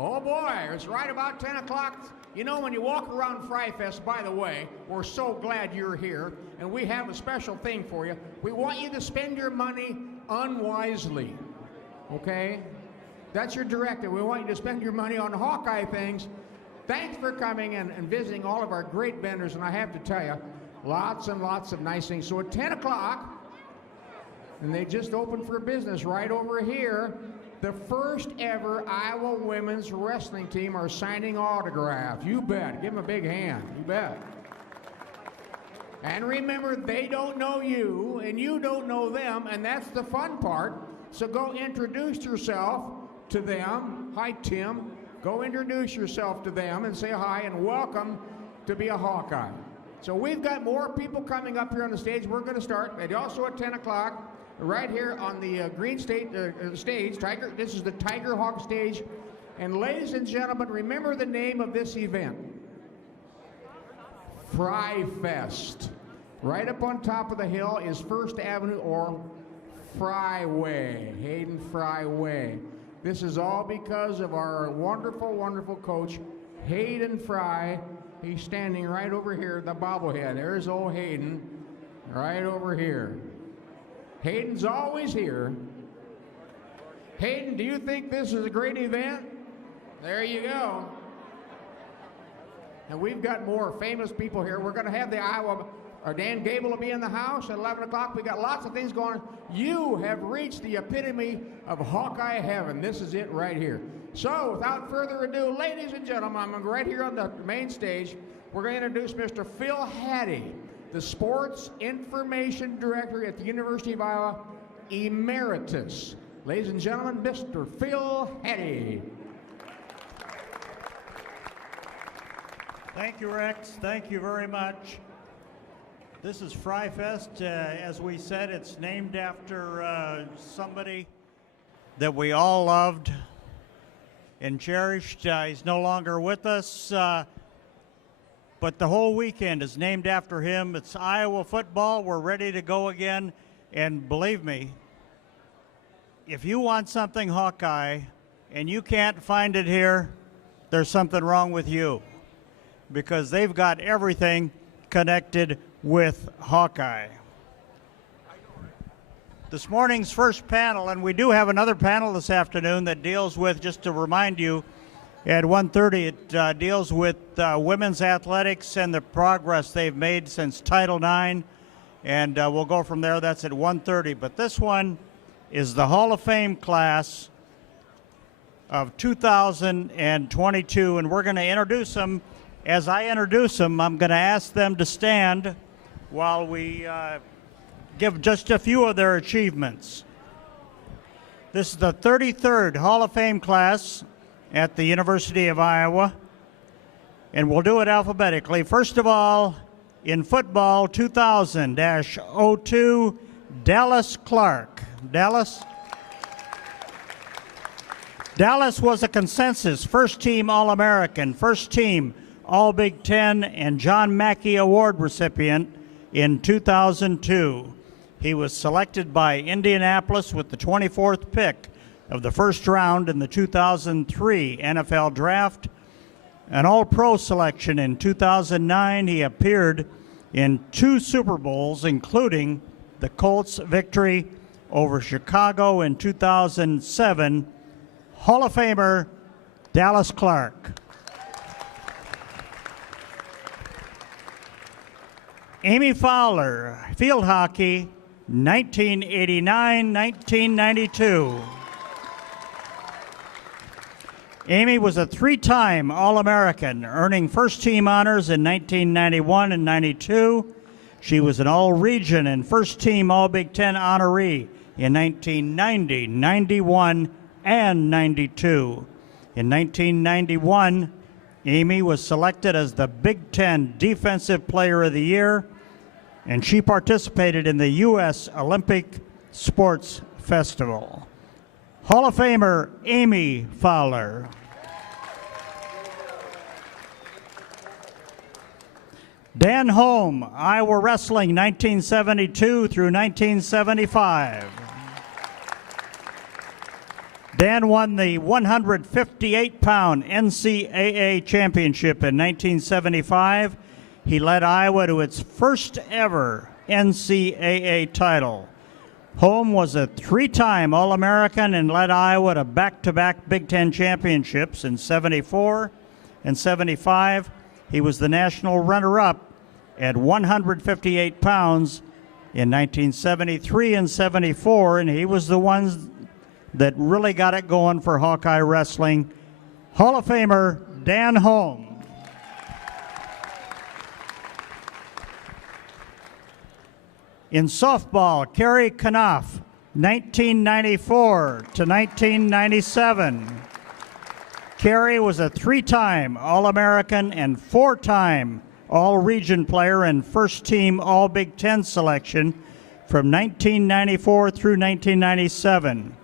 Oh boy, it's right about 10 o'clock. You know, when you walk around FRYfest, by the way, we're so glad you're here, and we have a special thing for you. We want you to spend your money unwisely, okay? That's your directive. We want you to spend your money on Hawkeye things. Thanks for coming and visiting all of our great vendors, and I have to tell you, lots and lots of nice things. So at 10 o'clock, and they just opened for business right over here, the first ever Iowa women's wrestling team are signing autographs. You bet. Give them a big hand. You bet. And remember, they don't know you, and you don't know them, and that's the fun part. So go introduce yourself to them. Hi, Tim. Go introduce yourself to them and say hi and welcome to be a Hawkeye. So we've got more people coming up here on the stage. We're going to start. And also at 10 o'clock, right here on the green stage, Tiger. This is the Tiger Hawk stage. And ladies and gentlemen, remember the name of this event. FRYfest. Right up on top of the hill is First Avenue or Fryway, Hayden Fryway. This is all because of our wonderful, wonderful coach, Hayden Fry. He's standing right over here, the bobblehead. There's old Hayden, right over here. Hayden's always here. Hayden, do you think this is a great event? There you go. And we've got more famous people here. We're going to have the Iowa, Dan Gable will be in the house at 11 o'clock. We got lots of things going on. You have reached the epitome of Hawkeye heaven. This is it right here. So without further ado, ladies and gentlemen, I'm right here on the main stage. We're going to introduce Mr. Phil Heady, the Sports Information Director at the University of Iowa, Emeritus. Ladies and gentlemen, Mr. Phil Heady. Thank you, Rex. Thank you very much. This is FRYfest. As we said, it's named after somebody that we all loved and cherished. He's no longer with us, but the whole weekend is named after him. It's Iowa football. We're ready to go again. And believe me, if you want something Hawkeye and you can't find it here, there's something wrong with you, because they've got everything connected with Hawkeye. This morning's first panel, and we do have another panel this afternoon that deals with, just to remind you, at 1:30 it deals with women's athletics and the progress they've made since Title IX, and we'll go from there. That's at 1:30. But this one is the Hall of Fame class of 2022, and we're going to introduce them. As I introduce them, I'm going to ask them to stand while we give just a few of their achievements. This is the 33rd Hall of Fame class at the University of Iowa, and we'll do it alphabetically. First of all, in football, 2000-02, Dallas Clark. Dallas? Dallas was a consensus first-team All-American, first-team All-Big Ten, and John Mackey Award recipient in 2002. He was selected by Indianapolis with the 24th pick of the first round in the 2003 NFL Draft. An All-Pro selection in 2009, he appeared in 2 Super Bowls, including the Colts' victory over Chicago in 2007. Hall of Famer Dallas Clark. Amy Fowler, field hockey, 1989-1992. Amy was a 3-time All-American, earning first-team honors in 1991 and 92. She was an All-Region and first-team All-Big Ten honoree in 1990, 91, and 92. In 1991, Amy was selected as the Big Ten Defensive Player of the Year, and she participated in the U.S. Olympic Sports Festival. Hall of Famer Amy Fowler. Dan Holm, Iowa Wrestling, 1972 through 1975. Dan won the 158-pound NCAA championship in 1975. He led Iowa to its first ever NCAA title. Holm was a three-time All-American and led Iowa to back-to-back Big Ten championships in 74 and 75. He was the national runner-up at 158 pounds in 1973 and 74, and he was the one that really got it going for Hawkeye Wrestling. Hall of Famer Dan Holm. In softball, Kerry Knopf, 1994 to 1997. Kerry was a three-time All-American and four-time All-Region player and first-team All-Big Ten selection from 1994 through 1997.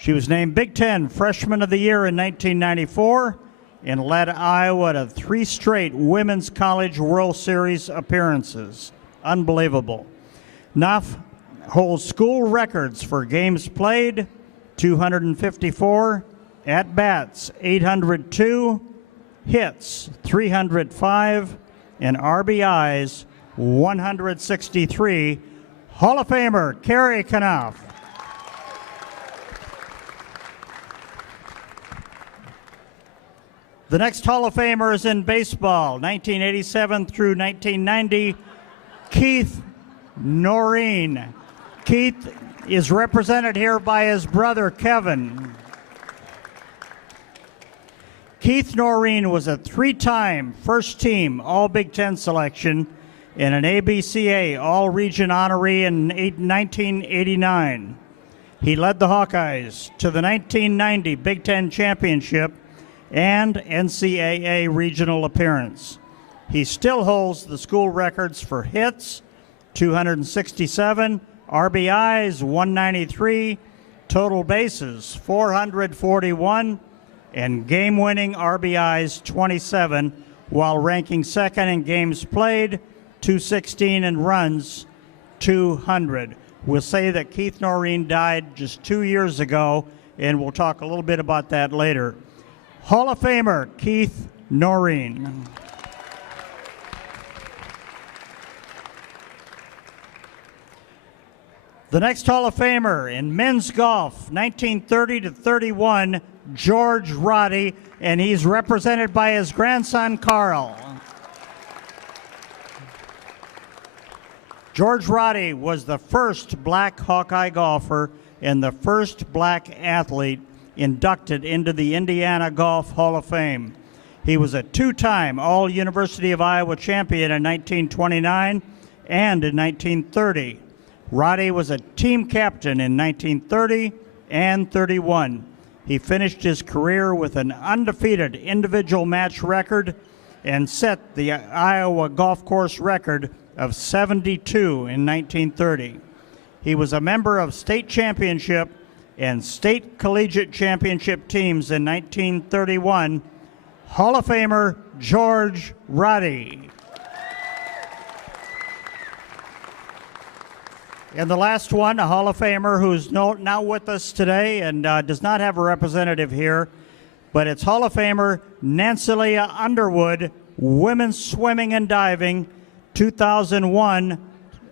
She was named Big Ten Freshman of the Year in 1994 and led Iowa to three straight Women's College World Series appearances. Unbelievable. Knopf holds school records for games played, 254, at-bats, 802, hits, 305, and RBIs, 163. Hall of Famer, Kerry Knopf. The next Hall of Famer is in baseball, 1987 through 1990, Keith Noreen. Keith is represented here by his brother, Kevin. Keith Noreen was a three-time first-team All-Big Ten selection and an ABCA All-Region honoree in 1989. He led the Hawkeyes to the 1990 Big Ten Championship and NCAA regional appearance. He still holds the school records for hits, 267, RBIs, 193, total bases, 441, and game-winning RBIs, 27, while ranking second in games played, 216, and runs, 200. We'll say that Keith Noreen died just 2 years ago, and we'll talk a little bit about that later. Hall of Famer, Keith Noreen. The next Hall of Famer in men's golf, 1930 to 31, George Roddy, and he's represented by his grandson, Carl. George Roddy was the first black Hawkeye golfer and the first black athlete inducted into the Indiana Golf Hall of Fame. He was a two-time All-University of Iowa champion in 1929 and in 1930. Roddy was a team captain in 1930 and 31. He finished his career with an undefeated individual match record and set the Iowa golf course record of 72 in 1930. He was a member of state championship and state collegiate championship teams in 1931. Hall of Famer George Roddy. And the last one, a Hall of Famer who's now with us today and does not have a representative here, but it's Hall of Famer Nancelia Underwood, women's swimming and diving, 2001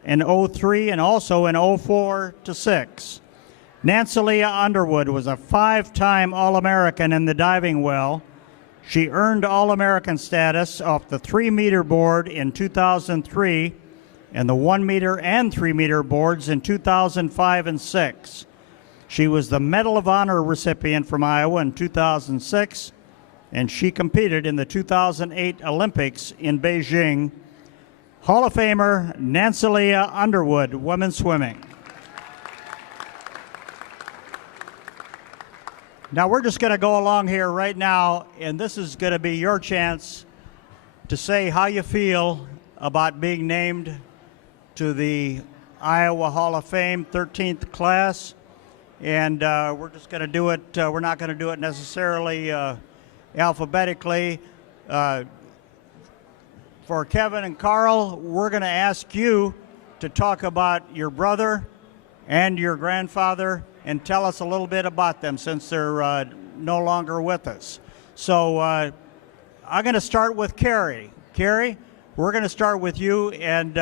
and 03, and also in 04 to 6. Nancelia Underwood was a five-time All-American in the diving well. She earned All-American status off the 3-meter board in 2003 and the 1-meter and 3-meter boards in 2005 and 6. She was the Medal of Honor recipient from Iowa in 2006, and she competed in the 2008 Olympics in Beijing. Hall of Famer Nancelia Underwood, women's swimming. Now we're just going to go along here right now, and this is going to be your chance to say how you feel about being named to the Iowa Hall of Fame 13th class. And we're just going to do it, we're not going to do it necessarily alphabetically. For Kevin and Carl, we're going to ask you to talk about your brother and your grandfather and tell us a little bit about them since they're no longer with us. So I'm going to start with Carrie. Carrie, we're going to start with you, and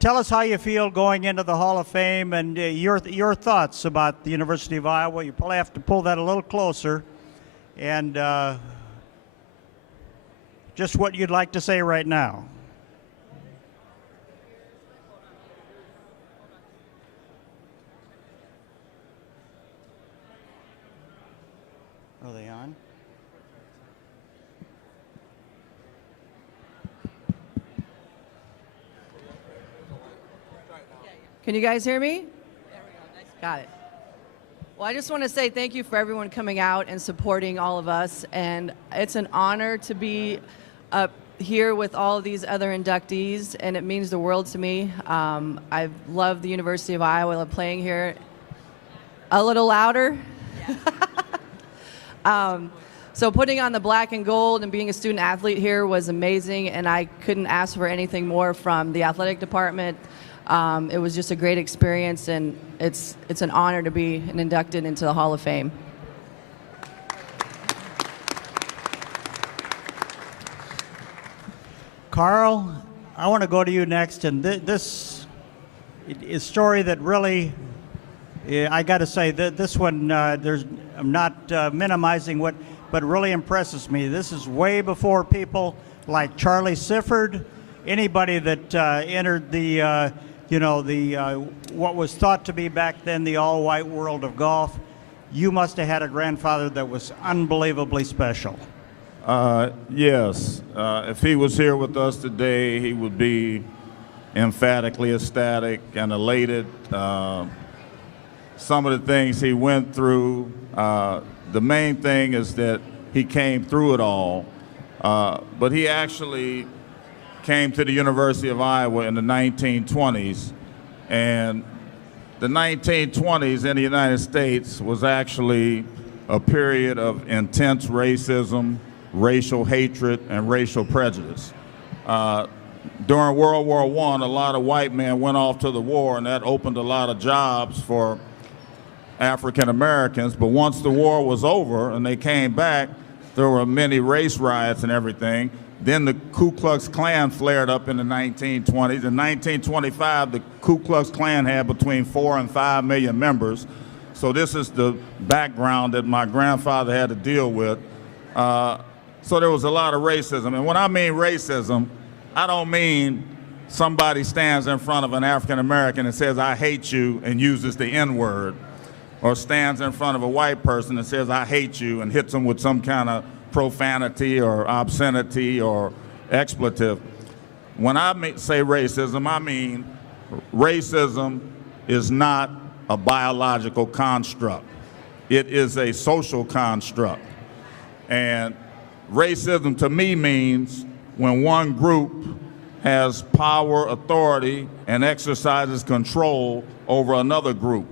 tell us how you feel going into the Hall of Fame and your thoughts about the University of Iowa. You probably have to pull that a little closer, and just what you'd like to say right now. Are they on? Can you guys hear me? Got it. Well, I just want to say thank you for everyone coming out and supporting all of us. And it's an honor to be up here with all of these other inductees, and it means the world to me. I've loved the University of Iowa. I love playing here. A little louder? So putting on the black and gold and being a student athlete here was amazing, and I couldn't ask for anything more from the athletic department. It was just a great experience, and it's an honor to be inducted into the Hall of Fame. Carl, I want to go to you next, and this is a story that really, I got to say, this one, I'm not minimizing what, but really impresses me. This is way before people like Charlie Sifford, anybody that entered the, what was thought to be back then the all-white world of golf. You must have had a grandfather that was unbelievably special. Yes. If he was here with us today, he would be emphatically ecstatic and elated. Some of the things he went through, the main thing is that he came through it all, but he actually came to the University of Iowa in the 1920s, and the 1920s in the United States was actually a period of intense racism, racial hatred, and racial prejudice. During World War I, a lot of white men went off to the war, and that opened a lot of jobs for African Americans. But once the war was over and they came back, there were many race riots and everything. Then the Ku Klux Klan flared up in the 1920s. In 1925, the Ku Klux Klan had between 4 and 5 million members. So this is the background that my grandfather had to deal with. So there was a lot of racism. And when I mean racism, I don't mean somebody stands in front of an African American and says, "I hate you," and uses the N-word, or stands in front of a white person and says, "I hate you," and hits them with some kind of profanity or obscenity or expletive. When I say racism, I mean racism is not a biological construct. It is a social construct. And racism to me means when one group has power, authority, and exercises control over another group.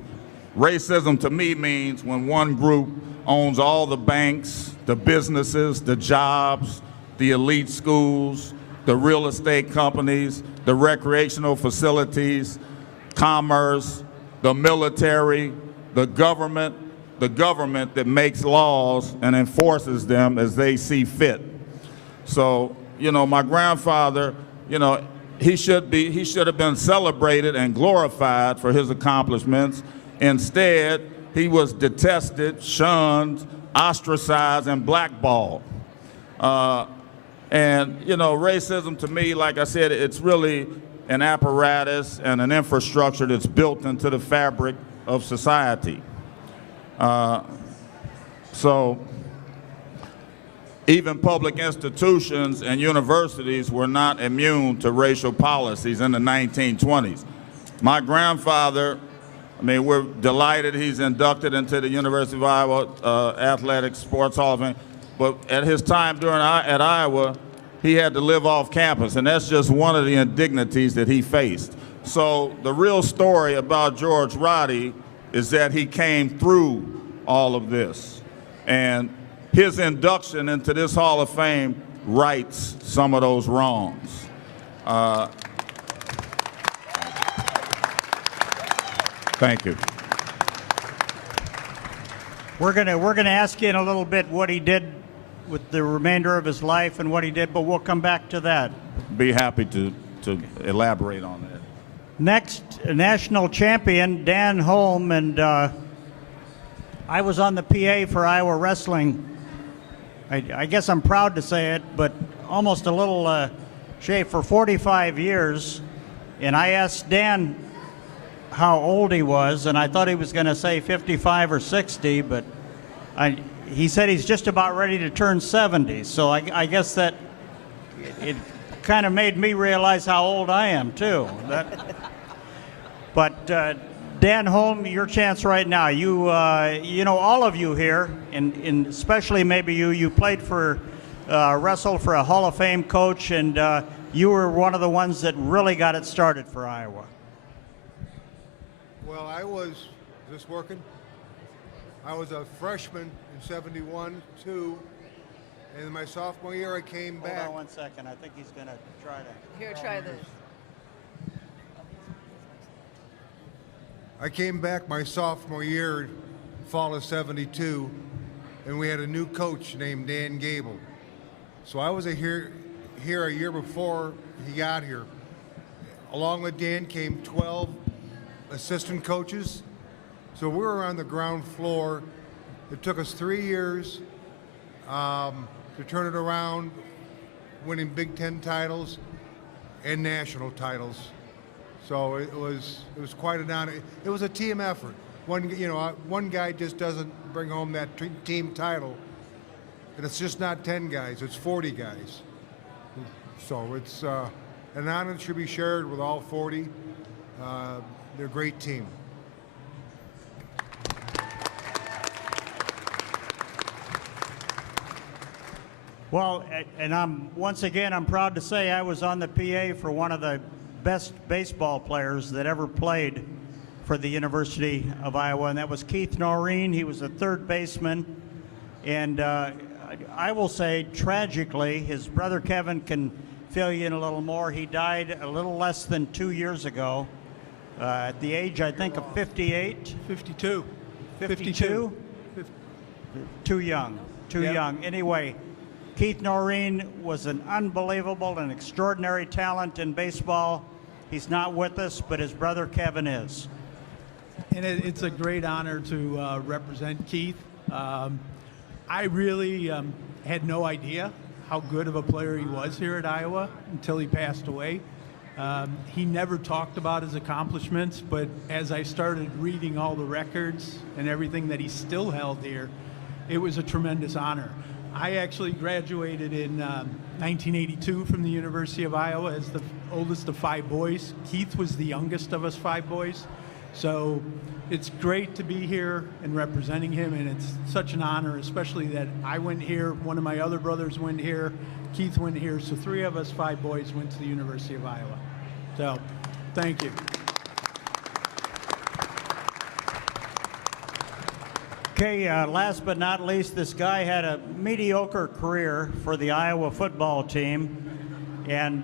Racism to me means when one group owns all the banks, the businesses, the jobs, the elite schools, the real estate companies, the recreational facilities, commerce, the military, the government that makes laws and enforces them as they see fit. So, my grandfather, he should have been celebrated and glorified for his accomplishments. Instead, he was detested, shunned, ostracized, and blackballed. Racism to me, like I said, it's really an apparatus and an infrastructure that's built into the fabric of society. So even public institutions and universities were not immune to racial policies in the 1920s. My grandfather, we're delighted he's inducted into the University of Iowa Athletics Sports Hall of Fame, but at his time at Iowa, he had to live off campus, and that's just one of the indignities that he faced. So the real story about George Roddy is that he came through all of this. And his induction into this Hall of Fame rights some of those wrongs. Thank you. We're gonna ask you in a little bit what he did with the remainder of his life and what he did, but we'll come back to that. Be happy to elaborate on that. Next, national champion Dan Holm, and I was on the PA for Iowa Wrestling. I guess I'm proud to say it, but almost a little shame, for 45 years. And I asked Dan how old he was, and I thought he was going to say 55 or 60, but he said he's just about ready to turn 70. So I guess that it kind of made me realize how old I am too. But Dan Holm, your chance right now. You know, all of you here, and especially maybe you played for, wrestled for a Hall of Fame coach, and you were one of the ones that really got it started for Iowa. Well, I was, is this working? I was a freshman in 71, 2, and in my sophomore year I came back. Hold on 1 second, I think he's gonna try to. Here, try this. I came back my sophomore year, fall of 72, and we had a new coach named Dan Gable. So I was here a year before he got here. Along with Dan came 12 assistant coaches. So we were on the ground floor. It took us 3 years to turn it around, winning Big Ten titles and national titles. So it was quite an honor. It was a team effort. One guy just doesn't bring home that team title, and it's just not 10 guys; it's 40 guys. So it's an honor that should be shared with all 40. They're a great team. Well, and I'm proud to say I was on the PA for one of the best baseball players that ever played for the University of Iowa, and that was Keith Noreen. He was a third baseman, and I will say, tragically, his brother Kevin can fill you in a little more. He died a little less than 2 years ago, at the age, I think, of 58. 52. 52? Too young. Too young. Anyway, Keith Noreen was an unbelievable and extraordinary talent in baseball. He's not with us, but his brother Kevin is. And it's a great honor to represent Keith. I really had no idea how good of a player he was here at Iowa until he passed away. He never talked about his accomplishments, but as I started reading all the records and everything that he still held here, it was a tremendous honor. I actually graduated in 1982 from the University of Iowa as the oldest of 5 boys. Keith was the youngest of us 5 boys. So it's great to be here and representing him, and it's such an honor, especially that I went here, one of my other brothers went here, Keith went here, so 3 of us 5 boys went to the University of Iowa. So, thank you. Okay, last but not least, this guy had a mediocre career for the Iowa football team. And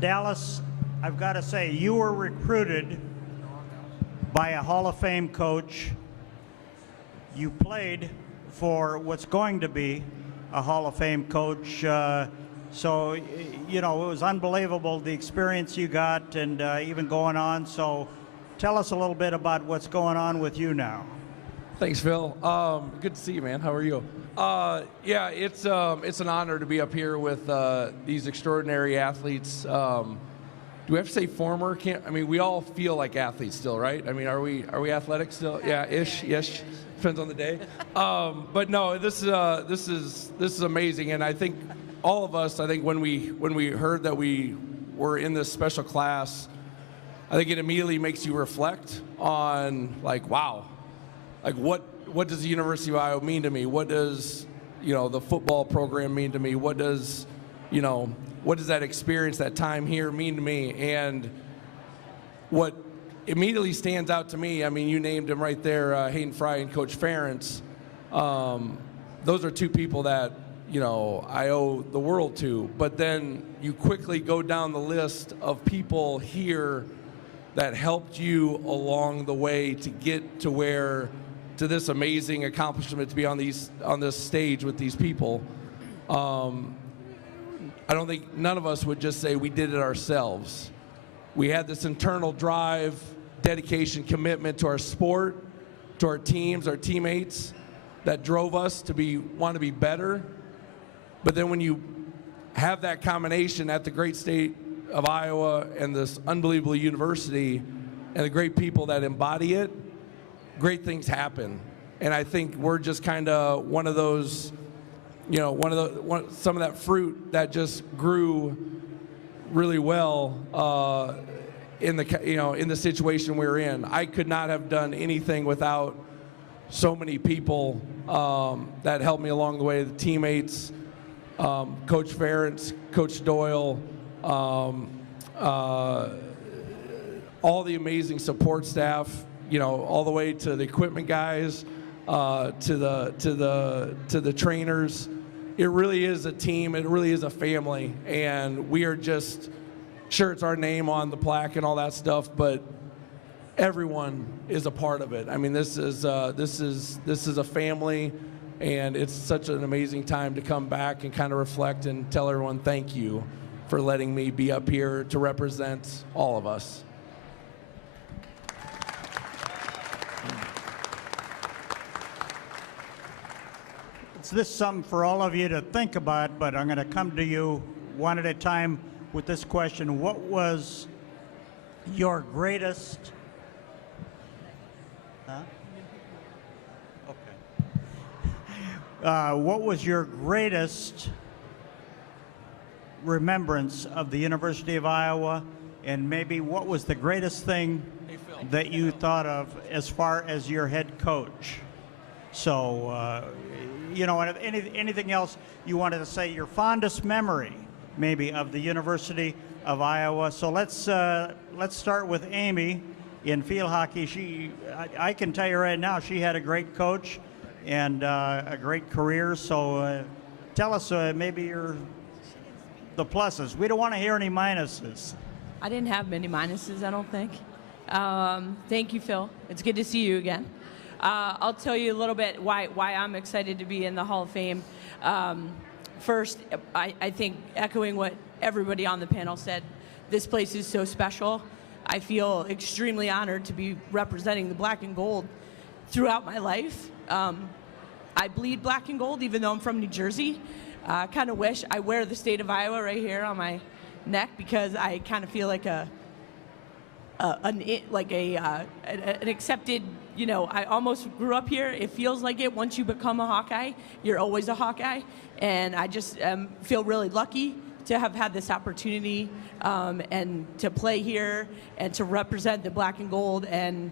Dallas, I've got to say, you were recruited by a Hall of Fame coach. You played for what's going to be a Hall of Fame coach. So, you know, it was unbelievable, the experience you got and even going on. So tell us a little bit about what's going on with you now. Thanks, Phil. Good to see you, man. How are you? Yeah, it's an honor to be up here with these extraordinary athletes. Do we have to say former? I mean, we all feel like athletes still, right? I mean, are we athletic still? Yeah, ish. Yes, depends on the day. But no, this is amazing, and I think all of us. I think when we heard that we were in this special class, I think it immediately makes you reflect on, like, wow. Like, what does the University of Iowa mean to me? What does, the football program mean to me? What does that experience, that time here mean to me? And what immediately stands out to me, I mean, you named them right there, Hayden Fry and Coach Ferentz. Those are 2 people that, I owe the world to. But then you quickly go down the list of people here that helped you along the way to get to where to this amazing accomplishment to be on this stage with these people. I don't think none of us would just say we did it ourselves. We had this internal drive, dedication, commitment to our sport, to our teams, our teammates, that drove us to want to be better. But then when you have that combination at the great state of Iowa and this unbelievable university and the great people that embody it, great things happen. And I think we're just kind of one of those, some of that fruit that just grew really well in the situation we're in. I could not have done anything without so many people that helped me along the way, the teammates, Coach Ferentz, Coach Doyle, all the amazing support staff, all the way to the equipment guys, to the trainers. It really is a team. It really is a family, and we are just sure it's our name on the plaque and all that stuff, but everyone is a part of it. I mean, this is a family, and it's such an amazing time to come back and kind of reflect and tell everyone thank you for letting me be up here to represent all of us. This is something for all of you to think about, but I'm going to come to you one at a time with this question. What was your greatest... what was your greatest remembrance of the University of Iowa, and maybe what was the greatest thing that you thought of as far as your head coach? So, and if anything else you wanted to say, your fondest memory, maybe, of the University of Iowa. So let's start with Amy in field hockey. I can tell you right now, she had a great coach and a great career. So tell us maybe the pluses. We don't want to hear any minuses. I didn't have many minuses, I don't think. Thank you, Phil. It's good to see you again. I'll tell you a little bit why I'm excited to be in the Hall of Fame. First, I think echoing what everybody on the panel said, this place is so special. I feel extremely honored to be representing the black and gold throughout my life. I bleed black and gold even though I'm from New Jersey. I kind of wish I wear the state of Iowa right here on my neck because I kind of feel like an accepted, I almost grew up here. It feels like it. Once you become a Hawkeye, you're always a Hawkeye. And I just feel really lucky to have had this opportunity and to play here and to represent the black and gold. And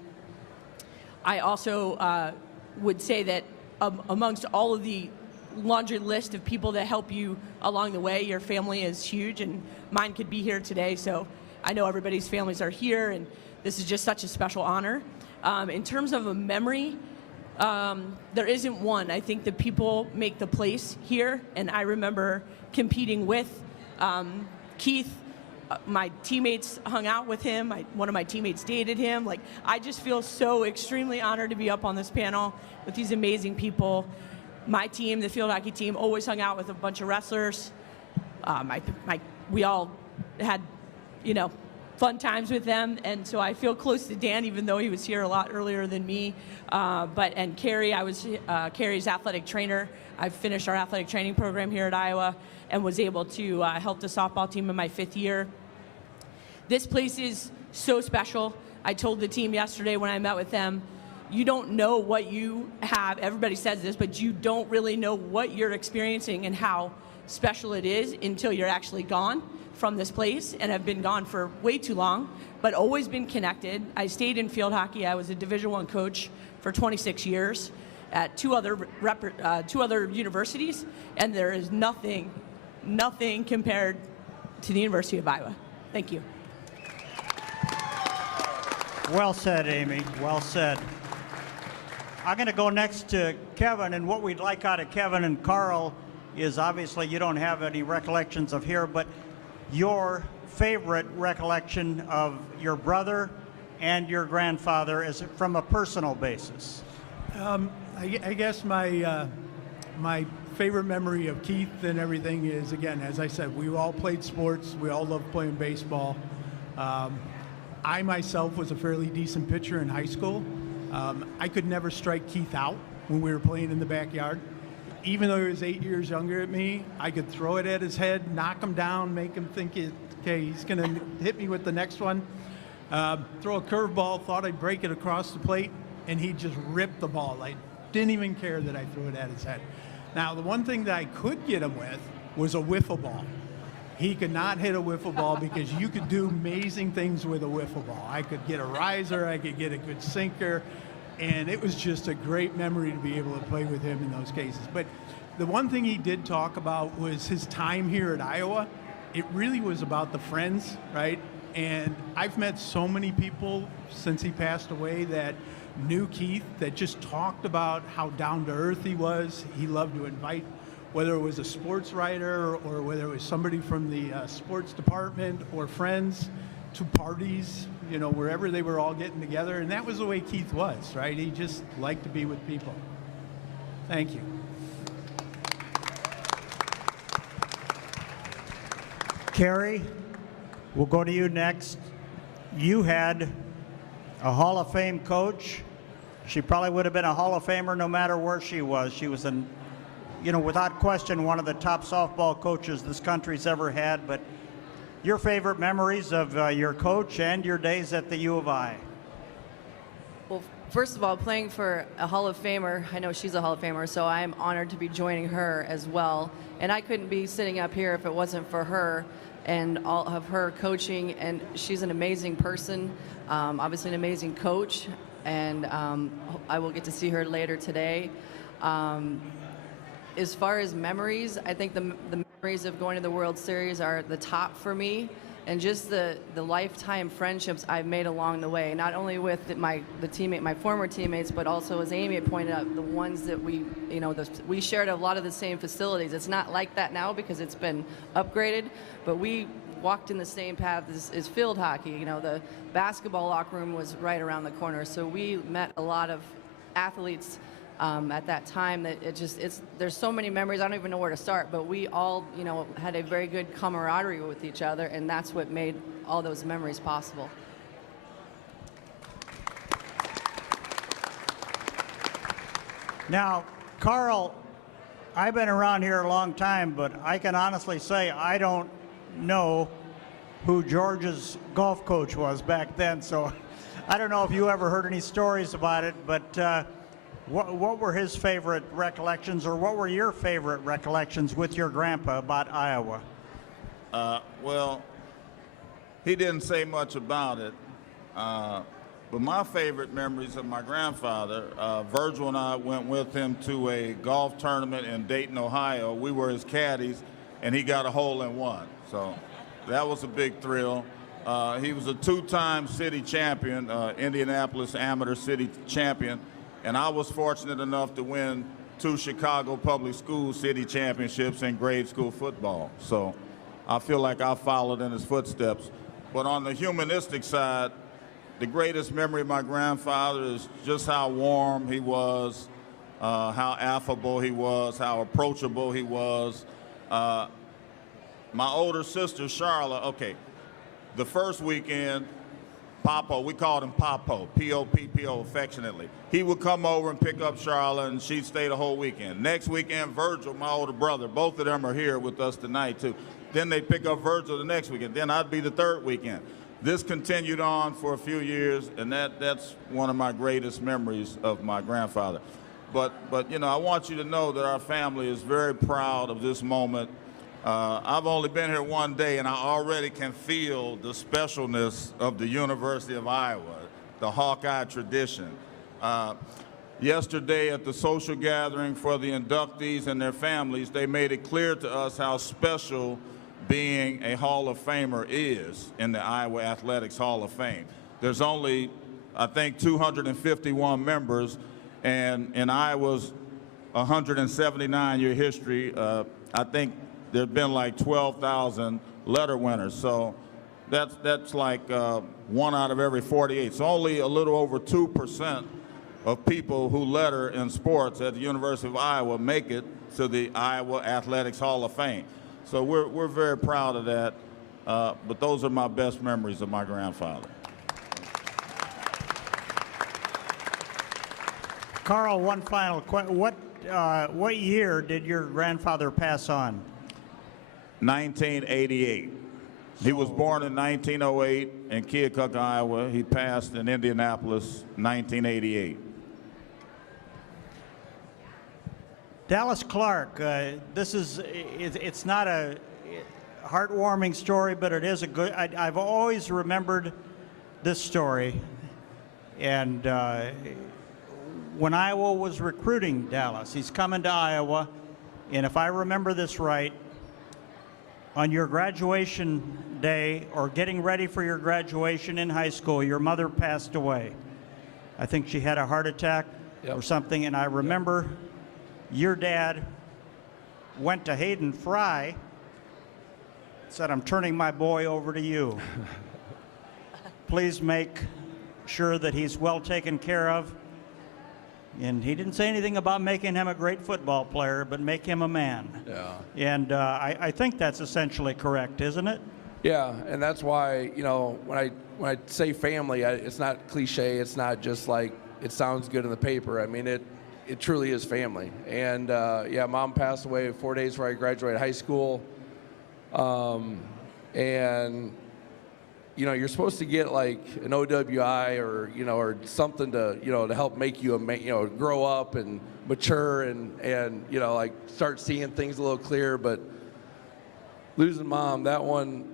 I also would say that amongst all of the laundry list of people that help you along the way, your family is huge, and mine could be here today. So I know everybody's families are here, and this is just such a special honor. In terms of a memory, there isn't one. I think the people make the place here, and I remember competing with Keith. My teammates hung out with him. One of my teammates dated him. I just feel so extremely honored to be up on this panel with these amazing people. My team, the field hockey team, always hung out with a bunch of wrestlers. We all had, fun times with them, and so I feel close to Dan, even though he was here a lot earlier than me. And Carrie, I was Carrie's athletic trainer. I finished our athletic training program here at Iowa and was able to help the softball team in my 5th year. This place is so special. I told the team yesterday when I met with them, you don't know what you have. Everybody says this, but you don't really know what you're experiencing and how special it is until you're actually gone from this place, and have been gone for way too long, but always been connected. I stayed in field hockey. I was a Division I coach for 26 years at two other universities, and there is nothing compared to the University of Iowa. Thank you. Well said, Amy. Well said. I'm going to go next to Kevin, and what we'd like out of Kevin and Carl is, obviously you don't have any recollections of here, but your favorite recollection of your brother and your grandfather is from a personal basis. I guess my favorite memory of Keith and everything is, again, as I said, we all played sports. We all loved playing baseball. I myself was a fairly decent pitcher in high school. I could never strike Keith out when we were playing in the backyard. Even though he was 8 years younger than me, I could throw it at his head, knock him down, make him think, okay, he's going to hit me with the next one. Throw a curveball, thought I'd break it across the plate, and he just ripped the ball. I didn't even care that I threw it at his head. Now, the one thing that I could get him with was a wiffle ball. He could not hit a wiffle ball because you could do amazing things with a wiffle ball. I could get a riser, I could get a good sinker, and it was just a great memory to be able to play with him in those cases. But the one thing he did talk about was his time here at Iowa. It really was about the friends, right? And I've met so many people since he passed away that knew Keith, that just talked about how down-to-earth he was. He loved to invite, whether it was a sports writer or whether it was somebody from the sports department or friends, to parties, you know, wherever they were all getting together. And that was the way Keith was, right? He just liked to be with people. Thank you. Carrie, we'll go to you next. You had a Hall of Fame coach. She probably would have been a Hall of Famer no matter where she was. She was, without question, one of the top softball coaches this country's ever had. But your favorite memories of your coach and your days at the U of I? Well, first of all, playing for a Hall of Famer, I know she's a Hall of Famer, so I am honored to be joining her as well. And I couldn't be sitting up here if it wasn't for her and all of her coaching. And she's an amazing person, obviously an amazing coach, and I will get to see her later today. As far as memories, I think the memories of going to the World Series are the top for me, and just the lifetime friendships I've made along the way, not only with my former teammates, but also, as Amy had pointed out, the ones that we shared a lot of the same facilities. It's not like that now because it's been upgraded, but we walked in the same path as field hockey. You know, the basketball locker room was right around the corner, so we met a lot of athletes at that time that there's so many memories. I don't even know where to start, but we all, had a very good camaraderie with each other, and that's what made all those memories possible. Now, Carl, I've been around here a long time, but I can honestly say I don't know who George's golf coach was back then, so I don't know if you ever heard any stories about it, but what were his favorite recollections, or what were your favorite recollections with your grandpa about Iowa? Well, he didn't say much about it, but my favorite memories of my grandfather, Virgil and I went with him to a golf tournament in Dayton, Ohio. We were his caddies, and he got a hole-in-one, so that was a big thrill. He was a two-time city champion, Indianapolis amateur city champion, and I was fortunate enough to win 2 Chicago public school city championships in grade school football. So I feel like I followed in his footsteps. But on the humanistic side, the greatest memory of my grandfather is just how warm he was, how affable he was, how approachable he was. My older sister, Charlotte, the first weekend, Popo, we called him Popo, P-O-P-P-O, affectionately. He would come over and pick up Charlotte, and she'd stay the whole weekend. Next weekend, Virgil, my older brother, both of them are here with us tonight, too. Then they'd pick up Virgil the next weekend. Then I'd be the third weekend. This continued on for a few years, and that's one of my greatest memories of my grandfather. But I want you to know that our family is very proud of this moment. I've only been here one day, and I already can feel the specialness of the University of Iowa, the Hawkeye tradition. Yesterday at the social gathering for the inductees and their families, they made it clear to us how special being a Hall of Famer is in the Iowa Athletics Hall of Fame. There's only, I think, 251 members, and in Iowa's 179-year history, I think there have been like 12,000 letter winners. So that's like 1 out of every 48. So only a little over 2% of people who letter in sports at the University of Iowa make it to the Iowa Athletics Hall of Fame. So we're very proud of that, but those are my best memories of my grandfather. Carl, one final question. What year did your grandfather pass on? 1988. He was born in 1908 in Keokuk, Iowa. He passed in Indianapolis, 1988. Dallas Clark, it's not a heartwarming story, but it is a good, I've always remembered this story. And when Iowa was recruiting Dallas, he's coming to Iowa, and if I remember this right, on your graduation day or getting ready for your graduation in high school, your mother passed away. I think she had a heart attack or something, and I remember your dad went to Hayden Fry, said, "I'm turning my boy over to you. Please make sure that he's well taken care of." And he didn't say anything about making him a great football player, but make him a man. Yeah. And I think that's essentially correct, isn't it? Yeah, and that's why, you know, when I say family, it's not cliche. It's not just like it sounds good in the paper. I mean, it truly is family. And yeah, Mom passed away 4 days before I graduated high school. And you know, you're supposed to get like an OWI or, you know, or something to, you know, to help make you grow up and mature and you know, like start seeing things a little clearer. But losing Mom, that one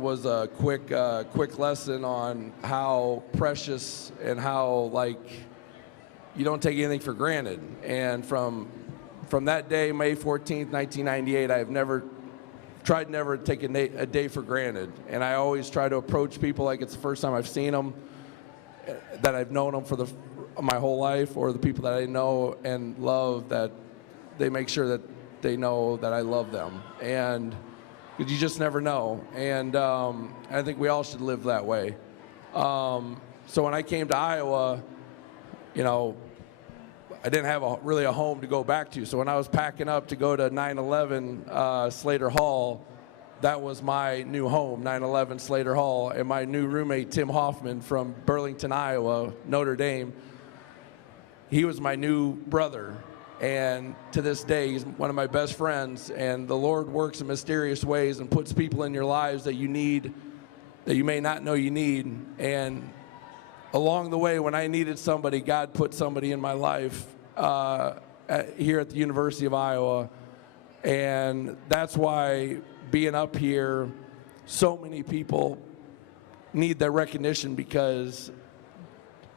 was a quick lesson on how precious and how like you don't take anything for granted. And from that day, May 14th, 1998, I've never tried to take a day for granted. And I always try to approach people like it's the first time I've seen them, that I've known them for my whole life, or the people that I know and love, that they make sure that they know that I love them. And you just never know. And I think we all should live that way. So when I came to Iowa, you know, I didn't have really a home to go back to. So when I was packing up to go to 911 Slater Hall, that was my new home, 911 Slater Hall. And my new roommate, Tim Hoffman from Burlington, Iowa, Notre Dame, he was my new brother. And to this day, he's one of my best friends. And the Lord works in mysterious ways and puts people in your lives that you need, that you may not know you need. And along the way, when I needed somebody, God put somebody in my life here at the University of Iowa. And that's why being up here, so many people need that recognition, because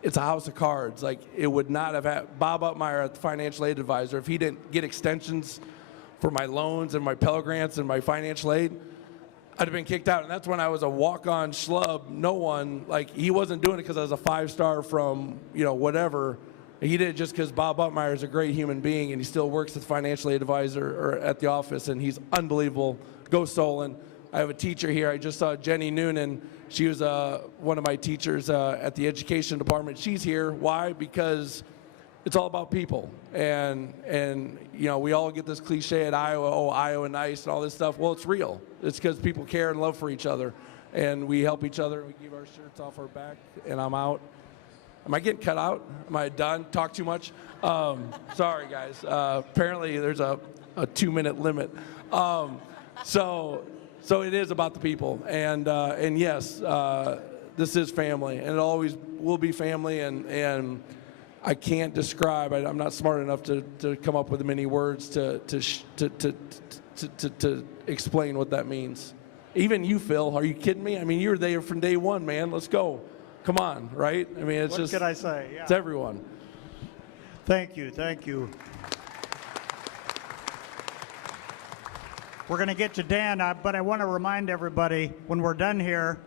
it's a house of cards. Like, it would not have had Bob Upmeyer, the financial aid advisor, if he didn't get extensions for my loans and my Pell Grants and my financial aid, I'd have been kicked out. And that's when I was a walk-on schlub. No one, like, he wasn't doing it because I was a 5-star from, you know, whatever. He did it just because Bob Upmeyer is a great human being, and he still works as financial aid advisor or at the office, and he's unbelievable. Go Solon. I have a teacher here. I just saw Jenny Noonan. She was one of my teachers at the education department. She's here. Why? Because it's all about people. And you know, we all get this cliche at Iowa, oh, Iowa nice and all this stuff. Well, it's real. It's because people care and love for each other. And we help each other. We give our shirts off our back, and I'm out. Am I getting cut out? Am I done? Talk too much? Sorry, guys. Apparently, there's a 2-minute limit. So it is about the people. And yes, this is family. And it always will be family. And I can't describe. I'm not smart enough to come up with many words to explain what that means. Even you, Phil, are you kidding me? I mean, you were there from day one, man. Let's go. Come on, right? I mean, it's what can I say? Yeah. It's everyone. Thank you, thank you. We're going to get to Dan, but I want to remind everybody, when we're done here,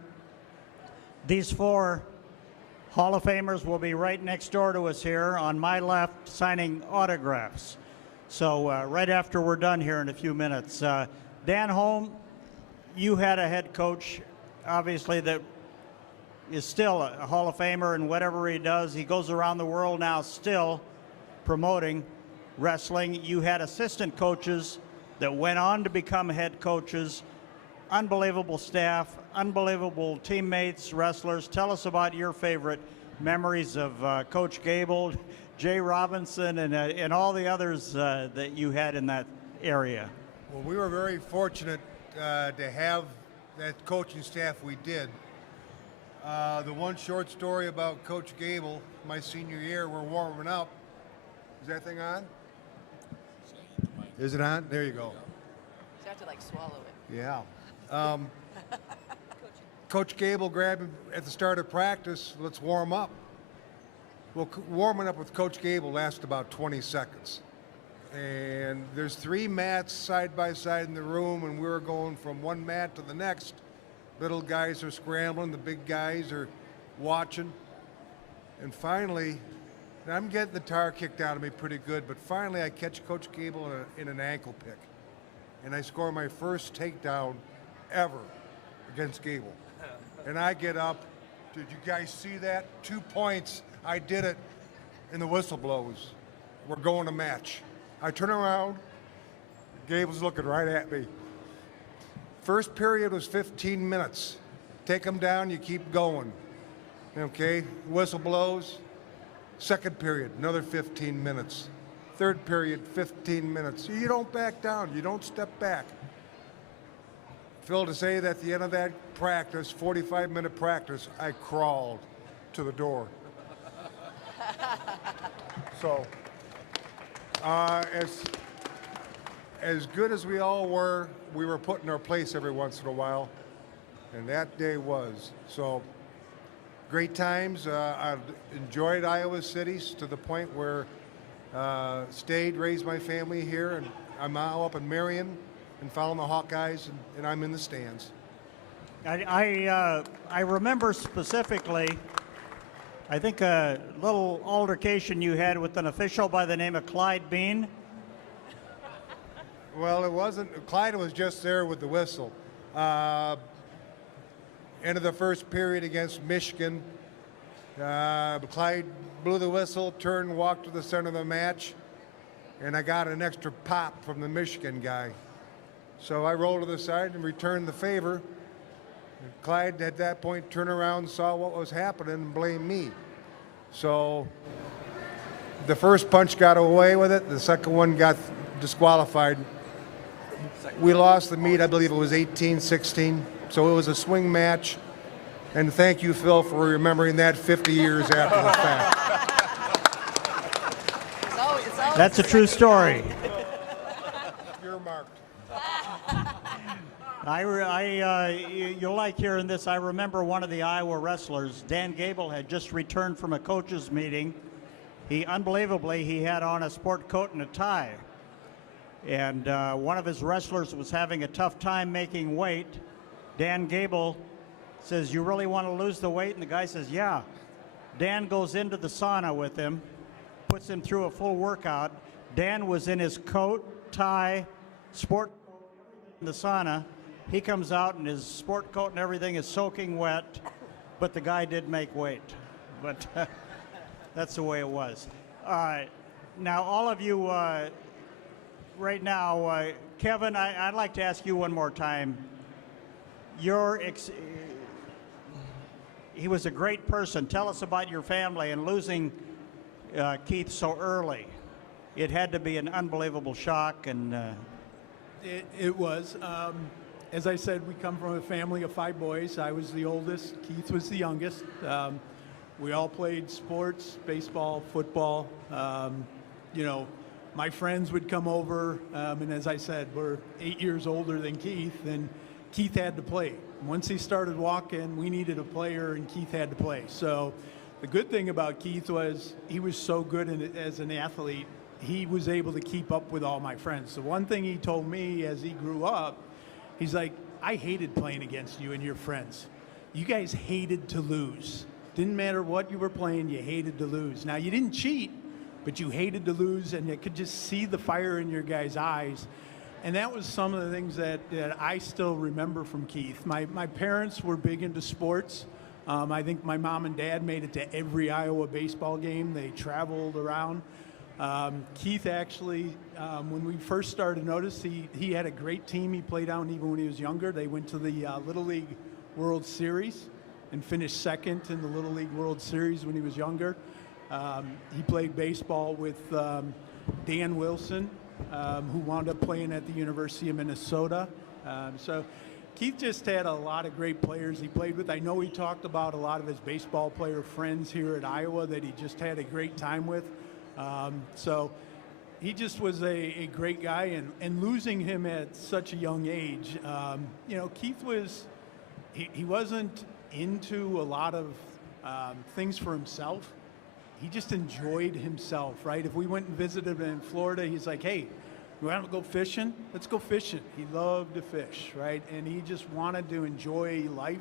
these 4 Hall of Famers will be right next door to us here on my left, signing autographs. So right after we're done here in a few minutes. Dan Holm, you had a head coach, obviously, that is still a Hall of Famer in whatever he does. He goes around the world now still promoting wrestling. You had assistant coaches that went on to become head coaches, unbelievable staff, unbelievable teammates, wrestlers. Tell us about your favorite memories of Coach Gable, Jay Robinson, and all the others that you had in that area. Well, we were very fortunate to have that coaching staff we did. The one short story about Coach Gable, my senior year, we're warming up. Is that thing on? Is it on? There you go. You have to like swallow it. Yeah. Coach Gable grabbed him at the start of practice, let's warm up. Well, warming up with Coach Gable lasted about 20 seconds. And there's 3 mats side by side in the room, and we were going from one mat to the next. Little guys are scrambling, the big guys are watching. And finally, and I'm getting the tar kicked out of me pretty good, but finally I catch Coach Gable in an ankle pick. And I score my first takedown ever against Gable. And I get up. Did you guys see that? 2 points. I did it. And the whistle blows. We're going to match. I turn around. Gable's looking right at me. First period was 15 minutes. Take them down, you keep going. Okay, whistle blows. Second period, another 15 minutes. Third period, 15 minutes. You don't back down, you don't step back. Phil, to say that at the end of that practice, 45-minute practice, I crawled to the door. So, as good as we all were, we were put in our place every once in a while, and that day was. So, great times. I've enjoyed Iowa cities to the point where stayed, raised my family here, and I'm now up in Marion and following the Hawkeyes, and I'm in the stands. I remember specifically, I think a little altercation you had with an official by the name of Clyde Bean. Well, it wasn't. Clyde was just there with the whistle. End of the first period against Michigan. Clyde blew the whistle, turned, walked to the center of the match, and I got an extra pop from the Michigan guy. So I rolled to the side and returned the favor. Clyde, at that point, turned around, saw what was happening, and blamed me. So the first punch got away with it. The second one got disqualified. We lost the meet, I believe it was 18-16. So it was a swing match. And thank you, Phil, for remembering that 50 years after the fact. That's a true story. You're marked. You'll like hearing this. I remember one of the Iowa wrestlers, Dan Gable, had just returned from a coaches meeting. Unbelievably, he had on a sport coat and a tie. And one of his wrestlers was having a tough time making weight. Dan Gable says, "You really want to lose the weight?" And the guy says, "Yeah." Dan goes into the sauna with him, puts him through a full workout. Dan was in his coat, tie, sport coat in the sauna. He comes out and his sport coat and everything is soaking wet, but the guy did make weight. But that's the way it was. Now, all of you, right now, Kevin, I'd like to ask you one more time. He was a great person. Tell us about your family and losing Keith so early. It had to be an unbelievable shock. And It was. As I said, we come from a family of 5 boys. I was the oldest. Keith was the youngest. We all played sports, baseball, football. My friends would come over, and as I said, we're 8 years older than Keith, and Keith had to play. Once he started walking, we needed a player, and Keith had to play. So the good thing about Keith was he was so good as an athlete, he was able to keep up with all my friends. The one thing he told me as he grew up, he's like, "I hated playing against you and your friends. You guys hated to lose. Didn't matter what you were playing, you hated to lose. Now, you didn't cheat, but you hated to lose, and you could just see the fire in your guys' eyes." And that was some of the things that I still remember from Keith. My parents were big into sports. I think my mom and dad made it to every Iowa baseball game. They traveled around. Keith actually, when we first started to notice, he had a great team he played on even when he was younger. They went to the Little League World Series and finished second in the Little League World Series when he was younger. He played baseball with Dan Wilson, who wound up playing at the University of Minnesota. So Keith just had a lot of great players he played with. I know he talked about a lot of his baseball player friends here at Iowa that he just had a great time with. So he just was a great guy, and losing him at such a young age, you know, Keith was, he wasn't into a lot of things for himself. He just enjoyed himself, right? If we went and visited him in Florida, he's like, hey, you want to go fishing? Let's go fishing. He loved to fish, right? And he just wanted to enjoy life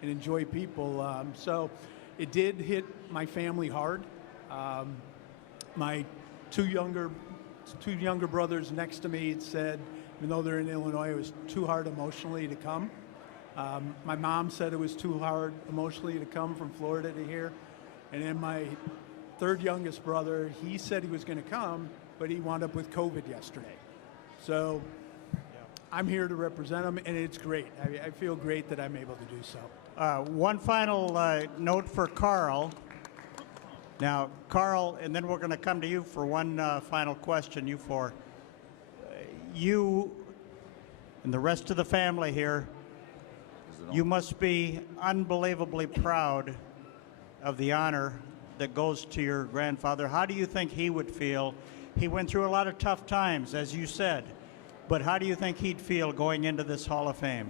and enjoy people. So it did hit my family hard. My two younger brothers next to me said, even though they're in Illinois, it was too hard emotionally to come. My mom said it was too hard emotionally to come from Florida to here. And then my third youngest brother, he said he was going to come, but he wound up with COVID yesterday. So I'm here to represent him, and it's great. I feel great that I'm able to do so. One final note for Carl. Now, Carl, and then we're going to come to you for one final question, you four. You and the rest of the family here, you must be unbelievably proud of the honor that goes to your grandfather. How do you think he would feel? He went through a lot of tough times, as you said, but how do you think he'd feel going into this Hall of Fame?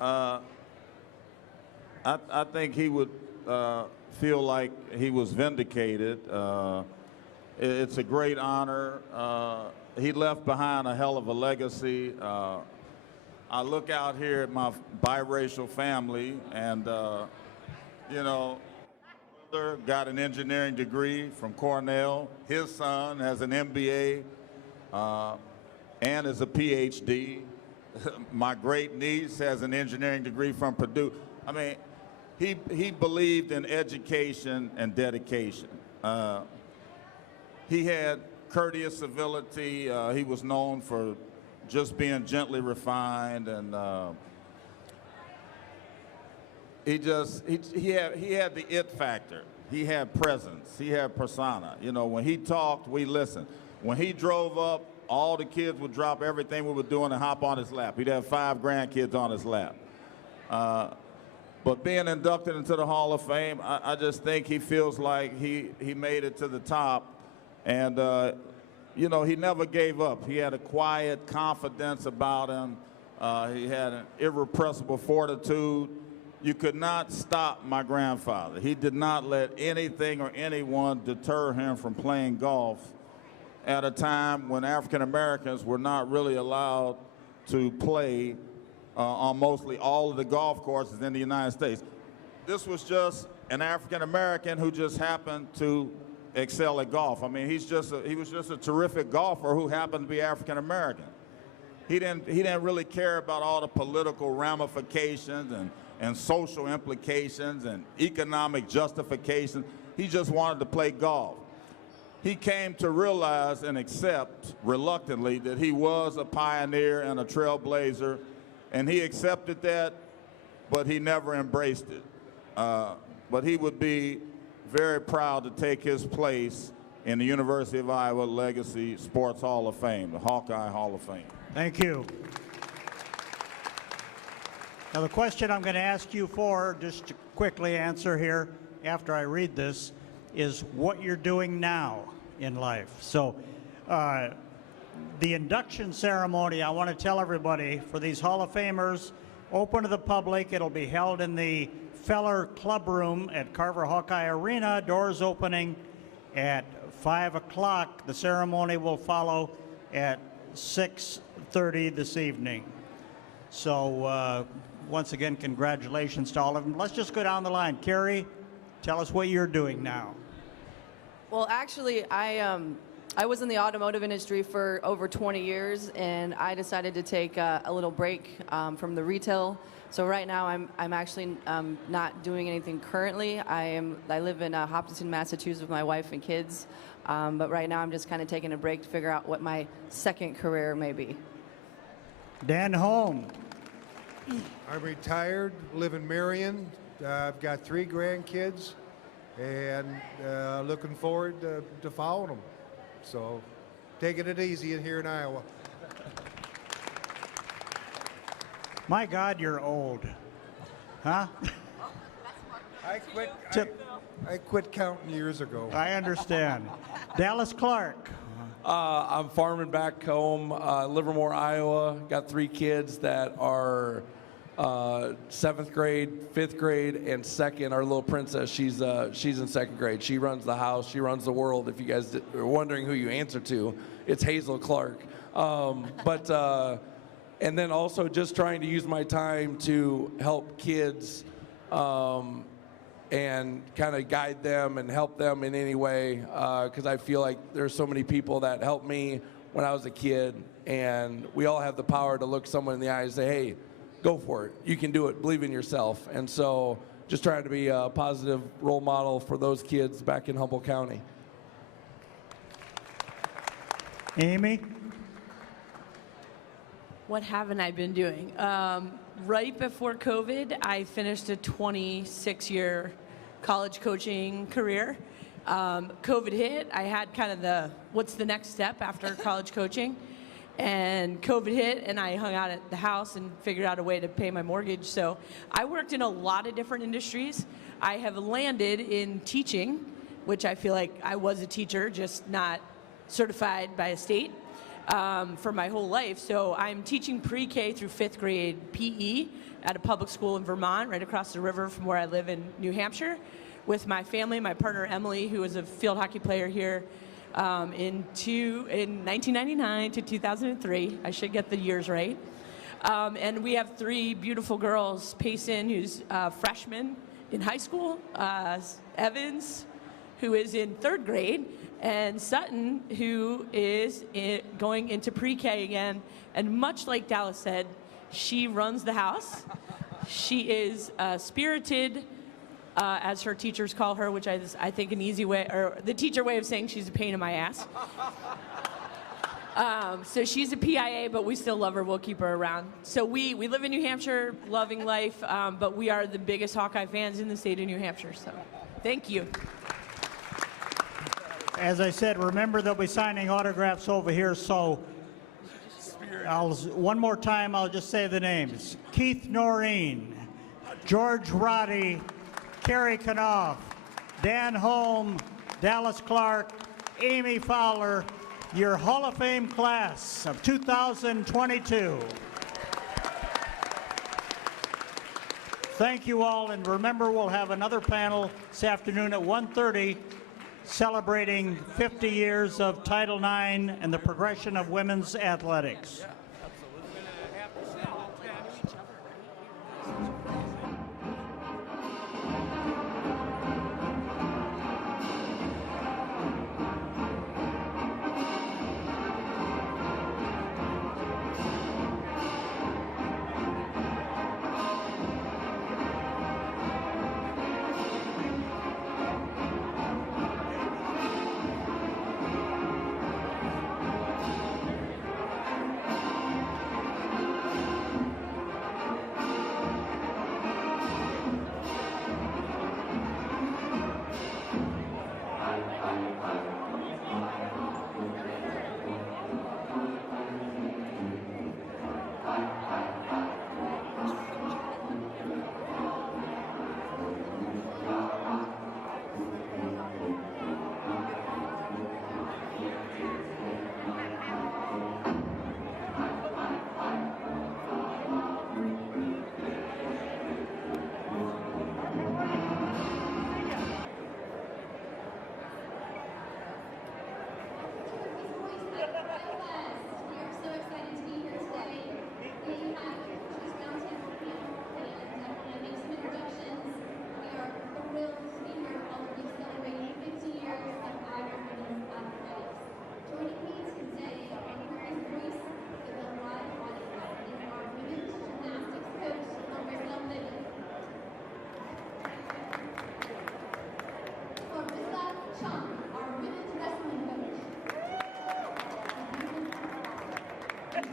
I think he would feel like he was vindicated. It's a great honor. He left behind a hell of a legacy. I look out here at my biracial family, and you know, my brother got an engineering degree from Cornell. His son has an MBA and is a PhD. My great niece has an engineering degree from Purdue. I mean, he believed in education and dedication. He had courteous civility. He was known for just being gently refined, and he had the it factor. He had presence. He had persona. You know, when he talked, we listened. When he drove up, all the kids would drop everything we were doing and hop on his lap. He'd have 5 grandkids on his lap. But being inducted into the Hall of Fame, I just think he feels like he made it to the top, and you know, he never gave up. He had a quiet confidence about him. He had an irrepressible fortitude. You could not stop my grandfather. He did not let anything or anyone deter him from playing golf at a time when African Americans were not really allowed to play on mostly all of the golf courses in the United States. This was just an African American who just happened to excel at golf. I mean, he was just a terrific golfer who happened to be African American. He didn't really care about all the political ramifications and social implications and economic justifications. He just wanted to play golf. He came to realize and accept reluctantly that he was a pioneer and a trailblazer, and he accepted that, but he never embraced it. But he would be very proud to take his place in the University of Iowa Legacy Sports Hall of Fame, the Hawkeye Hall of Fame. Thank you. Now, the question I'm going to ask you for, just to quickly answer here after I read this, is what you're doing now in life. So, the induction ceremony, I want to tell everybody, for these Hall of Famers, open to the public. It'll be held in the Feller Club Room at Carver Hawkeye Arena. Doors opening at 5 o'clock. The ceremony will follow at 6:30 this evening. So once again, congratulations to all of them. Let's just go down the line. Carrie, tell us what you're doing now. Well, actually, I was in the automotive industry for over 20 years, and I decided to take a little break from the retail. So right now, I'm actually not doing anything currently. I live in Hopkinton, Massachusetts, with my wife and kids. But right now, I'm just kind of taking a break to figure out what my second career may be. Dan Holm. I'm retired, live in Marion. I've got 3 grandkids, and looking forward to following them. So, taking it easy in here in Iowa. My God, you're old. Huh? I quit counting years ago. I understand. Dallas Clark. I'm farming back home, Livermore, Iowa. Got 3 kids that are 7th grade, 5th grade, and 2nd. Our little princess, she's in 2nd grade. She runs the house. She runs the world. If you guys are wondering who you answer to, it's Hazel Clark. And then also just trying to use my time to help kids and kind of guide them and help them in any way, because I feel like there's so many people that helped me when I was a kid, and we all have the power to look someone in the eye and say, hey, go for it. You can do it. Believe in yourself. And so just trying to be a positive role model for those kids back in Humboldt County. Amy? What haven't I been doing? Right before COVID, I finished a 26-year college coaching career. COVID hit. I had kind of what's the next step after college coaching? And COVID hit, and I hung out at the house and figured out a way to pay my mortgage. So I worked in a lot of different industries. I have landed in teaching, which I feel like I was a teacher, just not certified by a state. For my whole life. So I'm teaching pre-K through 5th grade PE at a public school in Vermont, right across the river from where I live in New Hampshire, with my family, my partner Emily, who was a field hockey player here in 1999 to 2003. I should get the years right. And we have 3 beautiful girls, Payson, who's a freshman in high school, Evans, who is in 3rd grade, and Sutton, who is going into pre-K again. And much like Dallas said, she runs the house. She is spirited, as her teachers call her, which I think an easy way, or the teacher way of saying she's a pain in my ass. So she's a PIA, but we still love her. We'll keep her around. So we live in New Hampshire, loving life, but we are the biggest Hawkeye fans in the state of New Hampshire. So thank you. As I said, remember they'll be signing autographs over here, so one more time I'll just say the names. Keith Noreen, George Roddy, Carrie Knopf, Dan Holm, Dallas Clark, Amy Fowler, your Hall of Fame class of 2022. Thank you all, and remember we'll have another panel this afternoon at 1:30 celebrating 50 years of Title IX and the progression of women's athletics.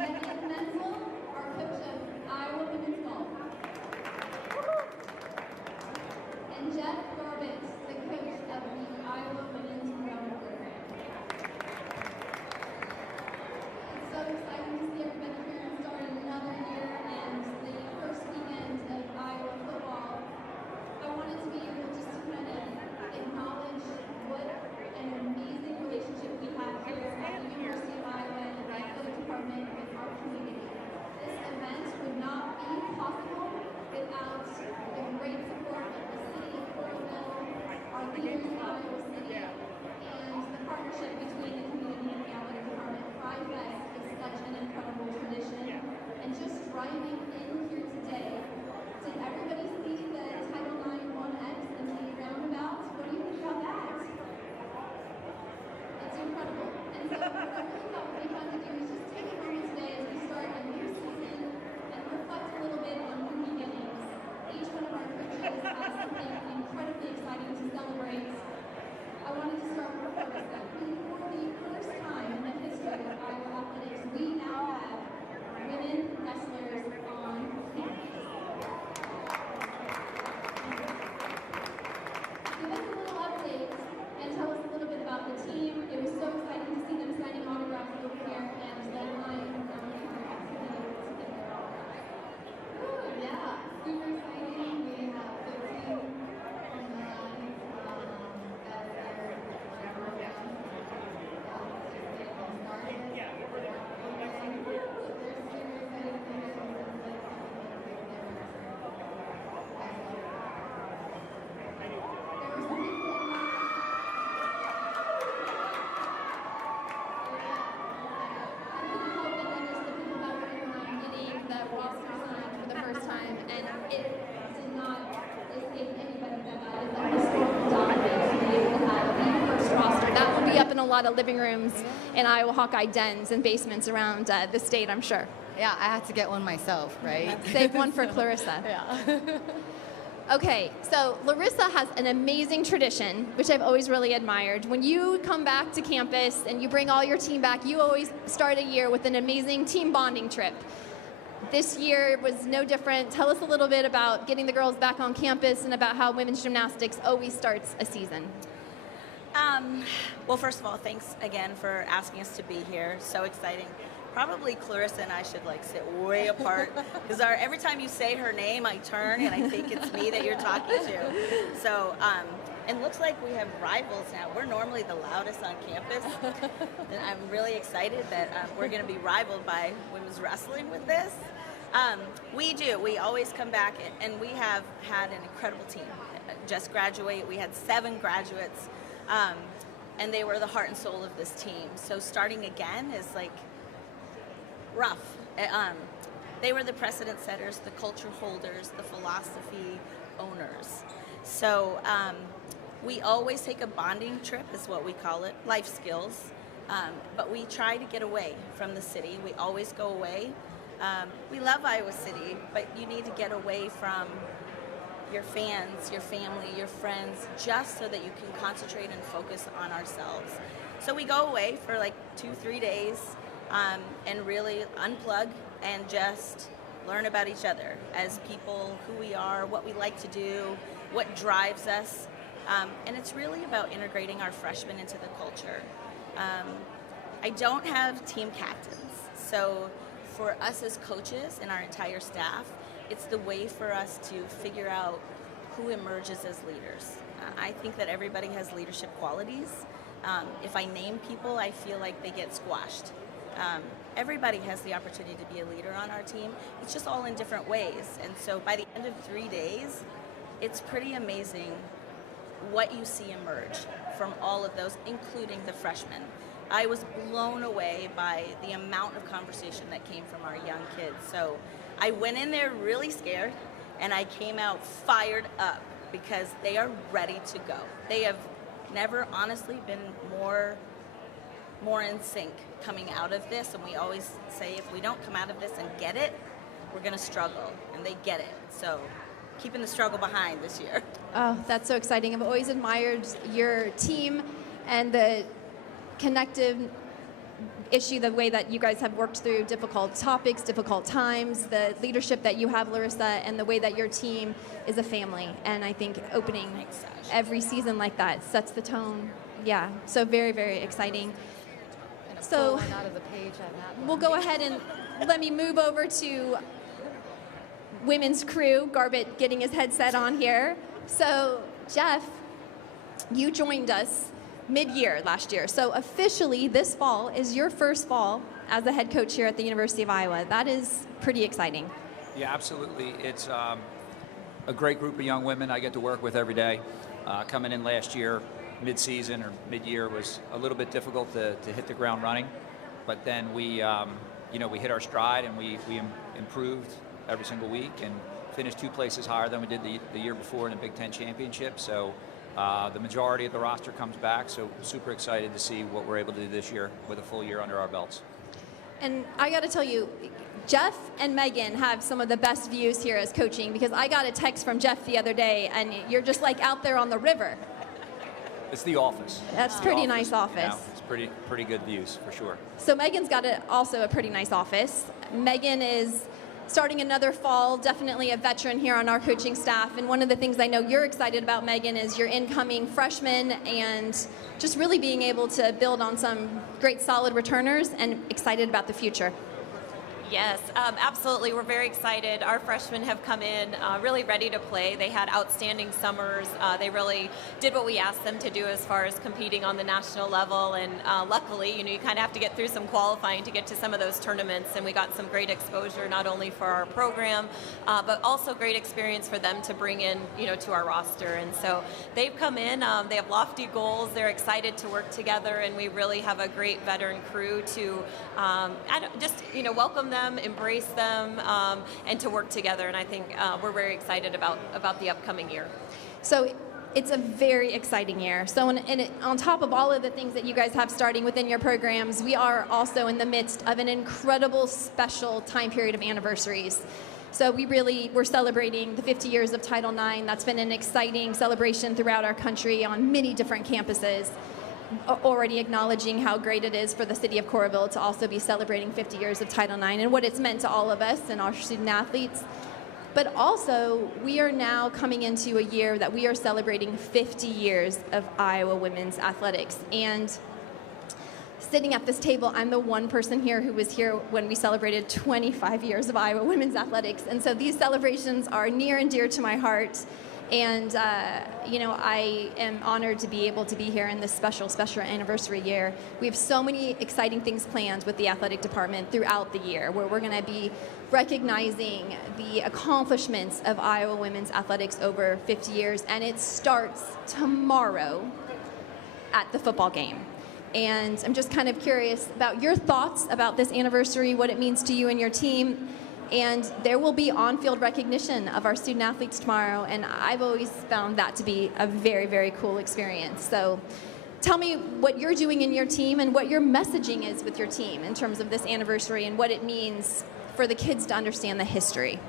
Megan Menzel, our coach of Iowa women's golf. And Jeff Garbett, the coach of the Iowa women's rowing program. It's so exciting to see everybody here and start another year and the first weekend of Iowa football. I wanted to be able just to kind of acknowledge what an amazing relationship we have here at the University of Iowa and the athletic department with our community. This event would not be possible without the great support of the city of Porterville, our leaders in Iowa City, and the partnership between the community and the athletic department. FRYfest is such an incredible tradition. And just driving in here today, did everybody see the Title IX 1X and the roundabout? What do you think about that? It's incredible. And so what I really thought would be fun to do is just take a moment today as we start a new season and reflect a little bit on new beginnings. Each one of our coaches has something incredibly exciting to celebrate. I wanted to start with Clarissa, who for the first time in the history of Iowa athletics, we now have women wrestlers on campus. Give us a little update and tell us a little bit about the team. It was so exciting to see them signing autographs over here and the line around the campus to be able to get their autographs. Ooh, yeah, super exciting. We have 15 on the line as their program. Just getting them started. A lot of living rooms in Iowa Hawkeye dens and basements around the state, I'm sure. Yeah, I had to get one myself, right? Save one for Clarissa. Yeah. Okay, so Larissa has an amazing tradition, which I've always really admired. When you come back to campus and you bring all your team back, you always start a year with an amazing team bonding trip. This year was no different. Tell us a little bit about getting the girls back on campus and about how women's gymnastics always starts a season. Well, first of all, thanks again for asking us to be here. So exciting. Probably Clarissa and I should like sit way apart because every time you say her name, I turn and I think it's me that you're talking to. So, and looks like we have rivals now. We're normally the loudest on campus, and I'm really excited that we're going to be rivaled by women's wrestling with this. We do. We always come back, and we have had an incredible team. Just graduate. We had 7 graduates. And they were the heart and soul of this team. So starting again is like rough. They were the precedent setters, the culture holders, the philosophy owners. So we always take a bonding trip, is what we call it, life skills. But we try to get away from the city. We always go away. We love Iowa City, but you need to get away from your fans, your family, your friends, just so that you can concentrate and focus on ourselves. So we go away for like 2-3 days and really unplug and just learn about each other as people, who we are, what we like to do, what drives us. And it's really about integrating our freshmen into the culture. I don't have team captains, so for us as coaches and our entire staff, it's the way for us to figure out who emerges as leaders. I think that everybody has leadership qualities. If I name people, I feel like they get squashed. Everybody has the opportunity to be a leader on our team. It's just all in different ways. And so by the end of 3 days, it's pretty amazing what you see emerge from all of those, including the freshmen. I was blown away by the amount of conversation that came from our young kids. So I went in there really scared, and I came out fired up because they are ready to go. They have never honestly been more in sync coming out of this, and we always say if we don't come out of this and get it, we're going to struggle, and they get it. So keeping the struggle behind this year. Oh, that's so exciting. I've always admired your team and the connective issue the way that you guys have worked through difficult topics, difficult times, the leadership that you have, Larissa, and the way that your team is a family. And I think opening every season like that sets the tone. Yeah, so very, very exciting. So out of the page on that one. we'll go ahead and let me move over to women's crew. Garbett getting his headset on here. So Jeff, you joined us mid-year last year. So officially this fall is your first fall as the head coach here at the University of Iowa. That is pretty exciting. Yeah, absolutely. It's a great group of young women I get to work with every day. Coming in last year, mid-season or mid-year was a little bit difficult to hit the ground running, but then we hit our stride and we improved every single week and finished 2 places higher than we did the year before in the Big Ten championship. So the majority of the roster comes back, so super excited to see what we're able to do this year with a full year under our belts. And I got to tell you, Jeff and Megan have some of the best views here as coaching, because I got a text from Jeff the other day, and you're just like out there on the river. It's the office. That's pretty nice office. You know, it's pretty good views for sure. So Megan's got also a pretty nice office. Megan is starting another fall, definitely a veteran here on our coaching staff. And one of the things I know you're excited about, Megan, is your incoming freshmen and just really being able to build on some great solid returners, and excited about the future. Yes, absolutely. We're very excited. Our freshmen have come in really ready to play. They had outstanding summers. They really did what we asked them to do as far as competing on the national level. And luckily, you kind of have to get through some qualifying to get to some of those tournaments. And we got some great exposure, not only for our program, but also great experience for them to bring in, to our roster. And so they've come in. They have lofty goals. They're excited to work together, and we really have a great veteran crew to welcome them, embrace them, and to work together. And I think we're very excited about the upcoming year. So it's a very exciting year. So on top of all of the things that you guys have starting within your programs, we are also in the midst of an incredible special time period of anniversaries. So we're celebrating the 50 years of Title IX. That's been an exciting celebration throughout our country on many different campuses. Already acknowledging how great it is for the city of Coralville to also be celebrating 50 years of Title IX and what it's meant to all of us and our student athletes. But also, we are now coming into a year that we are celebrating 50 years of Iowa women's athletics. And sitting at this table, I'm the one person here who was here when we celebrated 25 years of Iowa women's athletics. And so these celebrations are near and dear to my heart. And, I am honored to be able to be here in this special anniversary year. We have so many exciting things planned with the athletic department throughout the year, where we're going to be recognizing the accomplishments of Iowa women's athletics over 50 years. And it starts tomorrow at the football game. And I'm just kind of curious about your thoughts about this anniversary, what it means to you and your team. And there will be on-field recognition of our student athletes tomorrow, and I've always found that to be a very, very cool experience. So tell me what you're doing in your team and what your messaging is with your team in terms of this anniversary and what it means for the kids to understand the history.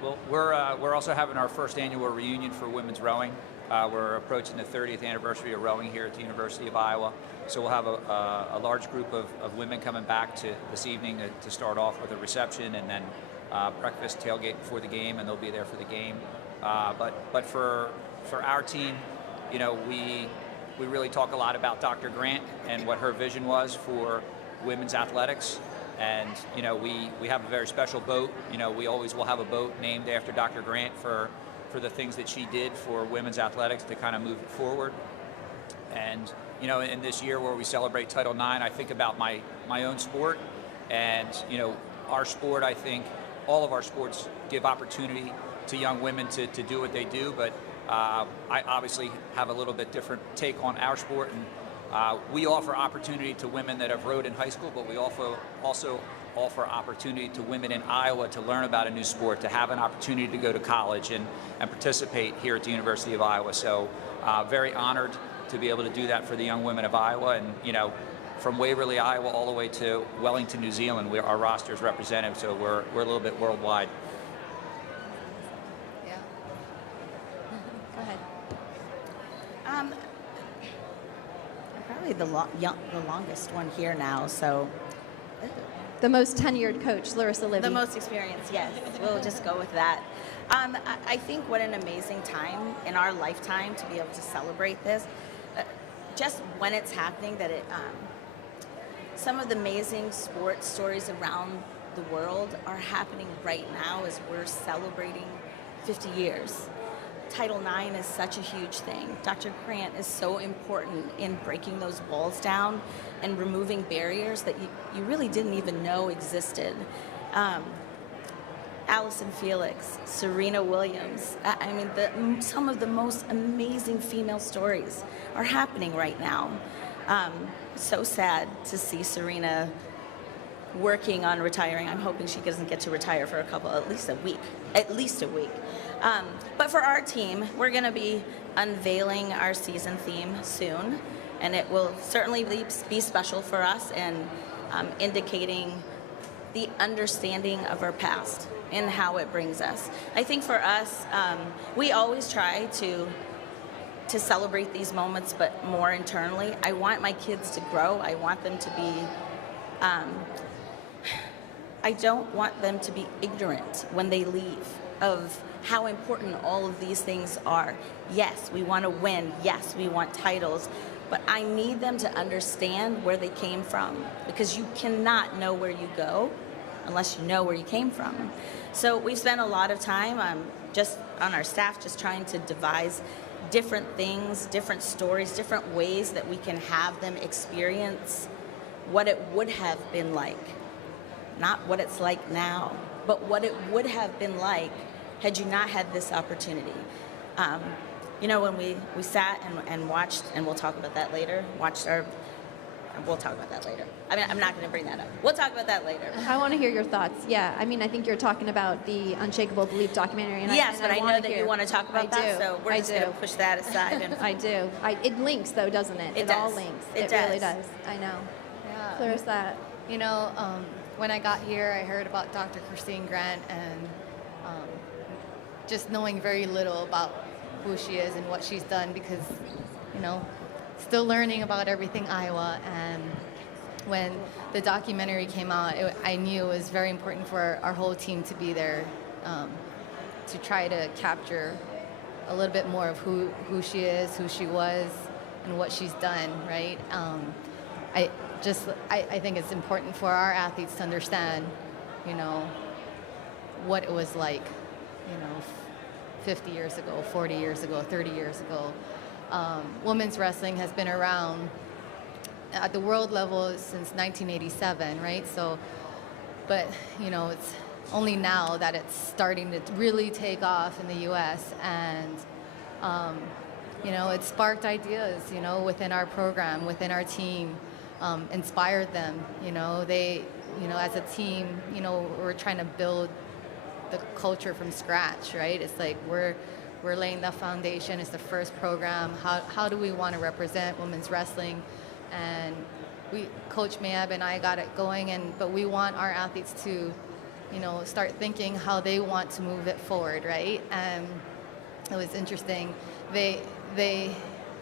Well, we're also having our first annual reunion for women's rowing. We're approaching the 30th anniversary of rowing here at the University of Iowa. So we'll have a large group of women coming back this evening to start off with a reception, and then breakfast, tailgate before the game, and they'll be there for the game. But for our team, we really talk a lot about Dr. Grant and what her vision was for women's athletics. And we have a very special boat. We always will have a boat named after Dr. Grant for the things that she did for women's athletics to kind of move it forward. And in this year where we celebrate Title IX, I think about my own sport, and our sport. I think all of our sports give opportunity to young women to do what they do, but I obviously have a little bit different take on our sport, and we offer opportunity to women that have rowed in high school, but we also offer opportunity to women in Iowa to learn about a new sport, to have an opportunity to go to college and participate here at the University of Iowa. So very honored to be able to do that for the young women of Iowa. And from Waverly, Iowa, all the way to Wellington, New Zealand, our roster is represented, so we're a little bit worldwide. Yeah. Go ahead. Probably the longest one here now, so. The most tenured coach, Larissa Livy. The most experienced, yes. We'll just go with that. I think what an amazing time in our lifetime to be able to celebrate this. Just when it's happening, that some of the amazing sports stories around the world are happening right now as we're celebrating 50 years. Title IX is such a huge thing. Dr. Grant is so important in breaking those walls down and removing barriers that you really didn't even know existed. Allison Felix, Serena Williams. I mean, some of the most amazing female stories are happening right now. So sad to see Serena working on retiring. I'm hoping she doesn't get to retire for at least a week. But for our team, we're going to be unveiling our season theme soon, and it will certainly be special for us and indicating the understanding of our past and how it brings us. I think for us, we always try to celebrate these moments, but more internally. I want my kids to grow. I want them to be, I don't want them to be ignorant when they leave of how important all of these things are. Yes, we want to win. Yes, we want titles. But I need them to understand where they came from, because you cannot know where you go unless you know where you came from. So we've spent a lot of time just on our staff just trying to devise different things, different stories, different ways that we can have them experience what it would have been like. Not what it's like now, but what it would have been like had you not had this opportunity. You know, when we sat and watched, and we'll talk about that later, we'll talk about that later. I mean, I'm not going to bring that up. We'll talk about that later. I want to hear your thoughts. Yeah, I mean, I think you're talking about the Unshakable Belief documentary. And yes, I know that you want to talk about that, so we're just going to push that aside. And I do. It links, though, doesn't it? It all links. It really does. I know. Yeah. Clarissa. You know, when I got here, I heard about Dr. Christine Grant, and just knowing very little about who she is and what she's done, because, you know, still learning about everything Iowa. And when the documentary came out, I knew it was very important for our whole team to be there, to try to capture a little bit more of who she is, who she was, and what she's done, right? I think it's important for our athletes to understand, you know, what it was like, you know, 50 years ago, 40 years ago, 30 years ago. Women's wrestling has been around at the world level since 1987, right? So, but, you know, it's only now that it's starting to really take off in the U.S. And, you know, it sparked ideas, you know, within our program, within our team, inspired them, you know. They, you know, as a team, you know, we're trying to build the culture from scratch, right? It's like we're laying the foundation. It's the first program. How do we want to represent women's wrestling? And Coach Mayab and I got it going, but we want our athletes to, you know, start thinking how they want to move it forward, right? And it was interesting. They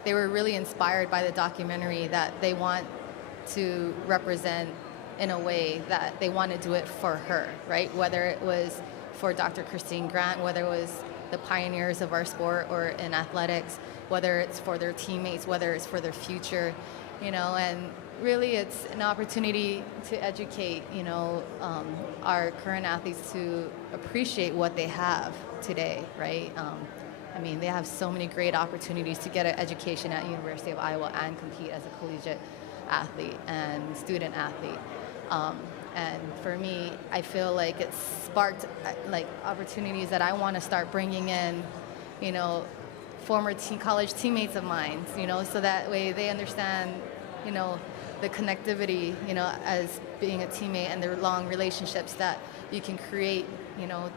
were really inspired by the documentary, that they want to represent in a way that they want to do it for her, right? Whether it was for Dr. Christine Grant, whether it was the pioneers of our sport or in athletics, whether it's for their teammates, whether it's for their future, you know. And really it's an opportunity to educate, you know, our current athletes to appreciate what they have today, right? I mean, they have so many great opportunities to get an education at University of Iowa and compete as a collegiate athlete and student athlete. And for me, I feel like it's sparked like opportunities that I want to start bringing in, you know, former college teammates of mine, you know, so that way they understand, you know, the connectivity, you know, as being a teammate, and the long relationships that you can create, you know,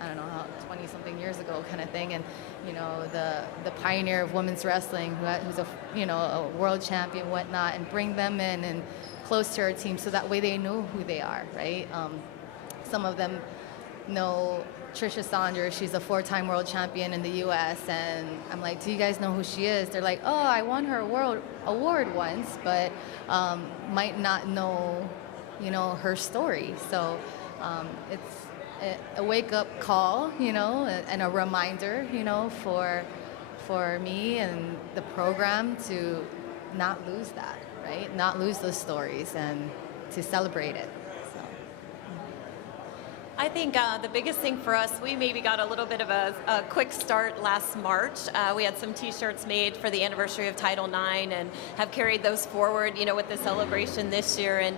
I don't know, how 20-something years ago kind of thing. And, you know, the pioneer of women's wrestling, who's a, you know, a world champion, whatnot, and bring them in and close to our team, so that way they know who they are, right? Some of them know Trisha Saunders, she's a 4-time world champion in the U.S. And I'm like, do you guys know who she is? They're like, oh, I won her world award once, but might not know, you know, her story. So it's a wake-up call, you know, and a reminder, you know, for me and the program to not lose that, right? Not lose those stories and to celebrate it. I think the biggest thing for us, we maybe got a little bit of a quick start last March. We had some T-shirts made for the anniversary of Title IX and have carried those forward, you know, with the celebration this year. And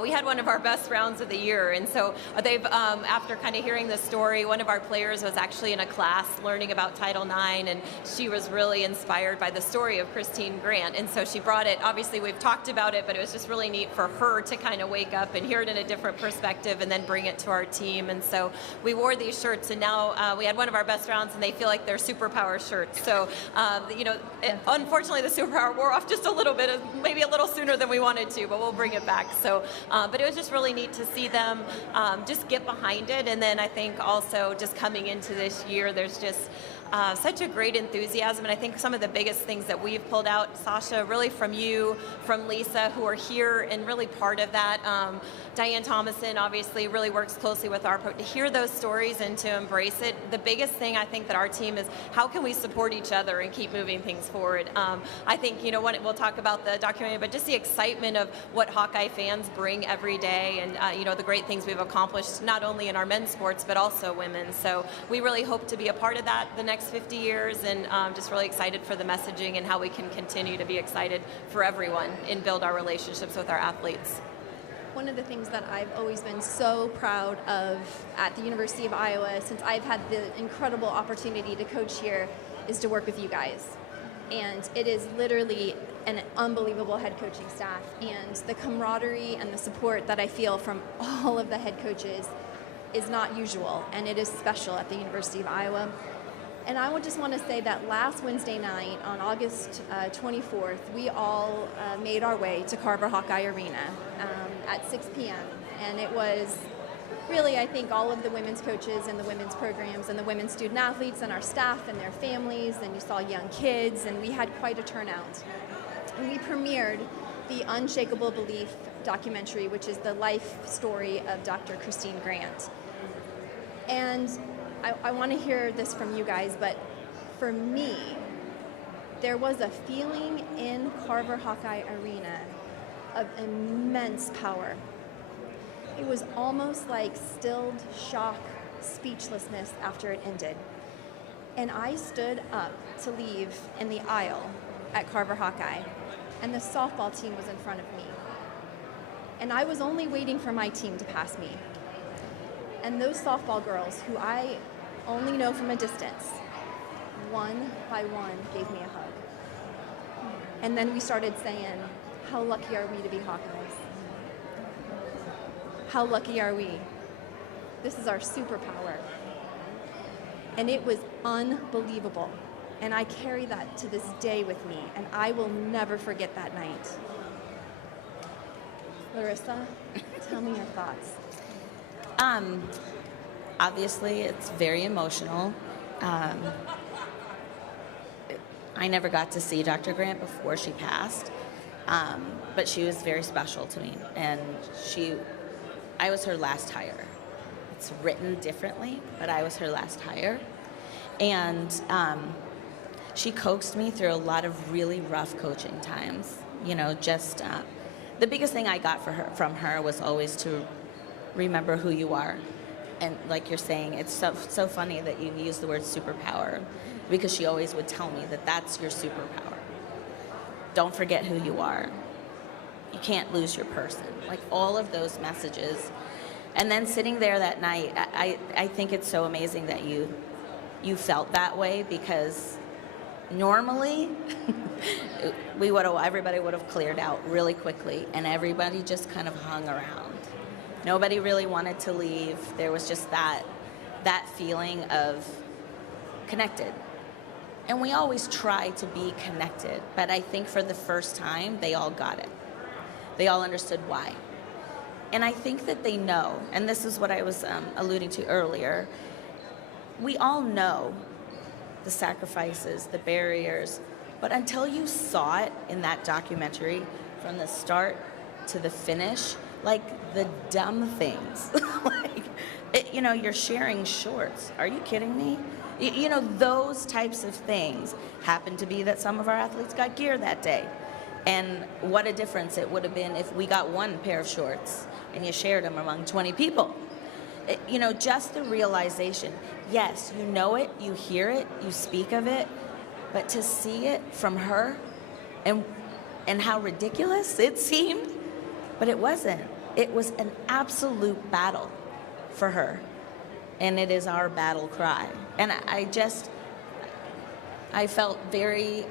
we had one of our best rounds of the year. And so they've, after kind of hearing the story, one of our players was actually in a class learning about Title IX, and she was really inspired by the story of Christine Grant. And so she brought it. Obviously, we've talked about it, but it was just really neat for her to kind of wake up and hear it in a different perspective and then bring it to our team. And so we wore these shirts, and now we had one of our best rounds, and they feel like they're superpower shirts. So, you know, unfortunately, the superpower wore off just a little bit, maybe a little sooner than we wanted to, but we'll bring it back. So, but it was just really neat to see them just get behind it. And then I think also just coming into this year, there's just such a great enthusiasm, and I think some of the biggest things that we've pulled out, Sasha, really from you, from Lisa, who are here and really part of that. Diane Thomason obviously really works closely with our to hear those stories and to embrace it. The biggest thing I think that our team is, how can we support each other and keep moving things forward? I think, you know, we'll talk about the documentary, but just the excitement of what Hawkeye fans bring every day, and you know, the great things we've accomplished not only in our men's sports but also women's. So we really hope to be a part of that the next 50 years, and just really excited for the messaging and how we can continue to be excited for everyone and build our relationships with our athletes. One of the things that I've always been so proud of at the University of Iowa, since I've had the incredible opportunity to coach here, is to work with you guys. And it is literally an unbelievable head coaching staff. And the camaraderie and the support that I feel from all of the head coaches is not usual, and it is special at the University of Iowa. And I would just want to say that last Wednesday night, on August 24th, we all made our way to Carver Hawkeye Arena at 6 p.m. And it was really, I think, all of the women's coaches and the women's programs and the women's student athletes and our staff and their families, and you saw young kids, and we had quite a turnout. And we premiered the Unshakable Belief documentary, which is the life story of Dr. Christine Grant. And I want to hear this from you guys, but for me, there was a feeling in Carver Hawkeye Arena of immense power. It was almost like stilled shock, speechlessness after it ended. And I stood up to leave in the aisle at Carver Hawkeye, and the softball team was in front of me. And I was only waiting for my team to pass me. And those softball girls, who I only know from a distance, one by one gave me a hug. And then we started saying, how lucky are we to be Hawkeyes? How lucky are we? This is our superpower. And it was unbelievable. And I carry that to this day with me, and I will never forget that night. Larissa, tell me your thoughts. Obviously, it's very emotional. I never got to see Dr. Grant before she passed, but she was very special to me, and I was her last hire. It's written differently, but I was her last hire, and she coaxed me through a lot of really rough coaching times. You know, just the biggest thing I got from her was always to remember who you are. And like you're saying, it's so funny that you use the word superpower, because she always would tell me that that's your superpower. Don't forget who you are. You can't lose your person. Like all of those messages. And then sitting there that night, I think it's so amazing that you felt that way, because normally everybody would have cleared out really quickly, and everybody just kind of hung around. Nobody really wanted to leave. There was just that feeling of connected. And we always try to be connected, but I think for the first time, they all got it. They all understood why. And I think that they know, and this is what I was alluding to earlier, we all know the sacrifices, the barriers, but until you saw it in that documentary from the start to the finish, like the dumb things, like, you're sharing shorts. Are you kidding me? Those types of things happen to be that some of our athletes got gear that day. And what a difference it would have been if we got one pair of shorts and you shared them among 20 people. Just the realization, yes, you know it, you hear it, you speak of it, but to see it from her and how ridiculous it seemed, but it wasn't. It was an absolute battle for her, and it is our battle cry. And I felt very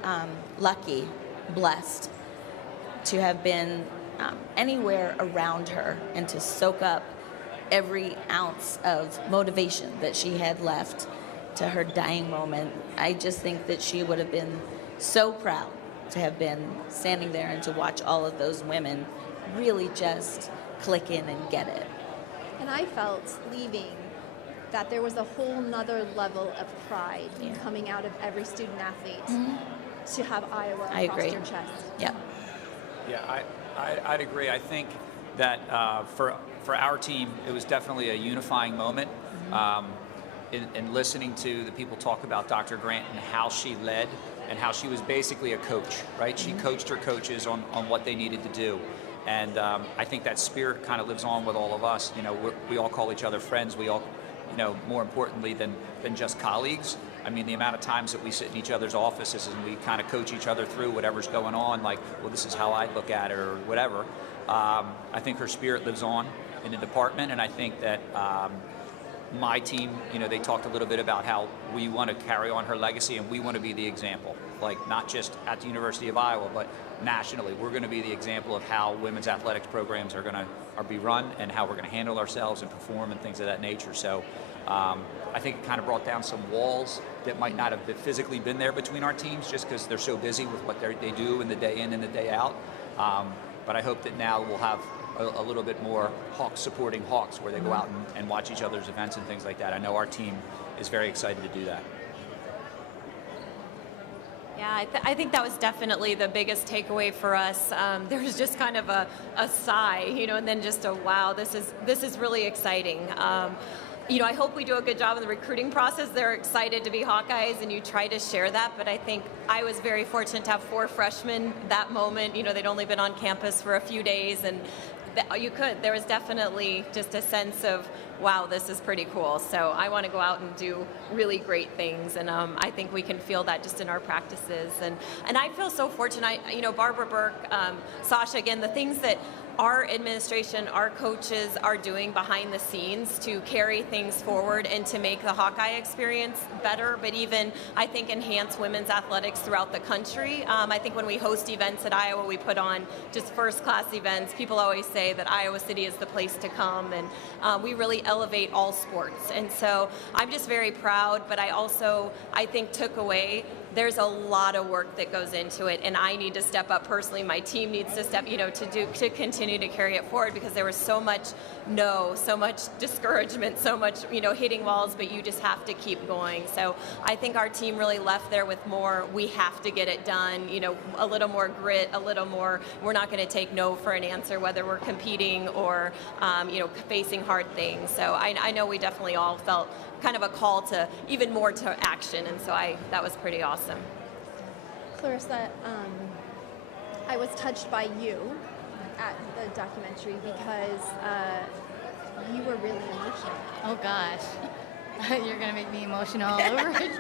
lucky, blessed to have been anywhere around her and to soak up every ounce of motivation that she had left to her dying moment. I just think that she would have been so proud to have been standing there and to watch all of those women really just click in and get it. And I felt leaving that there was a whole nother level of pride coming out of every student athlete to have Iowa across your chest. Yeah. Yeah, I'd agree. I think that for our team, it was definitely a unifying moment. In listening to the people talk about Dr. Grant and how she led and how she was basically a coach, right? She coached her coaches on what they needed to do. And I think that spirit kind of lives on with all of us. We all call each other friends. We all, more importantly than just colleagues. I mean, the amount of times that we sit in each other's offices and we kind of coach each other through whatever's going on, like, well, this is how I look at it or whatever. I think her spirit lives on in the department, and I think that my team, they talked a little bit about how we want to carry on her legacy and we want to be the example, like not just at the University of Iowa, but nationally. We're going to be the example of how women's athletics programs are be run and how we're going to handle ourselves and perform and things of that nature. So I think it kind of brought down some walls that might not have physically been there between our teams just because they're so busy with what they do in the day in and the day out. But I hope that now we'll have a little bit more Hawks supporting Hawks where they go out and watch each other's events and things like that. I know our team is very excited to do that. Yeah, I think that was definitely the biggest takeaway for us. There was just kind of a sigh, and then just a wow, this is really exciting. I hope we do a good job in the recruiting process. They're excited to be Hawkeyes, and you try to share that. But I think I was very fortunate to have 4 freshmen that moment. They'd only been on campus for a few days, and there was definitely just a sense of, wow, this is pretty cool. So I want to go out and do really great things, and I think we can feel that just in our practices. And I feel so fortunate. Barbara Burke, Sasha, again, the things that our administration, our coaches are doing behind the scenes to carry things forward and to make the Hawkeye experience better, but even, I think, enhance women's athletics throughout the country. I think when we host events at Iowa, we put on just first-class events. People always say that Iowa City is the place to come, and we really elevate all sports. And so I'm just very proud, but I think, took away there's a lot of work that goes into it, and I need to step up personally. My team needs to step, to continue to carry it forward, because there was so much so much discouragement, so much, hitting walls, but you just have to keep going. So I think our team really left there with more, we have to get it done, a little more grit, a little more, we're not going to take no for an answer, whether we're competing or, facing hard things. So I know we definitely all felt kind of a call to even more to action, and so that was pretty awesome. Clarissa, I was touched by you at the documentary because you were really emotional. Oh gosh, you're gonna make me emotional all over again.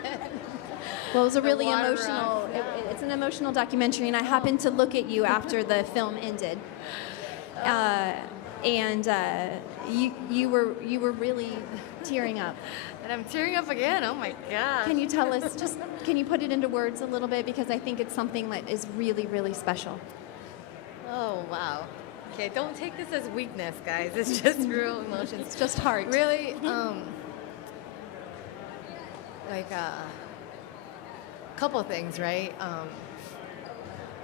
Well, it was a really emotional. It's an emotional documentary, and I happened to look at you after the film ended, and you were really tearing up. And I'm tearing up again. Oh my gosh. Can you tell us, can you put it into words a little bit? Because I think it's something that is really, really special. Oh, wow. Okay, don't take this as weakness, guys. It's just real emotions. It's just heart. Really, like a couple things, right?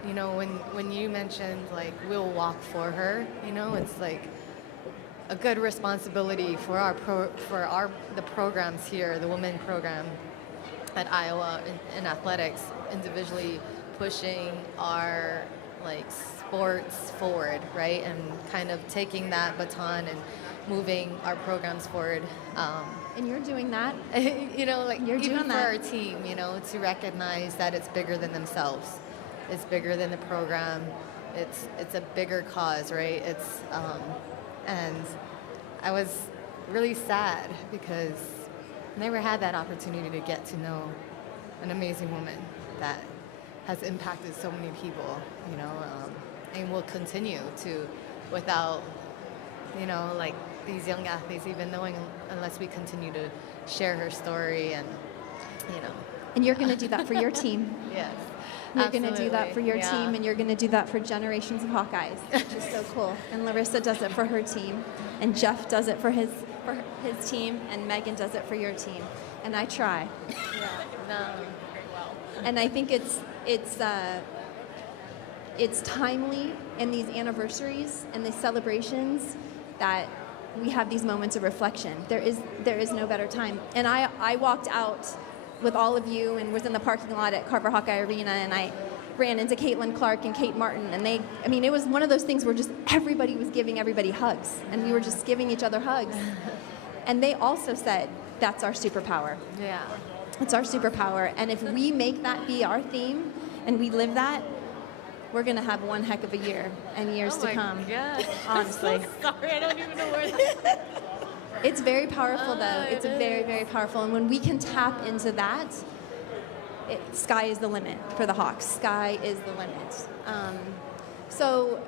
When you mentioned, like, we'll walk for her, it's like a good responsibility for the programs here, the women program at Iowa in athletics, individually pushing our like sports forward, right, and kind of taking that baton and moving our programs forward. And you're doing that. You know, like you're even doing for that. our team, you know, to recognize that it's bigger than themselves. It's bigger than the program. It's a bigger cause, right? And I was really sad because I never had that opportunity to get to know an amazing woman that has impacted so many people, you know, and will continue to without, you know, like these young athletes even knowing unless we continue to share her story and, you know. And you're going to do that for your team. Yes. You're going to do that for your Yeah. team, and you're going to do that for generations of Hawkeyes, which is so cool. And Larissa does it for her team, and Jeff does it for his team, and Megan does it for your team. And I try. Yeah. No. And I think it's timely in these anniversaries and these celebrations that we have these moments of reflection. There is no better time. And I walked out with all of you and was in the parking lot at Carver Hawkeye Arena, and I ran into Caitlin Clark and Kate Martin, and it was one of those things where just everybody was giving everybody hugs, and we were just giving each other hugs. And they also said, that's our superpower. Yeah. It's our superpower, and if we make that be our theme and we live that, we're going to have one heck of a year and years to come. God. Honestly. I'm so sorry, I don't even know where that. It's very powerful, though. It's very, very powerful. And when we can tap into that, sky is the limit for the Hawks. Sky is the limit. So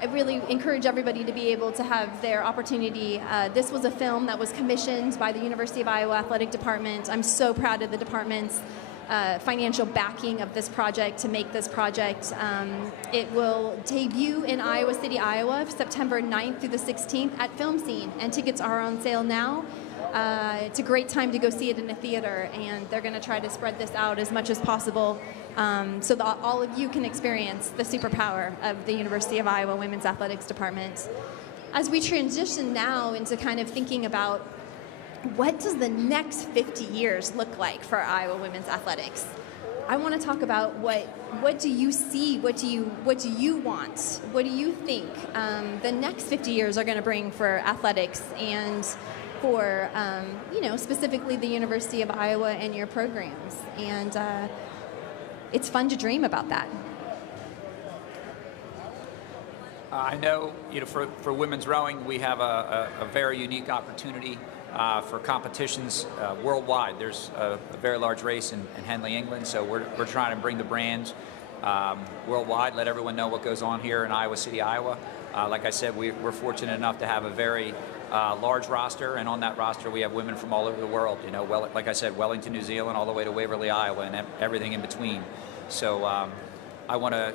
I really encourage everybody to be able to have their opportunity. This was a film that was commissioned by the University of Iowa Athletic Department. I'm so proud of the department's financial backing of this project to make this project. It will debut in Iowa City, Iowa, September 9th through the 16th at Film Scene, and tickets are on sale now. It's a great time to go see it in a theater, and they're going to try to spread this out as much as possible so that all of you can experience the superpower of the University of Iowa Women's Athletics Department. As we transition now into kind of thinking about what does the next 50 years look like for Iowa women's athletics? I want to talk about what do you see? What do you want? What do you think the next 50 years are going to bring for athletics and for specifically the University of Iowa and your programs? And it's fun to dream about that. I know, for women's rowing, we have a very unique opportunity for competitions worldwide. There's a very large race in Henley, England, so we're trying to bring the brand worldwide, let everyone know what goes on here in Iowa City, Iowa. Like I said, we're fortunate enough to have a very large roster, and on that roster we have women from all over the world. Like I said, Wellington, New Zealand, all the way to Waverly, Iowa, and everything in between. So I want to,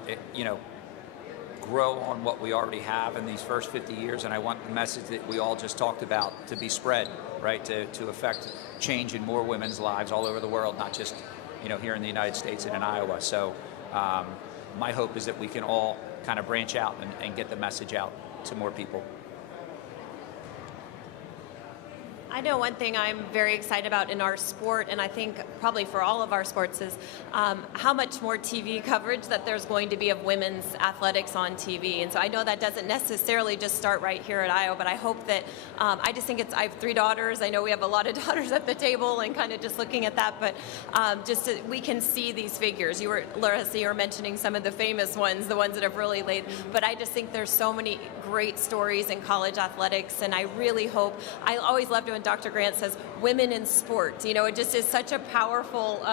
grow on what we already have in these first 50 years, and I want the message that we all just talked about to be spread, right, to affect change in more women's lives all over the world, not just here in the United States and in Iowa. So my hope is that we can all kind of branch out and get the message out to more people. I know one thing I'm very excited about in our sport, and I think probably for all of our sports, is how much more TV coverage that there's going to be of women's athletics on TV. And so I know that doesn't necessarily just start right here at Iowa, but I hope that, I just think I have 3 daughters. I know we have a lot of daughters at the table and kind of just looking at that, but we can see these figures. Larissa, you were mentioning some of the famous ones, the ones that have really laid, but I just think there's so many great stories in college athletics, and I really hope, I always loved when Dr. Grant says women in sports. It just is such a powerful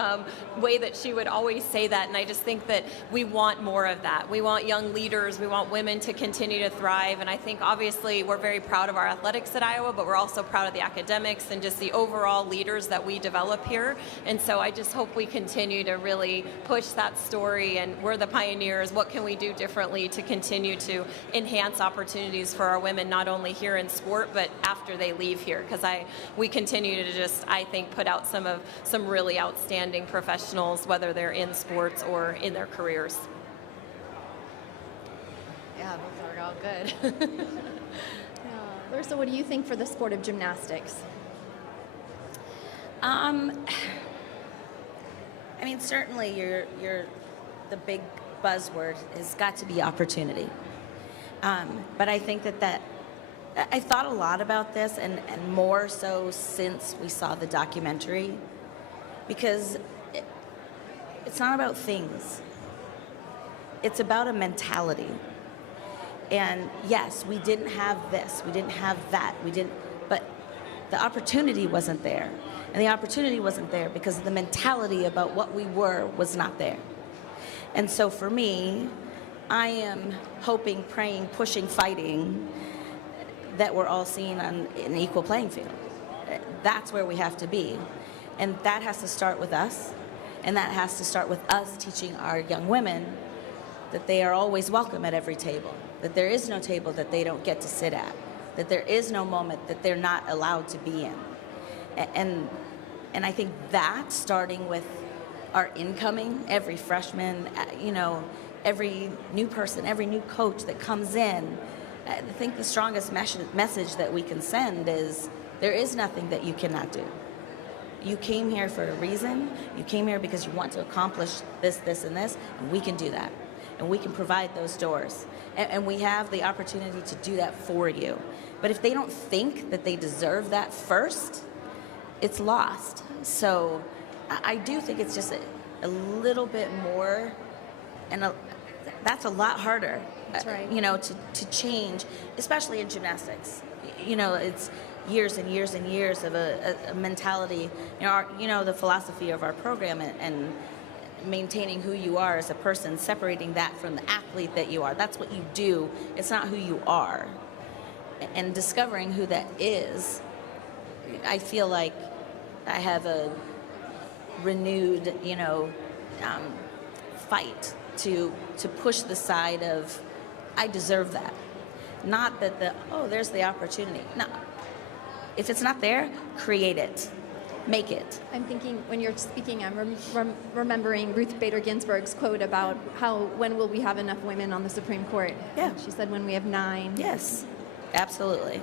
way that she would always say that, and I just think that we want more of that. We want young leaders, we want women to continue to thrive, and I think obviously we're very proud of our athletics at Iowa, but we're also proud of the academics and just the overall leaders that we develop here, and so I just hope we continue to really push that story, and we're the pioneers. What can we do differently to continue to enhance opportunities for our women, not only here in sport, but after they leave here? Because we continue to just, I think, put out some really outstanding professionals, whether they're in sports or in their careers. Yeah, those are all good. Larissa, what do you think for the sport of gymnastics? I mean, certainly the big buzzword has got to be opportunity. But I think that I thought a lot about this, and more so since we saw the documentary, because it's not about things. It's about a mentality. And yes, we didn't have this, we didn't have that, but the opportunity wasn't there. And the opportunity wasn't there because the mentality about what we were was not there. And so for me, I am hoping, praying, pushing, fighting that we're all seen on an equal playing field. That's where we have to be. And that has to start with us. And that has to start with us teaching our young women that they are always welcome at every table, that there is no table that they don't get to sit at, that there is no moment that they're not allowed to be in. And I think that, starting with our incoming, every freshman, every new person, every new coach that comes in, I think the strongest message that we can send is there is nothing that you cannot do. You came here for a reason. You came here because you want to accomplish this, this, and this, and we can do that. And we can provide those doors. And we have the opportunity to do that for you. But if they don't think that they deserve that first, it's lost. So I do think it's just a little bit more, and that's a lot harder. That's right. To change, especially in gymnastics. It's years and years and years of a mentality. The philosophy of our program and maintaining who you are as a person, separating that from the athlete that you are. That's what you do. It's not who you are. And discovering who that is, I feel like I have a renewed, fight to push the side of, I deserve that. Not that there's the opportunity. No. If it's not there, create it. Make it. I'm thinking, when you're speaking, I'm remembering Ruth Bader Ginsburg's quote about when will we have enough women on the Supreme Court? Yeah. She said when we have 9. Yes, absolutely.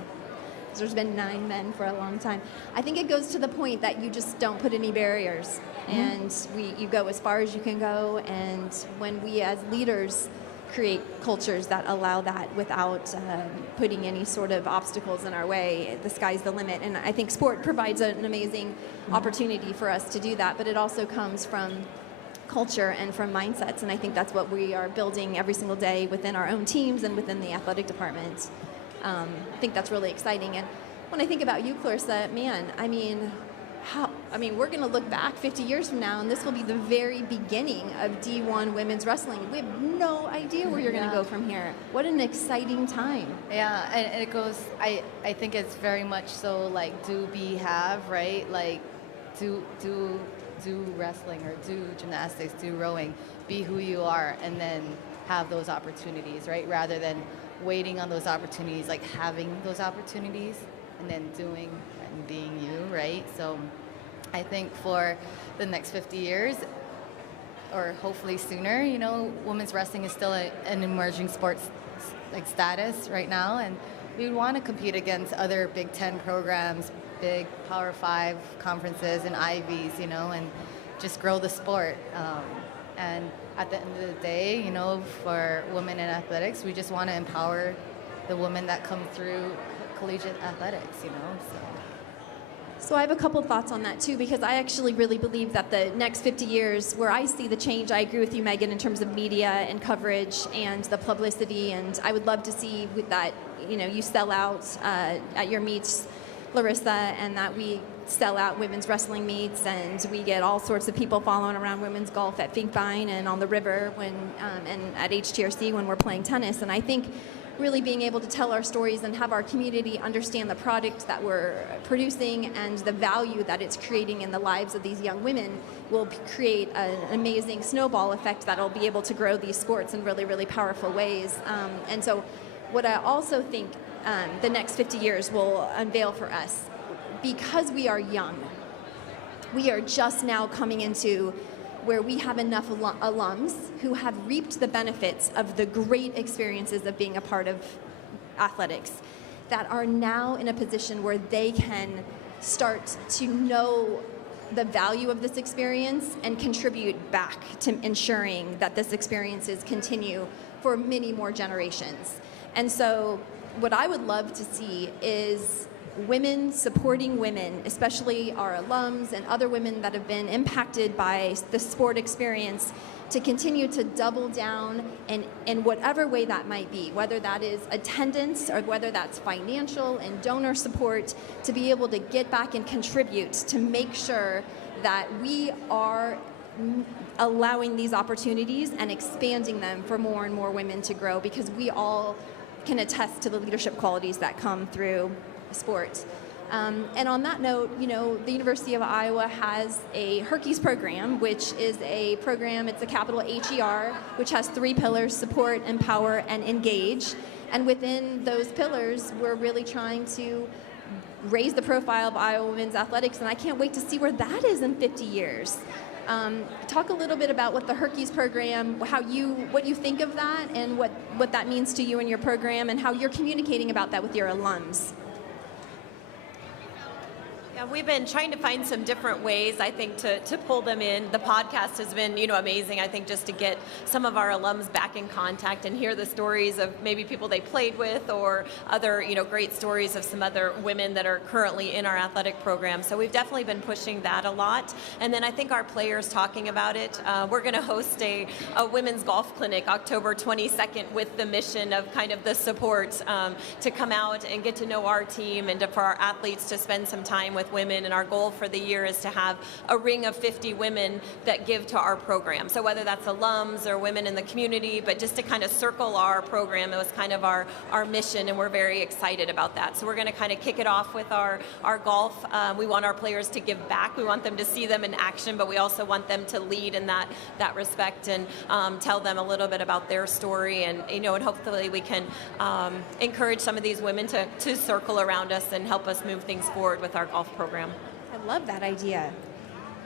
There's been 9 men for a long time. I think it goes to the point that you just don't put any barriers, and you go as far as you can go, and when we as leaders create cultures that allow that without putting any sort of obstacles in our way, the sky's the limit. And I think sport provides an amazing opportunity for us to do that, but it also comes from culture and from mindsets, and I think that's what we are building every single day within our own teams and within the athletic department. I think that's really exciting. And when I think about you, Clarissa, man, we're going to look back 50 years from now, and this will be the very beginning of D1 women's wrestling. We have no idea where you're going to go from here. What an exciting time. Yeah, and it goes, I think it's very much so like do, be, have, right? Like do wrestling or do gymnastics, do rowing, be who you are, and then have those opportunities, right? Rather than waiting on those opportunities, like having those opportunities and then doing and being you, right? So I think for the next 50 years, or hopefully sooner, women's wrestling is still an emerging sports status right now, and we would want to compete against other Big Ten programs, big Power 5 conferences and Ivies, and just grow the sport. And at the end of the day, for women in athletics, we just want to empower the women that come through collegiate athletics, So I have a couple thoughts on that too, because I actually really believe that the next 50 years, where I see the change, I agree with you, Megan, in terms of media and coverage and the publicity, and I would love to see that, you sell out at your meets, Larissa, and that we sell out women's wrestling meets, and we get all sorts of people following around women's golf at Finkbein and on the river and at HTRC when we're playing tennis. And I think really being able to tell our stories and have our community understand the product that we're producing and the value that it's creating in the lives of these young women will create an amazing snowball effect that'll be able to grow these sports in really, really powerful ways. And so what I also think the next 50 years will unveil for us, because we are young, we are just now coming into where we have enough alums who have reaped the benefits of the great experiences of being a part of athletics. that are now in a position where they can start to know the value of this experience and contribute back to ensuring that this experiences continue for many more generations. And so what I would love to see is women supporting women, especially our alums and other women that have been impacted by the sport experience, to continue to double down in whatever way that might be, whether that is attendance or whether that's financial and donor support, to be able to get back and contribute to make sure that we are allowing these opportunities and expanding them for more and more women to grow, because we all can attest to the leadership qualities that come through sport. And on that note, you know, the University of Iowa has a HERky's program, which is a program, it's a capital HER, which has 3 pillars: support, empower, and engage. And within those pillars, we're really trying to raise the profile of Iowa women's athletics, and I can't wait to see where that is in 50 years. Talk a little bit about what the HERky's program, what you think of that, and what that means to you and your program, and how you're communicating about that with your alums. Yeah, we've been trying to find some different ways, I think, to pull them in. The podcast has been, you know, amazing, I think, just to get some of our alums back in contact and hear the stories of maybe people they played with, or other, you know, great stories of some other women that are currently in our athletic program. So we've definitely been pushing that a lot. And then I think our players talking about it. We're going to host a women's golf clinic October 22nd with the mission of kind of the support to come out and get to know our team, and for our athletes to spend some time with women. And our goal for the year is to have a ring of 50 women that give to our program. So whether that's alums or women in the community, but just to kind of circle our program, it was kind of our mission, and we're very excited about that. So we're going to kind of kick it off with our golf. We want our players to give back. We want them to see them in action, but we also want them to lead in that respect, and tell them a little bit about their story, and, you know, and hopefully we can encourage some of these women to circle around us and help us move things forward with our golf program. I love that idea.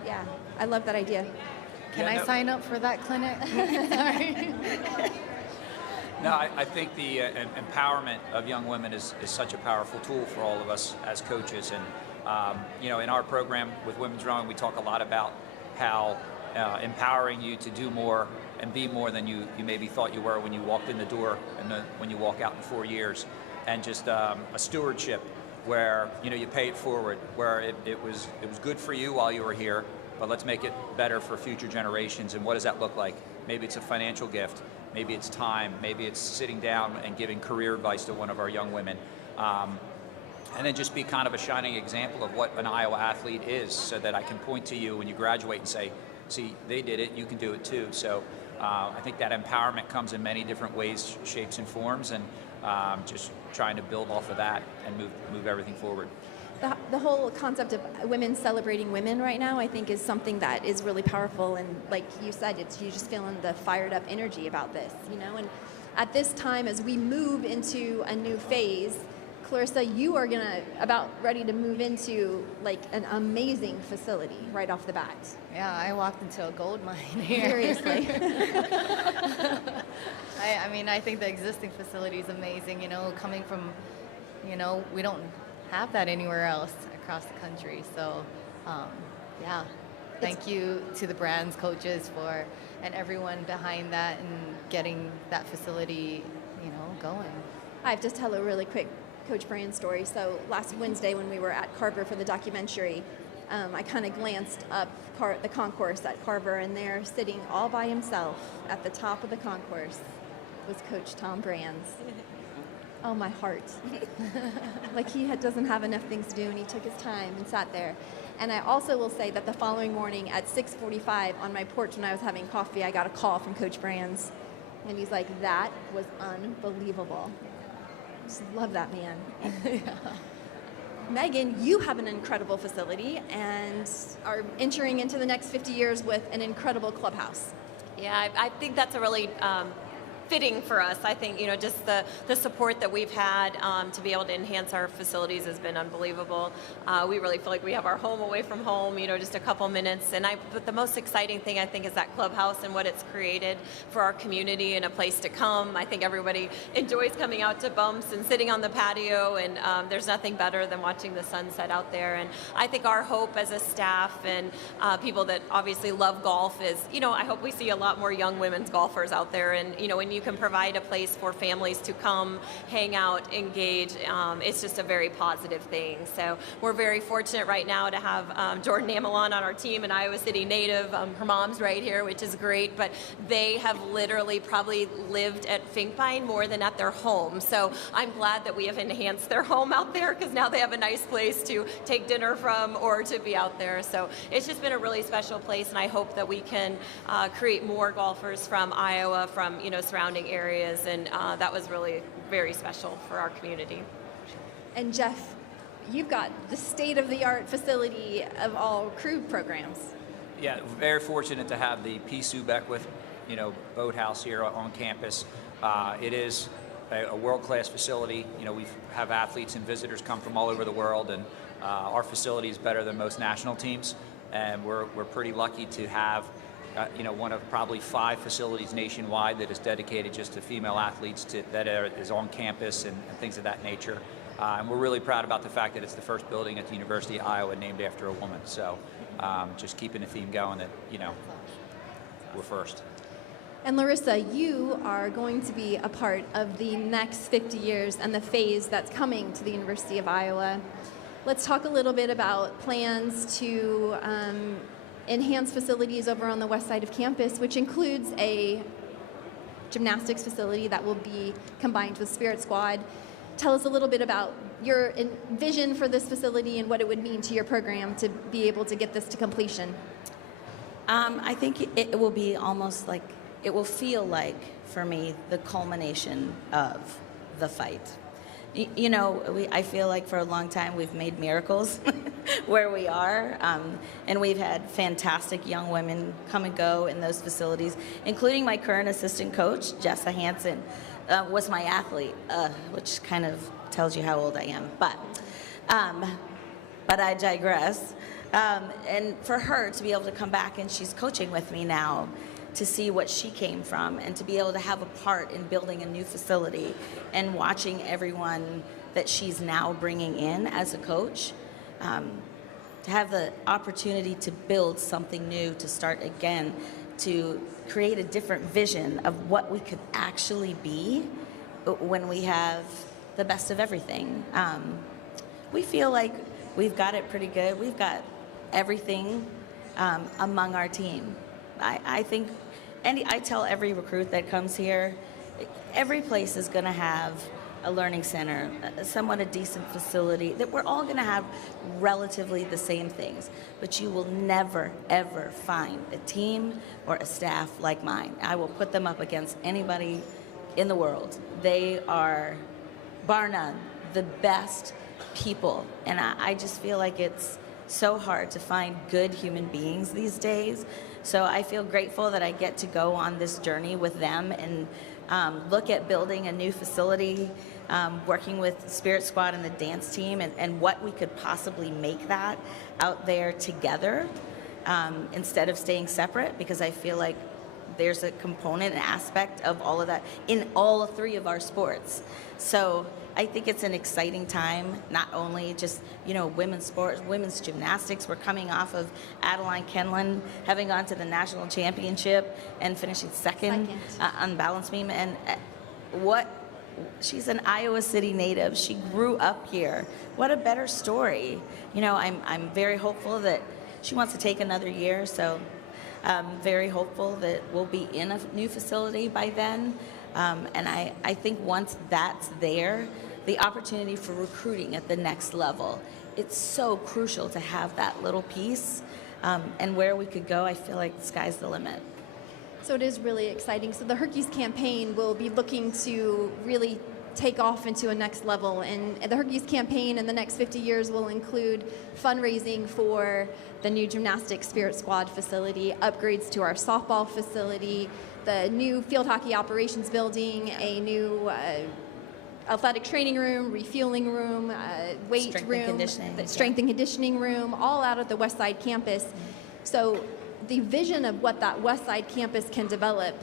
Yeah, I love that idea. Can I sign up for that clinic? Sorry. No, I think the empowerment of young women is such a powerful tool for all of us as coaches. And, you know, in our program with women's rowing, we talk a lot about how empowering you to do more and be more than you maybe thought you were when you walked in the door, and when you walk out in 4 years. And just a stewardship where, you know, you pay it forward, where it was good for you while you were here, but let's make it better for future generations. And what does that look like? Maybe it's a financial gift, maybe it's time, maybe it's sitting down and giving career advice to one of our young women. And then just be kind of a shining example of what an Iowa athlete is, so that I can point to you when you graduate and say, see, they did it, you can do it too. So I think that empowerment comes in many different ways, shapes, and forms, and just trying to build off of that and move everything forward. The whole concept of women celebrating women right now, I think, is something that is really powerful. And like you said, you just feeling the fired up energy about this, you know. And at this time, as we move into a new phase, Clarissa, you are about ready to move into like an amazing facility right off the bat. Yeah, I walked into a gold mine here. Seriously. I mean, I think the existing facility is amazing, you know, coming from, you know, we don't have that anywhere else across the country. So, yeah, thank you to the brands, coaches, and everyone behind that, and getting that facility, you know, going. I have to tell a really quick Coach Brand story. So last Wednesday when we were at Carver for the documentary, I kind of glanced up the concourse at Carver, and there, sitting all by himself at the top of the concourse, was Coach Tom Brands. Oh, my heart. Like he doesn't have enough things to do, and he took his time and sat there. And I also will say that the following morning at 6:45 on my porch when I was having coffee, I got a call from Coach Brands, and he's like, that was unbelievable. Just love that man. Yeah. Megan, you have an incredible facility and are entering into the next 50 years with an incredible clubhouse. Yeah, I think that's a really fitting for us. I think, just the support that we've had to be able to enhance our facilities has been unbelievable. We really feel like we have our home away from home, just a couple minutes. But the most exciting thing, I think, is that clubhouse and what it's created for our community and a place to come. I think everybody enjoys coming out to Bumps and sitting on the patio, and there's nothing better than watching the sunset out there. And I think our hope as a staff and people that obviously love golf is, I hope we see a lot more young women's golfers out there. And, when you can provide a place for families to come, hang out, engage, it's just a very positive thing. So we're very fortunate right now to have Jordan Amelon on our team, an Iowa City native. Her mom's right here, which is great, but they have literally probably lived at Finkbine more than at their home. So I'm glad that we have enhanced their home out there, because now they have a nice place to take dinner from or to be out there. So it's just been a really special place, and I hope that we can create more golfers from Iowa, from surrounding areas, and that was really very special for our community. And Jeff, you've got the state-of-the-art facility of all crew programs. Yeah, very fortunate to have the P. Sue Beckwith, boathouse here on campus. It is a world-class facility. We have athletes and visitors come from all over the world, and our facility is better than most national teams. And we're pretty lucky to have one of probably 5 facilities nationwide that is dedicated just to female athletes that is on campus and things of that nature. And we're really proud about the fact that it's the first building at the University of Iowa named after a woman. So just keeping the theme going that, we're first. And Larissa, you are going to be a part of the next 50 years and the phase that's coming to the University of Iowa. Let's talk a little bit about plans to enhance facilities over on the west side of campus, which includes a gymnastics facility that will be combined with Spirit Squad. Tell us a little bit about your vision for this facility and what it would mean to your program to be able to get this to completion. I think it will be almost like, it will feel like, for me, the culmination of the fight. I feel like for a long time we've made miracles where we are, and we've had fantastic young women come and go in those facilities, including my current assistant coach, Jessa Hansen, was my athlete, which kind of tells you how old I am, but I digress. And for her to be able to come back, and she's coaching with me now, to see what she came from and to be able to have a part in building a new facility and watching everyone that she's now bringing in as a coach, to have the opportunity to build something new, to start again, to create a different vision of what we could actually be when we have the best of everything. We feel like we've got it pretty good. We've got everything among our team. I think, and I tell every recruit that comes here, every place is going to have a learning center, somewhat a decent facility, that we're all going to have relatively the same things. But you will never, ever find a team or a staff like mine. I will put them up against anybody in the world. They are, bar none, the best people. And I just feel like it's so hard to find good human beings these days. So I feel grateful that I get to go on this journey with them and look at building a new facility, working with Spirit Squad and the dance team, and what we could possibly make that out there together instead of staying separate, because I feel like there's a component and aspect of all of that in all 3 of our sports. So I think it's an exciting time, not only just, women's sports, women's gymnastics. We're coming off of Adeline Kenlin having gone to the national championship and finishing second. On balance beam. And she's an Iowa City native. She grew up here. What a better story. I'm very hopeful that she wants to take another year, so I'm very hopeful that we'll be in a new facility by then. And I think once that's there, the opportunity for recruiting at the next level, it's so crucial to have that little piece. And where we could go, I feel like the sky's the limit. So it is really exciting. So the HERky's campaign will be looking to really take off into a next level. And the HERky's campaign in the next 50 years will include fundraising for the new gymnastics Spirit Squad facility, upgrades to our softball facility, the new field hockey operations building, a new athletic training room, refueling room, weight Strength and room, conditioning, the strength and conditioning room, all out at the West Side campus. So the vision of what that West Side campus can develop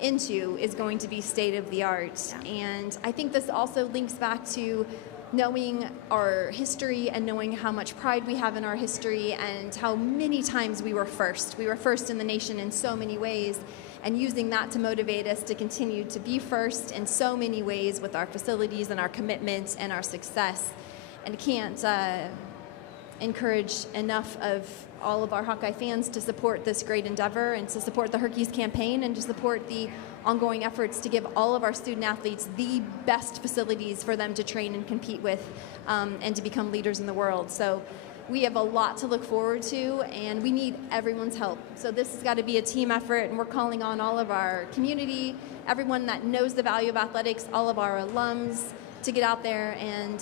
into is going to be state of the art. And I think this also links back to knowing our history and knowing how much pride we have in our history and how many times we were first. We were first in the nation in so many ways, and using that to motivate us to continue to be first in so many ways with our facilities and our commitment and our success. And can't encourage enough of all of our Hawkeye fans to support this great endeavor and to support the HERky's campaign and to support the ongoing efforts to give all of our student athletes the best facilities for them to train and compete with and to become leaders in the world. So we have a lot to look forward to, and we need everyone's help. So this has got to be a team effort, and we're calling on all of our community, everyone that knows the value of athletics, all of our alums, to get out there. And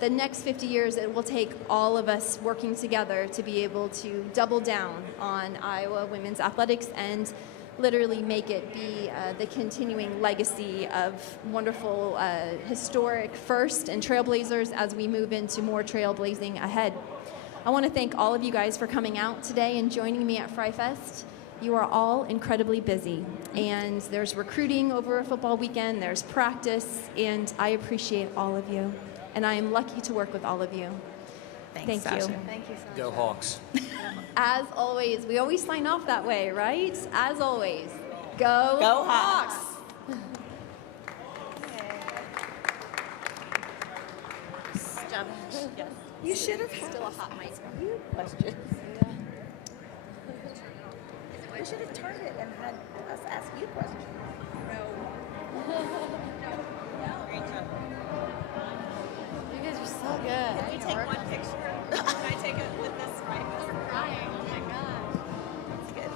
the next 50 years, it will take all of us working together to be able to double down on Iowa women's athletics and literally make it be the continuing legacy of wonderful, historic first and trailblazers as we move into more trailblazing ahead. I want to thank all of you guys for coming out today and joining me at FRYfest. You are all incredibly busy, and there's recruiting over a football weekend, there's practice, and I appreciate all of you, and I am lucky to work with all of you. Thank you. Thank you, Sasha. Go Hawks. As always, we always sign off that way, right? As always, go Hawks! Yes. You should have had Still a hot mic. you questions. We should have turned it and had us ask you questions. You guys are so good. Can we take one picture? Can I take it with this right? We're crying. Oh my gosh. That's good.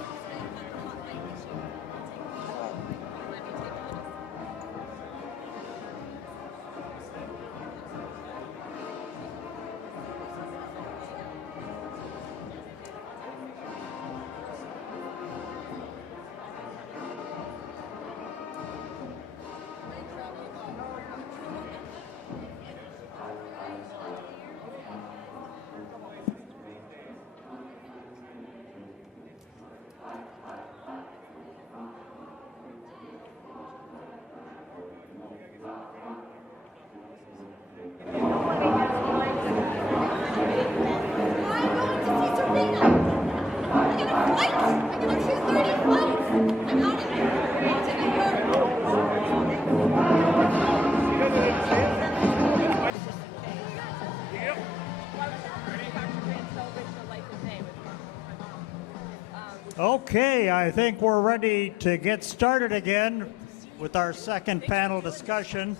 Okay, I think we're ready to get started again with our second panel discussion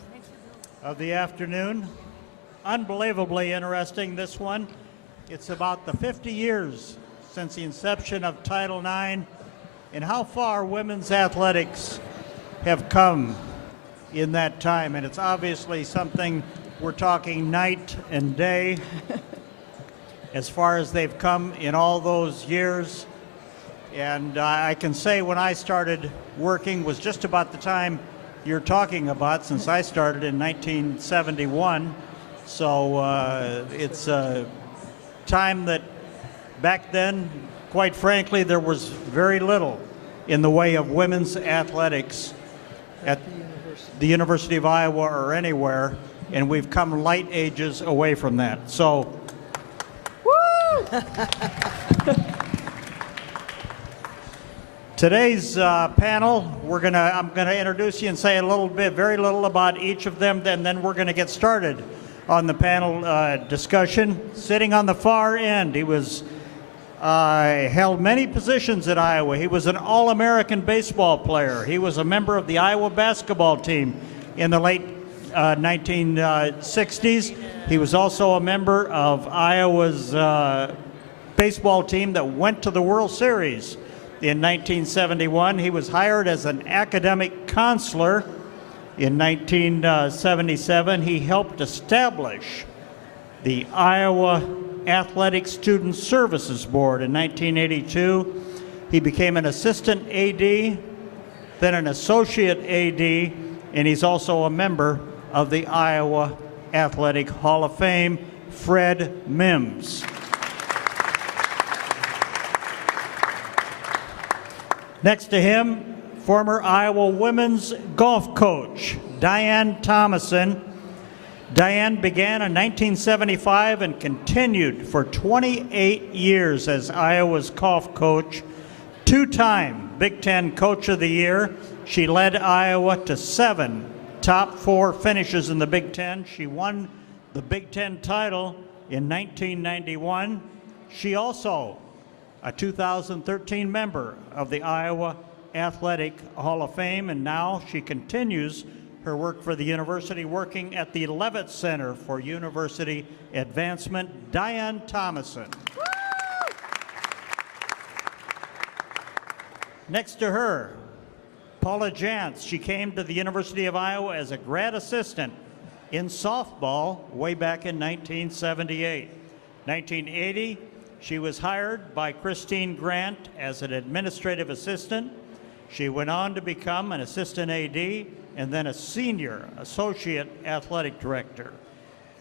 of the afternoon. Unbelievably interesting, this one. It's about the 50 years since the inception of Title IX and how far women's athletics have come in that time. And it's obviously something we're talking night and day as far as they've come in all those years. And I can say when I started working was just about the time you're talking about, since I started in 1971. So it's a time that back then, quite frankly, there was very little in the way of women's athletics at the University of Iowa or anywhere, and we've come light ages away from that. So, woo! Today's panel, I'm gonna introduce you and say a little bit, very little about each of them, and then we're gonna get started on the panel discussion. Sitting on the far end, he was held many positions at Iowa. He was an All-American baseball player. He was a member of the Iowa basketball team in the late 1960s. He was also a member of Iowa's baseball team that went to the World Series. In 1971, he was hired as an academic counselor. In 1977, he helped establish the Iowa Athletic Student Services Board. In 1982, he became an assistant AD then an associate AD, and he's also a member of the Iowa Athletic Hall of Fame, Fred Mims. Next to him, former Iowa women's golf coach, Diane Thomason. Diane began in 1975 and continued for 28 years as Iowa's golf coach, two-time Big Ten Coach of the Year. She led Iowa to 7 top 4 finishes in the Big Ten. She won the Big Ten title in 1991. She also a 2013 member of the Iowa Athletic Hall of Fame, and now she continues her work for the university, working at the Levitt Center for University Advancement. Diane Thomason. Next to her, Paula Jantz. She came to the University of Iowa as a grad assistant in softball way back in 1978. 1980, she was hired by Christine Grant as an administrative assistant. She went on to become an assistant AD and then a senior associate athletic director.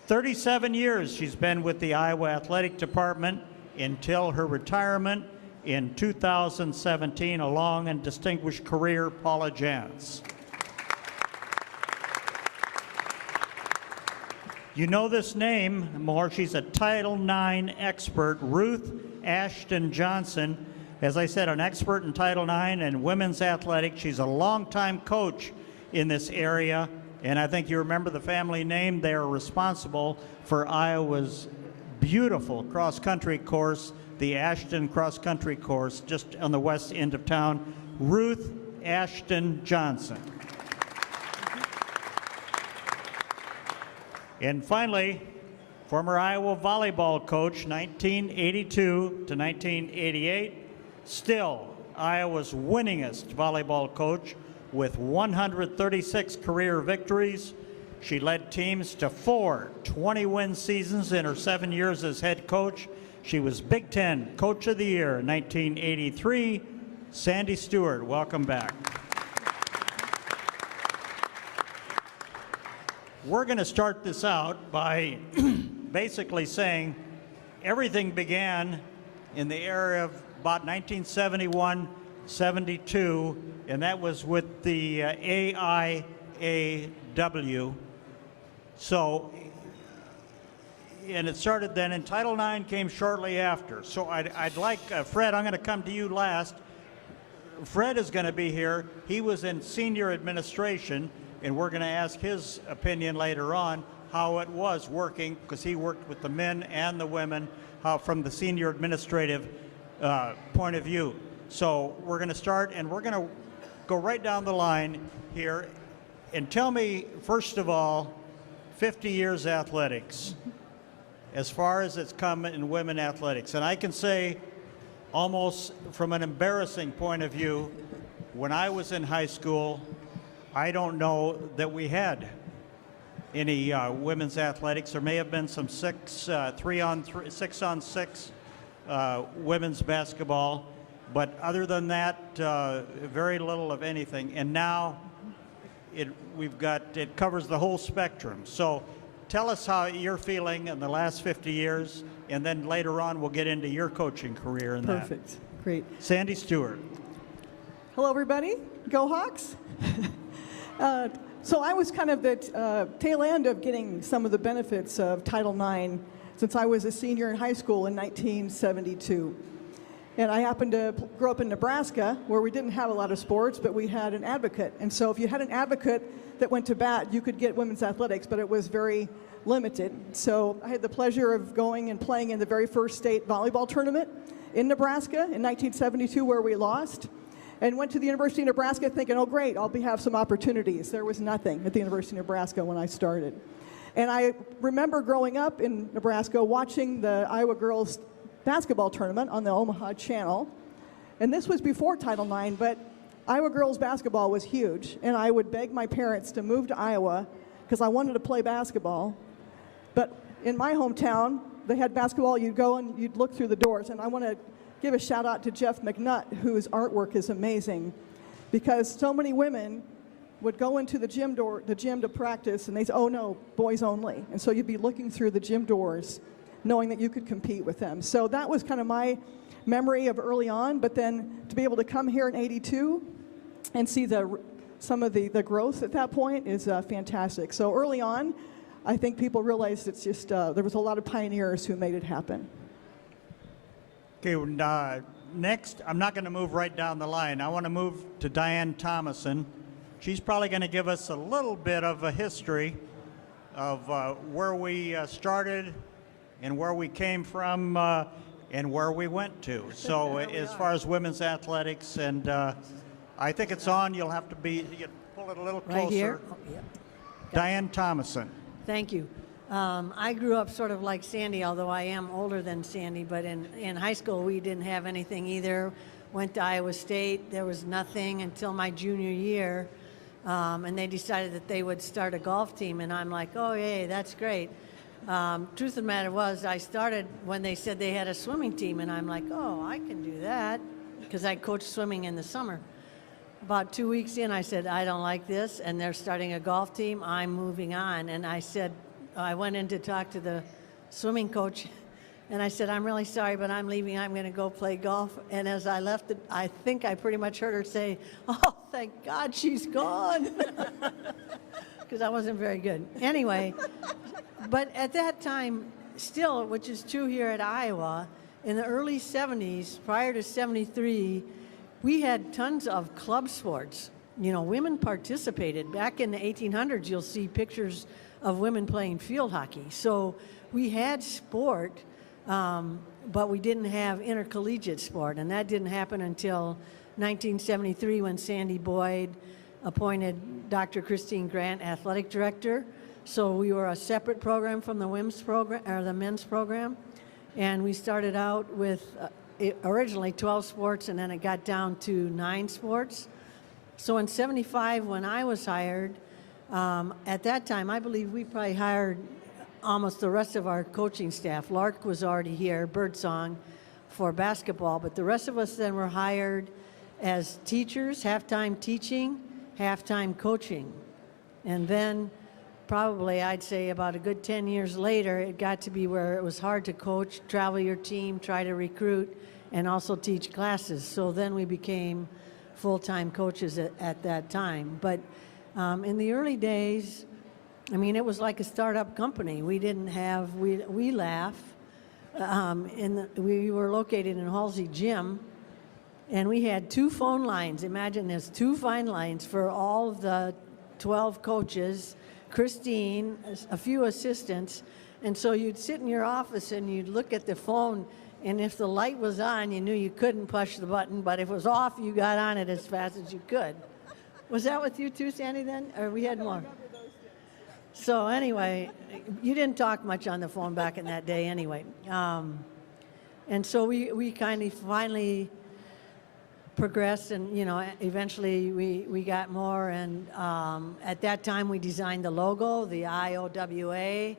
37 years she's been with the Iowa Athletic Department until her retirement in 2017. A long and distinguished career, Paula Jantz. You know this name more. She's a Title IX expert, Ruth Ashton Johnson. As I said, an expert in Title IX and women's athletics. She's a longtime coach in this area, and I think you remember the family name. They are responsible for Iowa's beautiful cross-country course, the Ashton cross-country course, just on the west end of town. Ruth Ashton Johnson. And finally, former Iowa volleyball coach, 1982 to 1988, still Iowa's winningest volleyball coach with 136 career victories. She led teams to 4 20-win seasons in her 7 years as head coach. She was Big Ten Coach of the Year in 1983. Sandy Stewart, welcome back. We're going to start this out by basically saying everything began in the area of about 1971, 72, and that was with the AIAW. So, and it started then, and Title IX came shortly after. So I'd like, Fred, I'm going to come to you last. Fred is going to be here. He was in senior administration, and we're going to ask his opinion later on how it was working, because he worked with the men and the women, how from the senior administrative point of view. So we're going to start, and we're going to go right down the line here. And tell me, first of all, 50 years athletics, as far as it's come in women athletics. And I can say, almost from an embarrassing point of view, when I was in high school, I don't know that we had any women's athletics. There may have been some 6-on-6 women's basketball, but other than that, very little of anything. And now it covers the whole spectrum. So tell us how you're feeling in the last 50 years, and then later on we'll get into your coaching career in that. Perfect. Great. Sandy Stewart. Hello, everybody. Go Hawks. So I was kind of the tail end of getting some of the benefits of Title IX since I was a senior in high school in 1972. And I happened to grow up in Nebraska, where we didn't have a lot of sports, but we had an advocate. And so if you had an advocate that went to bat, you could get women's athletics, but it was very limited. So I had the pleasure of going and playing in the very first state volleyball tournament in Nebraska in 1972, where we lost. And went to the University of Nebraska thinking, oh, great, I'll have some opportunities. There was nothing at the University of Nebraska when I started. And I remember growing up in Nebraska watching the Iowa girls basketball tournament on the Omaha Channel. And this was before Title IX, but Iowa girls basketball was huge. And I would beg my parents to move to Iowa because I wanted to play basketball. But in my hometown, they had basketball. You'd go and you'd look through the doors. And I want to give a shout out to Jeff McNutt, whose artwork is amazing. because so many women would go into the gym to practice, and they say, oh no, boys only. And so you'd be looking through the gym doors, knowing that you could compete with them. So that was kind of my memory of early on, but then to be able to come here in '82 and see some of the growth at that point is fantastic. So early on, I think people realized it's just, there was a lot of pioneers who made it happen. Okay, next, I'm not going to move right down the line. I want to move to Diane Thomason. She's probably going to give us a little bit of a history of where we started and where we came from and where we went to. So as far as women's athletics, and I think it's on. You'll have to pull it a little closer. Right here? Oh, yep. Diane Thomason. Thank you. I grew up sort of like Sandy, although I am older than Sandy, but in high school we didn't have anything either. Went to Iowa State. There was nothing until my junior year, and they decided that they would start a golf team, and I'm like, oh, yay, that's great. Truth of the matter was, I started when they said they had a swimming team, and I'm like, oh, I can do that, because I coached swimming in the summer. About 2 weeks in, I said, I don't like this, and they're starting a golf team. I'm moving on. And I said, I went in to talk to the swimming coach, and I said, I'm really sorry, but I'm leaving. I'm going to go play golf. And as I left, I think I pretty much heard her say, oh, thank God she's gone, because I wasn't very good. Anyway, but at that time, still, which is true here at Iowa, in the early 70s, prior to 73, we had tons of club sports. You know, women participated. Back in the 1800s, you'll see pictures of women playing field hockey. So we had sport, but we didn't have intercollegiate sport. And that didn't happen until 1973 when Sandy Boyd appointed Dr. Christine Grant athletic director. So we were a separate program from the women's program, or the men's program. And we started out with originally 12 sports, and then it got down to 9 sports. So in 75, when I was hired, at that time, I believe we probably hired almost the rest of our coaching staff. Lark was already here, Birdsong, for basketball, but the rest of us then were hired as teachers, half-time teaching, half-time coaching. And then probably, I'd say about a good 10 years later, it got to be where it was hard to coach, travel your team, try to recruit, and also teach classes. So then we became full-time coaches at that time. But in the early days, I mean, it was like a startup company. We didn't have, we laugh. We were located in Halsey Gym, and we had 2 phone lines. Imagine this, 2 phone lines for all of the 12 coaches, Christine, a few assistants. And so you'd sit in your office and you'd look at the phone, and if the light was on, you knew you couldn't push the button, but if it was off, you got on it as fast as you could. Was that with you too, Sandy, then? Or we had more? So anyway, you didn't talk much on the phone back in that day anyway. And so we kind of finally progressed, and, you know, eventually we got more, and at that time we designed the logo, the IOWA.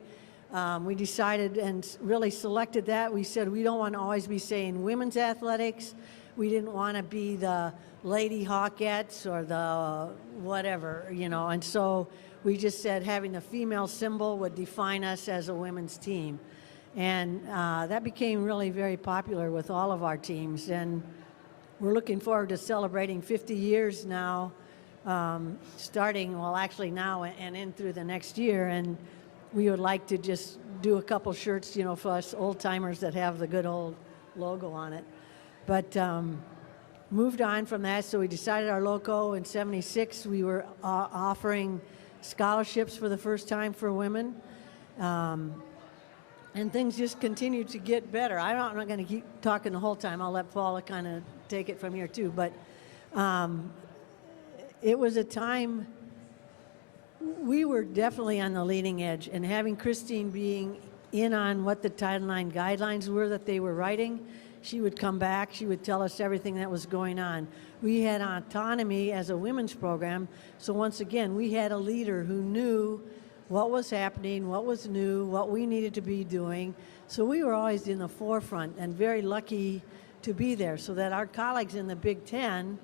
We decided and really selected that. We said we don't want to always be saying women's athletics. We didn't want to be the Lady Hawkettes or the whatever, you know. And so we just said having the female symbol would define us as a women's team. And that became really very popular with all of our teams. And we're looking forward to celebrating 50 years now, starting, well, actually now and in through the next year. And we would like to just do a couple shirts, you know, for us old timers that have the good old logo on it. But moved on from that, so we decided our logo in 76. We were offering scholarships for the first time for women. And things just continued to get better. I'm not going to keep talking the whole time. I'll let Paula kind of take it from here too. But it was a time we were definitely on the leading edge, and having Christine being in on what the Title IX guidelines were that they were writing, she would come back, she would tell us everything that was going on. We had autonomy as a women's program, so once again, we had a leader who knew what was happening, what was new, what we needed to be doing. So we were always in the forefront and very lucky to be there, so that our colleagues in the Big Ten,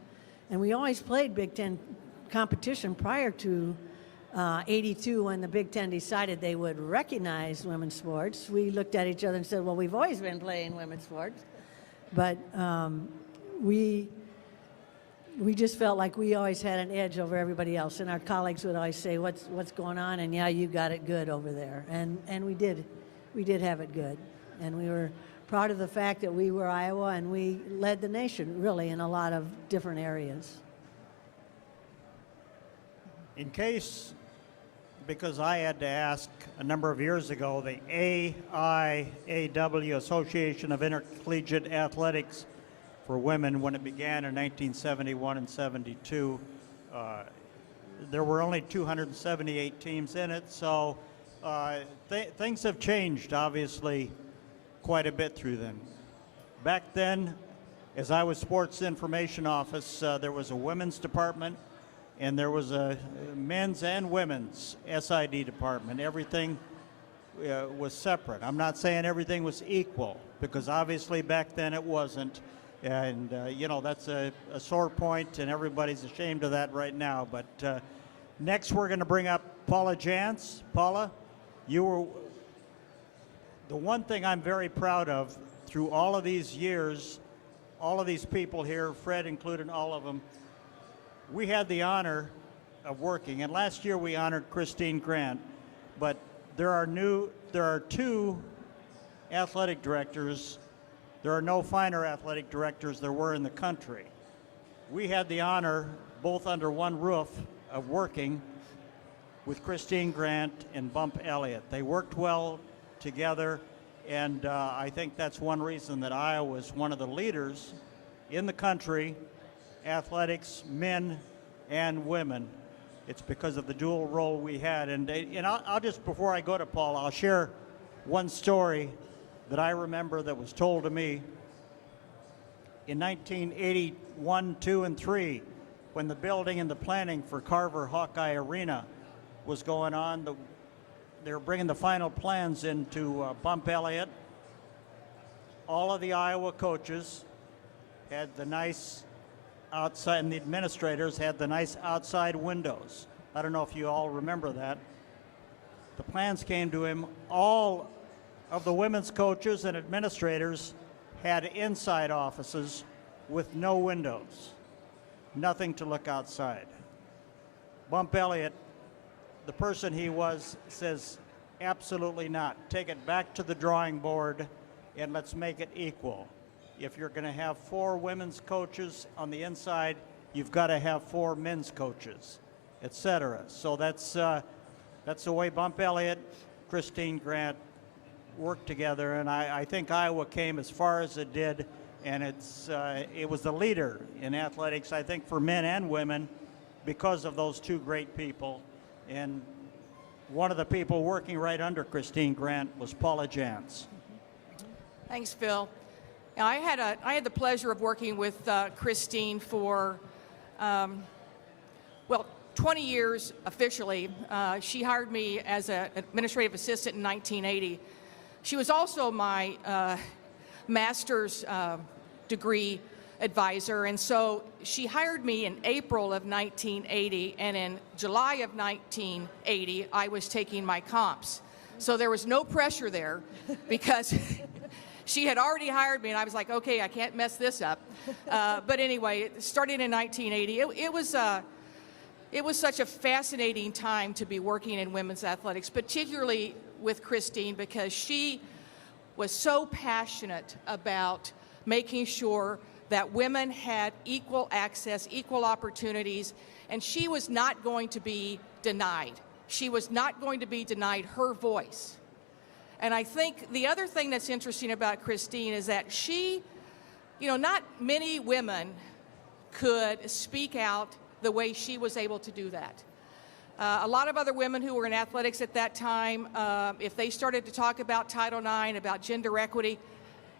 And we always played Big Ten competition prior to 82 when the Big Ten decided they would recognize women's sports. We looked at each other and said, well, we've always been playing women's sports. But we just felt like we always had an edge over everybody else. And our colleagues would always say, what's going on? And yeah, you got it good over there. And we did have it good. And we were proud of the fact that we were Iowa and we led the nation really in a lot of different areas. In case, because I had to ask a number of years ago, the AIAW, Association of Intercollegiate Athletics for Women, when it began in 1971 and 72, there were only 278 teams in it, so things have changed, obviously, quite a bit through then. Back then, as I was sports information office, there was a women's department, and there was a men's and women's SID department. Everything was separate. I'm not saying everything was equal, because obviously back then it wasn't. And, that's a sore point, and everybody's ashamed of that right now. But next we're going to bring up Paula Jantz. Paula, you were the one thing I'm very proud of through all of these years, all of these people here, Fred included, all of them, we had the honor of working, and last year we honored Christine Grant, but there are two athletic directors. There are no finer athletic directors there were in the country. We had the honor, both under one roof, of working with Christine Grant and Bump Elliott. They worked well together, and I think that's one reason that Iowa is one of the leaders in the country, athletics, men and women. It's because of the dual role we had. And I'll just, before I go to Paul, I'll share one story that I remember that was told to me in 1981, 2, and 3, when the building and the planning for Carver Hawkeye Arena was going on. They were bringing the final plans into Bump Elliott. All of the Iowa coaches had the nice outside, and the administrators had the nice outside windows. I don't know if you all remember that. The plans came to him. All of the women's coaches and administrators had inside offices with no windows, nothing to look outside. Bump Elliott, the person he was, says, absolutely not. Take it back to the drawing board and let's make it equal. If you're going to have 4 women's coaches on the inside, you've got to have 4 men's coaches, etc. So that's the way Bump Elliott, Christine Grant worked together, and I think Iowa came as far as it did, and it was the leader in athletics, I think, for men and women because of those 2 great people. And one of the people working right under Christine Grant was Paula Jantz. Thanks, Phil. Now, I had the pleasure of working with Christine for 20 years officially. She hired me as an administrative assistant in 1980. She was also my master's degree advisor, and so she hired me in April of 1980, and in July of 1980, I was taking my comps. So there was no pressure there because she had already hired me, and I was like, okay, I can't mess this up. But anyway, starting in 1980, it was such a fascinating time to be working in women's athletics, particularly with Christine, because she was so passionate about making sure that women had equal access, equal opportunities, and she was not going to be denied. She was not going to be denied her voice. And I think the other thing that's interesting about Christine is that she, not many women could speak out the way she was able to do that. A lot of other women who were in athletics at that time, if they started to talk about Title IX, about gender equity,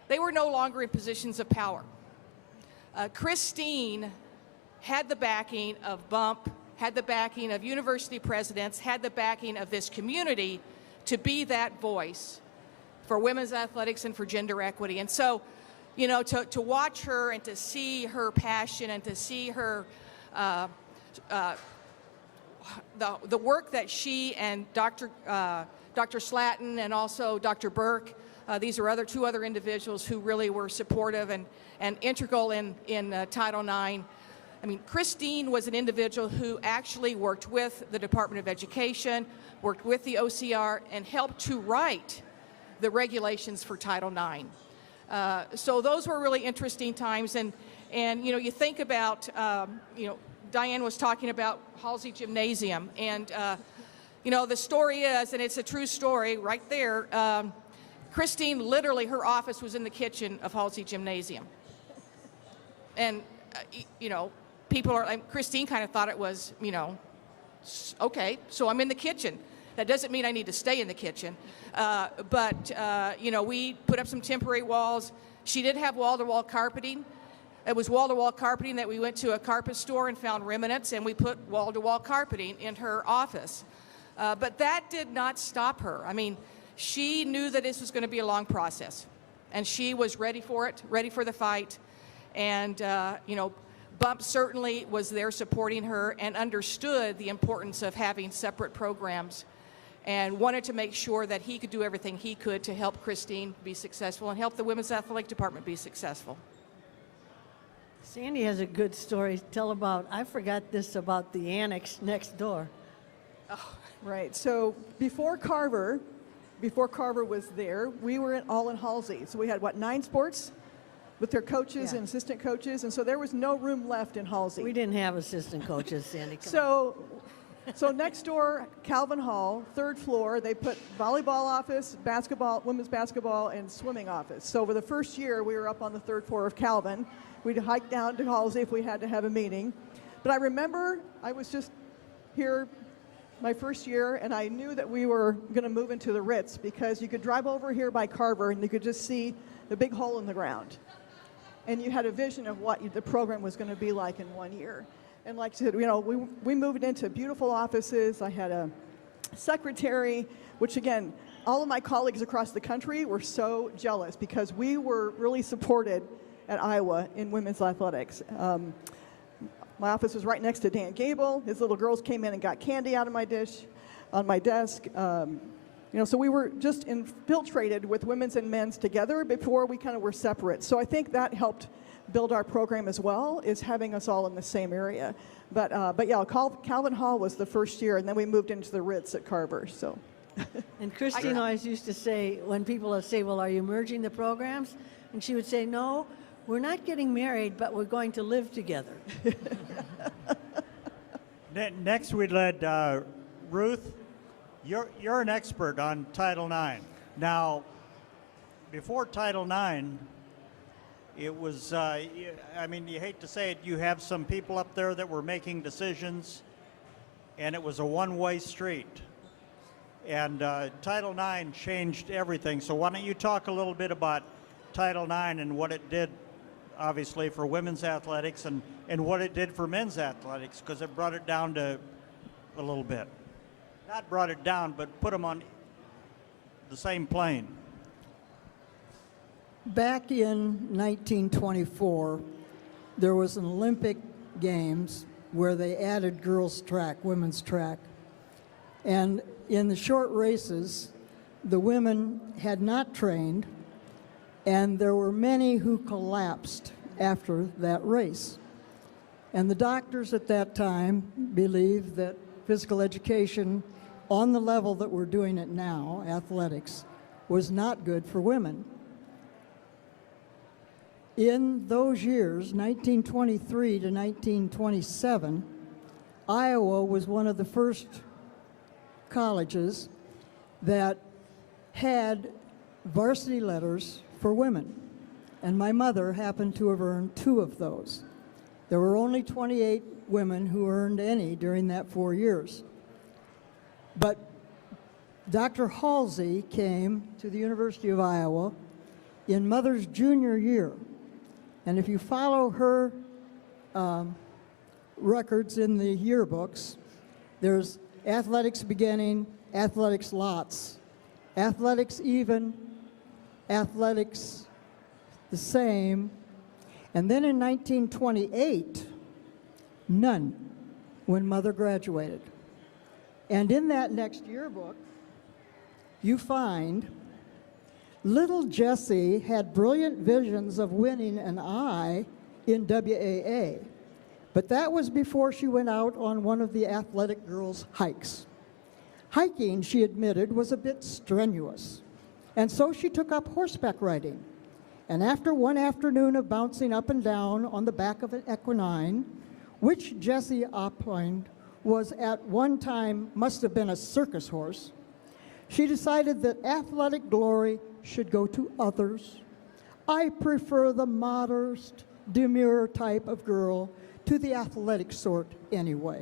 they were no longer in positions of power. Christine had the backing of Bump, had the backing of university presidents, had the backing of this community to be that voice for women's athletics and for gender equity. And so, you know, to watch her and to see her passion and to see her, the work that she and Dr. Slatton and also Dr. Burke, these are two other individuals who really were supportive and integral in Title IX. I mean, Christine was an individual who actually worked with the Department of Education, worked with the OCR, and helped to write the regulations for Title IX. So those were really interesting times. And you know, you think about, you know, Diane was talking about Halsey Gymnasium. And, you know, the story is, and it's a true story right there, Christine, literally, her office was in the kitchen of Halsey Gymnasium. And, you know, people are, Christine kind of thought it was, you know, okay, so I'm in the kitchen. That doesn't mean I need to stay in the kitchen. But you know, we put up some temporary walls. She did have wall-to-wall carpeting. It was wall-to-wall carpeting that we went to a carpet store and found remnants, and we put wall-to-wall carpeting in her office. But that did not stop her. I mean, she knew that this was going to be a long process, and she was ready for it, ready for the fight. And, you know, Bump certainly was there supporting her and understood the importance of having separate programs and wanted to make sure that he could do everything he could to help Christine be successful and help the Women's Athletic Department be successful. Sandy has a good story to tell about. I forgot this about the annex next door. Oh, right. So before Carver was there, we were all in Halsey. So we had, what, 9 sports? With their coaches and assistant coaches, and so there was no room left in Halsey. We didn't have assistant coaches, Sandy. So next door, Calvin Hall, 3rd floor, they put volleyball office, basketball, women's basketball, and swimming office. So for the first year, we were up on the 3rd floor of Calvin. We'd hike down to Halsey if we had to have a meeting. But I remember I was just here my first year, and I knew that we were going to move into the Ritz because you could drive over here by Carver, and you could just see the big hole in the ground. And you had a vision of what the program was going to be like in 1 year. And like I said, you know, we moved into beautiful offices. I had a secretary, which again, all of my colleagues across the country were so jealous because we were really supported at Iowa in women's athletics. My office was right next to Dan Gable. His little girls came in and got candy out of my dish on my desk. You know, so we were just infiltrated with women's and men's together before we kind of were separate. So I think that helped build our program as well, is having us all in the same area. But yeah, Calvin Hall was the first year, and then we moved into the Ritz at Carver. So. And Christine always used to say, when people would say, well, are you merging the programs? And she would say, no, we're not getting married, but we're going to live together. Next, we led Ruth. You're an expert on Title IX. Now, before Title IX, it was, I mean, you hate to say it, you have some people up there that were making decisions, and it was a one-way street. And Title IX changed everything. So why don't you talk a little bit about Title IX and what it did, obviously, for women's athletics and what it did for men's athletics, because it brought it down to a little bit. Not brought it down, but put them on the same plane. Back in 1924, there was an Olympic Games where they added girls' track, women's track. And in the short races, the women had not trained, and there were many who collapsed after that race. And the doctors at that time believed that physical education on the level that we're doing it now, athletics, was not good for women. In those years, 1923 to 1927, Iowa was one of the first colleges that had varsity letters for women. And my mother happened to have earned 2 of those. There were only 28 women who earned any during that 4 years. But Dr. Halsey came to the University of Iowa in Mother's junior year. And if you follow her records in the yearbooks, there's athletics beginning, athletics lots, athletics even, athletics the same. And then in 1928, none when Mother graduated. And in that next yearbook, you find little Jessie had brilliant visions of winning an I in WAA, but that was before she went out on one of the athletic girls' hikes. Hiking, she admitted, was a bit strenuous, and so she took up horseback riding. And after one afternoon of bouncing up and down on the back of an equine, which Jessie opined was at one time must have been a circus horse, she decided that athletic glory should go to others. I prefer the modest, demure type of girl to the athletic sort anyway.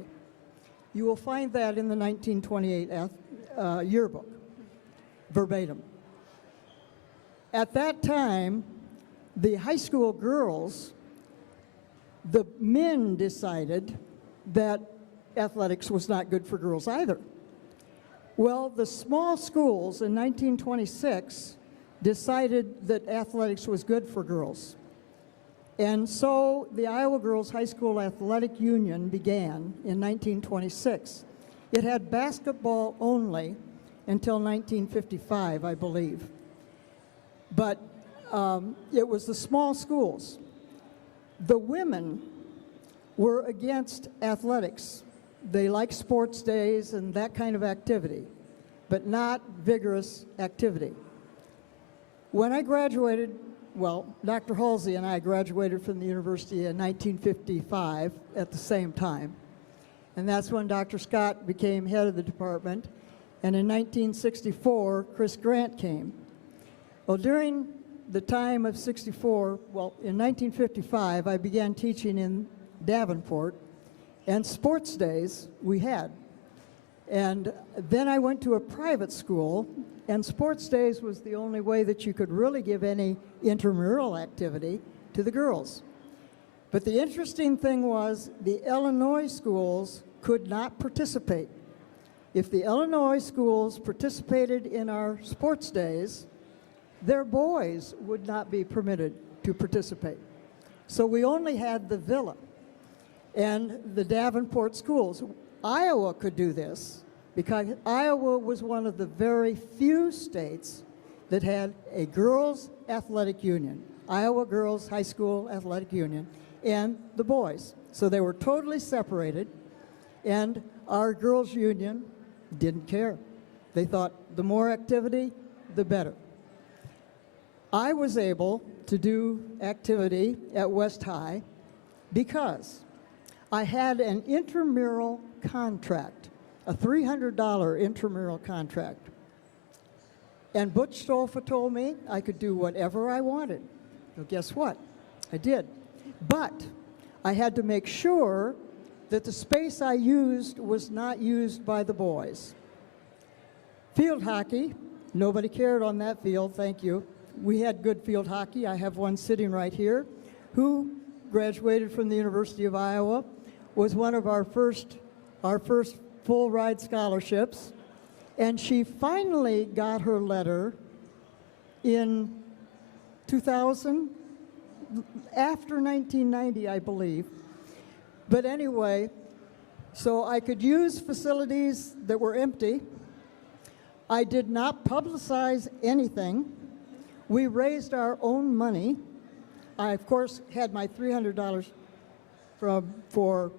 You will find that in the 1928 yearbook, verbatim. At that time, the high school girls, the men decided that athletics was not good for girls either. Well, the small schools in 1926 decided that athletics was good for girls. And so the Iowa Girls High School Athletic Union began in 1926. It had basketball only until 1955, I believe. But it was the small schools. The women were against athletics. They liked sports days and that kind of activity, but not vigorous activity. When I graduated, well, Dr. Halsey and I graduated from the university in 1955 at the same time. And that's when Dr. Scott became head of the department. And in 1964, Chris Grant came. Well, during the time of 64, well, in 1955, I began teaching in Davenport, and sports days we had. And then I went to a private school, and sports days was the only way that you could really give any intramural activity to the girls. But the interesting thing was the Illinois schools could not participate. If the Illinois schools participated in our sports days, their boys would not be permitted to participate. So we only had the Villa and the Davenport schools. Iowa could do this because Iowa was one of the very few states that had a girls' athletic union, Iowa Girls High School Athletic Union, and the boys. So they were totally separated, and our girls' union didn't care. They thought the more activity, the better. I was able to do activity at West High because I had an intramural contract, a $300 intramural contract. And Butch Stolfa told me I could do whatever I wanted. Well, guess what? I did. But I had to make sure that the space I used was not used by the boys. Field hockey, nobody cared on that field, thank you. We had good field hockey. I have one sitting right here who graduated from the University of Iowa, was one of our first full ride scholarships, and she finally got her letter in 2000, after 1990, I believe. But anyway, so I could use facilities that were empty. I did not publicize anything. We raised our own money. I, of course, had my $300 for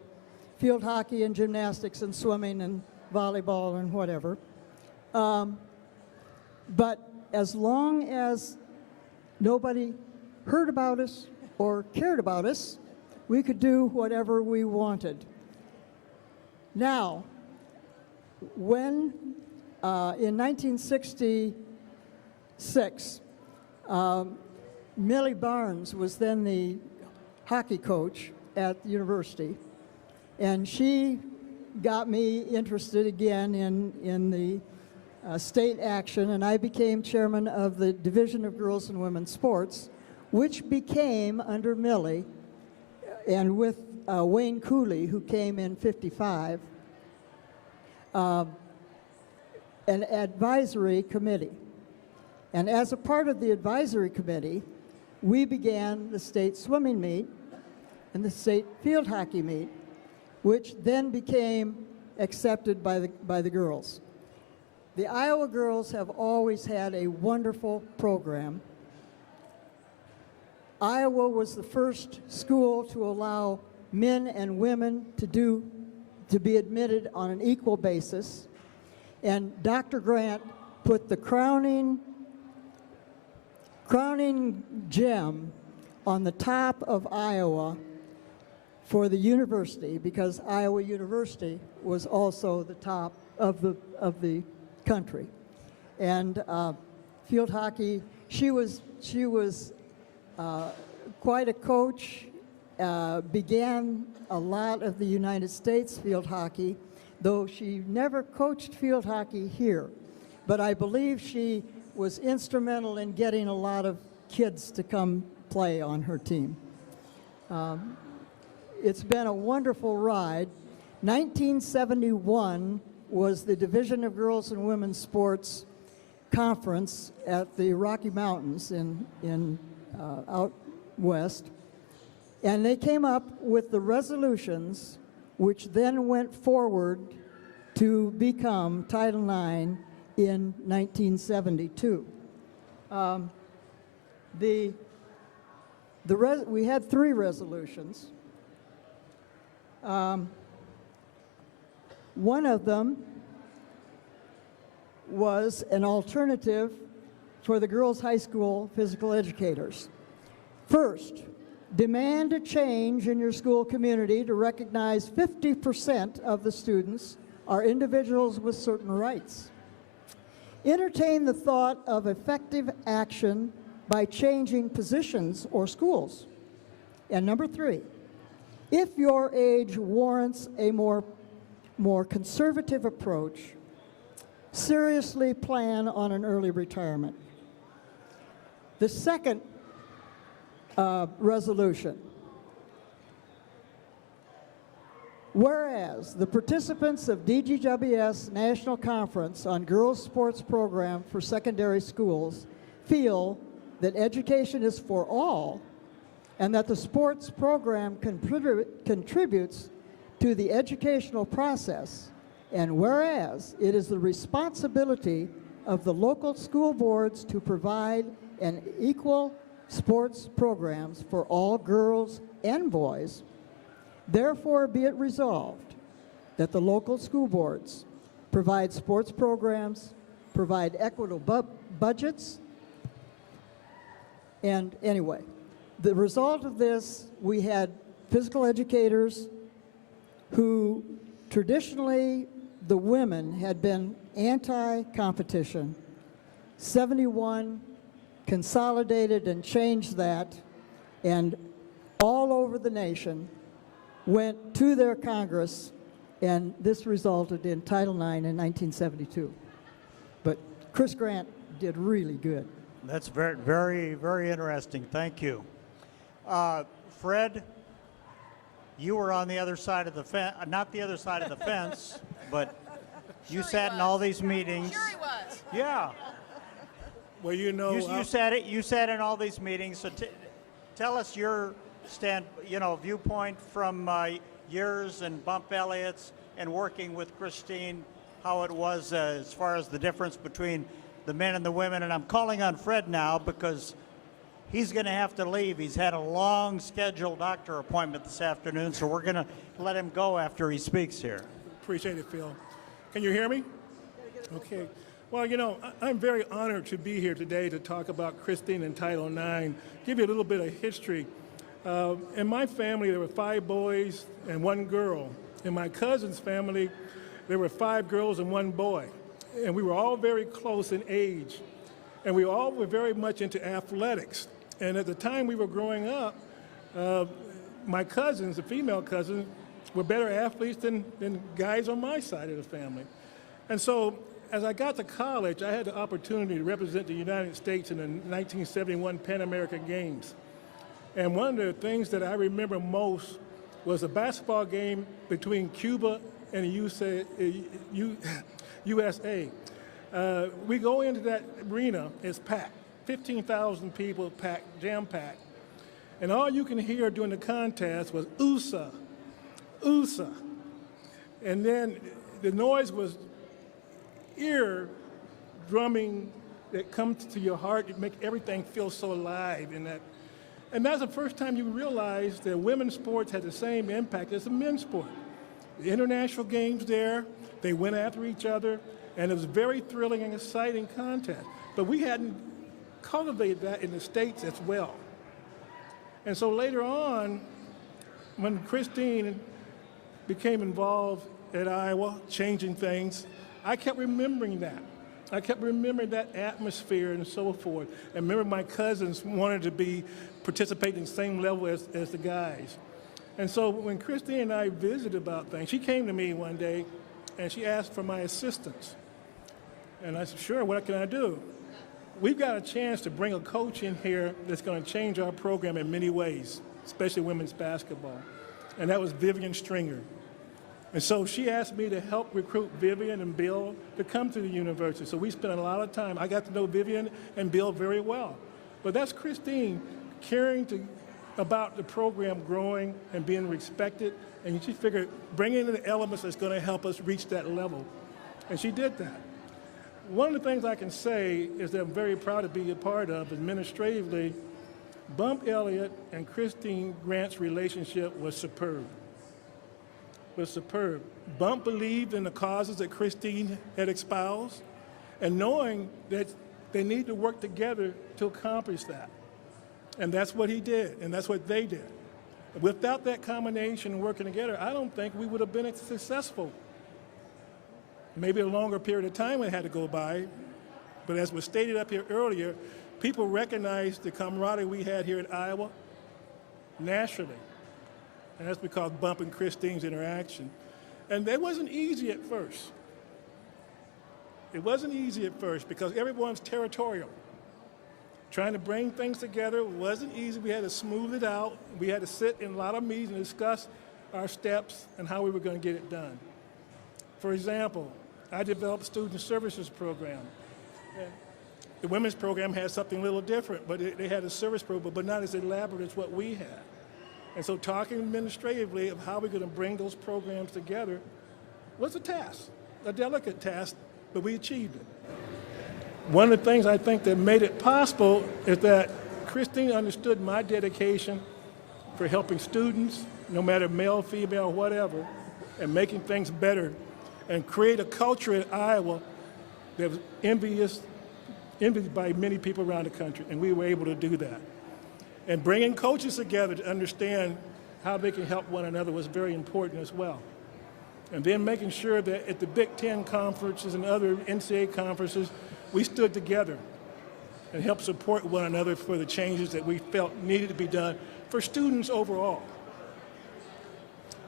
field hockey and gymnastics and swimming and volleyball and whatever. But as long as nobody heard about us or cared about us, we could do whatever we wanted. Now, when in 1966, Millie Barnes was then the hockey coach at the university, and she got me interested again in the state action, and I became chairman of the Division of Girls and Women's Sports, which became, under Millie, and with Wayne Cooley, who came in '55, an advisory committee. And as a part of the advisory committee, we began the state swimming meet and the state field hockey meet, which then became accepted by the girls. The Iowa girls have always had a wonderful program. Iowa was the first school to allow men and women to be admitted on an equal basis. And Dr. Grant put the crowning gem on the top of Iowa for the university, because Iowa University was also the top of the country. And field hockey, she was quite a coach, began a lot of the United States field hockey, though she never coached field hockey here. But I believe she was instrumental in getting a lot of kids to come play on her team. It's been a wonderful ride. 1971 was the Division of Girls and Women's Sports Conference at the Rocky Mountains in out west. And they came up with the resolutions, which then went forward to become Title IX in 1972. We had 3 resolutions. One of them was an alternative for the girls' high school physical educators. First, demand a change in your school community to recognize 50% of the students are individuals with certain rights. Entertain the thought of effective action by changing positions or schools. And number 3, if your age warrants a more conservative approach, seriously plan on an early retirement. The second resolution. Whereas the participants of DGWS National Conference on Girls Sports Program for Secondary Schools feel that education is for all and that the sports program contributes to the educational process, and whereas it is the responsibility of the local school boards to provide an equal sports programs for all girls and boys, therefore be it resolved that the local school boards provide sports programs, provide equitable budgets, and anyway, the result of this, we had physical educators who traditionally the women had been anti-competition. 71 consolidated and changed that, and all over the nation went to their Congress, and this resulted in Title IX in 1972. But Chris Grant did really good. That's very, very, very interesting. Thank you. Fred, you were on the other side of the fence, not the other side of the fence, but you sat in all these meetings. Sure he was. Yeah. Well, you know, you sat in all these meetings. So tell us your viewpoint from yours and Bump Elliott's and working with Christine, how it was as far as the difference between the men and the women. And I'm calling on Fred now because he's going to have to leave. He's had a long scheduled doctor appointment this afternoon, so we're going to let him go after he speaks here. Appreciate it, Phil. Can you hear me? Okay. Well, you know, I'm very honored to be here today to talk about Christine and Title IX, give you a little bit of history. In my family, there were 5 boys and 1 girl. In my cousin's family, there were 5 girls and 1 boy. And we were all very close in age. And we all were very much into athletics. And at the time we were growing up, my cousins, the female cousins, were better athletes than guys on my side of the family. And so as I got to college, I had the opportunity to represent the United States in the 1971 Pan American Games. And one of the things that I remember most was a basketball game between Cuba and the USA. We go into that arena, it's packed, 15,000 people packed, jam-packed. And all you can hear during the contest was USA, USA. And then the noise was ear drumming that comes to your heart. It makes everything feel so alive in that. And that's the first time you realize that women's sports had the same impact as the men's sport. The international games there, they went after each other, and it was a very thrilling and exciting contest. But we hadn't cultivated that in the States as well. And so later on, when Christine became involved at Iowa, changing things, I kept remembering that. I kept remembering that atmosphere and so forth. And remember my cousins wanted to participate in the same level as the guys. And so when Christine and I visited about things, she came to me one day and she asked for my assistance. And I said, sure, what can I do? We've got a chance to bring a coach in here that's going to change our program in many ways, especially women's basketball. And that was Vivian Stringer. And so she asked me to help recruit Vivian and Bill to come to the university. So we spent a lot of time. I got to know Vivian and Bill very well. But that's Christine caring about the program growing and being respected. And she figured bringing in the elements that's going to help us reach that level. And she did that. One of the things I can say is that I'm very proud to be a part of administratively. Bump Elliott and Christine Grant's relationship was superb. Bump believed in the causes that Christine had espoused, and knowing that they need to work together to accomplish that. And that's what he did, and that's what they did. Without that combination and working together, I don't think we would have been successful. Maybe a longer period of time would have had to go by, but as was stated up here earlier, people recognized the camaraderie we had here at Iowa nationally. And that's because of Bump and Christine's interaction. And it wasn't easy at first. It wasn't easy at first because everyone's territorial. Trying to bring things together wasn't easy. We had to smooth it out. We had to sit in a lot of meetings and discuss our steps and how we were going to get it done. For example, I developed a student services program. The women's program had something a little different, but they had a service program, but not as elaborate as what we had. And so talking administratively of how we're going to bring those programs together was a task, a delicate task, but we achieved it. One of the things I think that made it possible is that Christine understood my dedication for helping students, no matter male, female, whatever, and making things better and create a culture in Iowa that was envied by many people around the country, and we were able to do that. And bringing coaches together to understand how they can help one another was very important as well. And then making sure that at the Big Ten conferences and other NCAA conferences, we stood together and helped support one another for the changes that we felt needed to be done for students overall.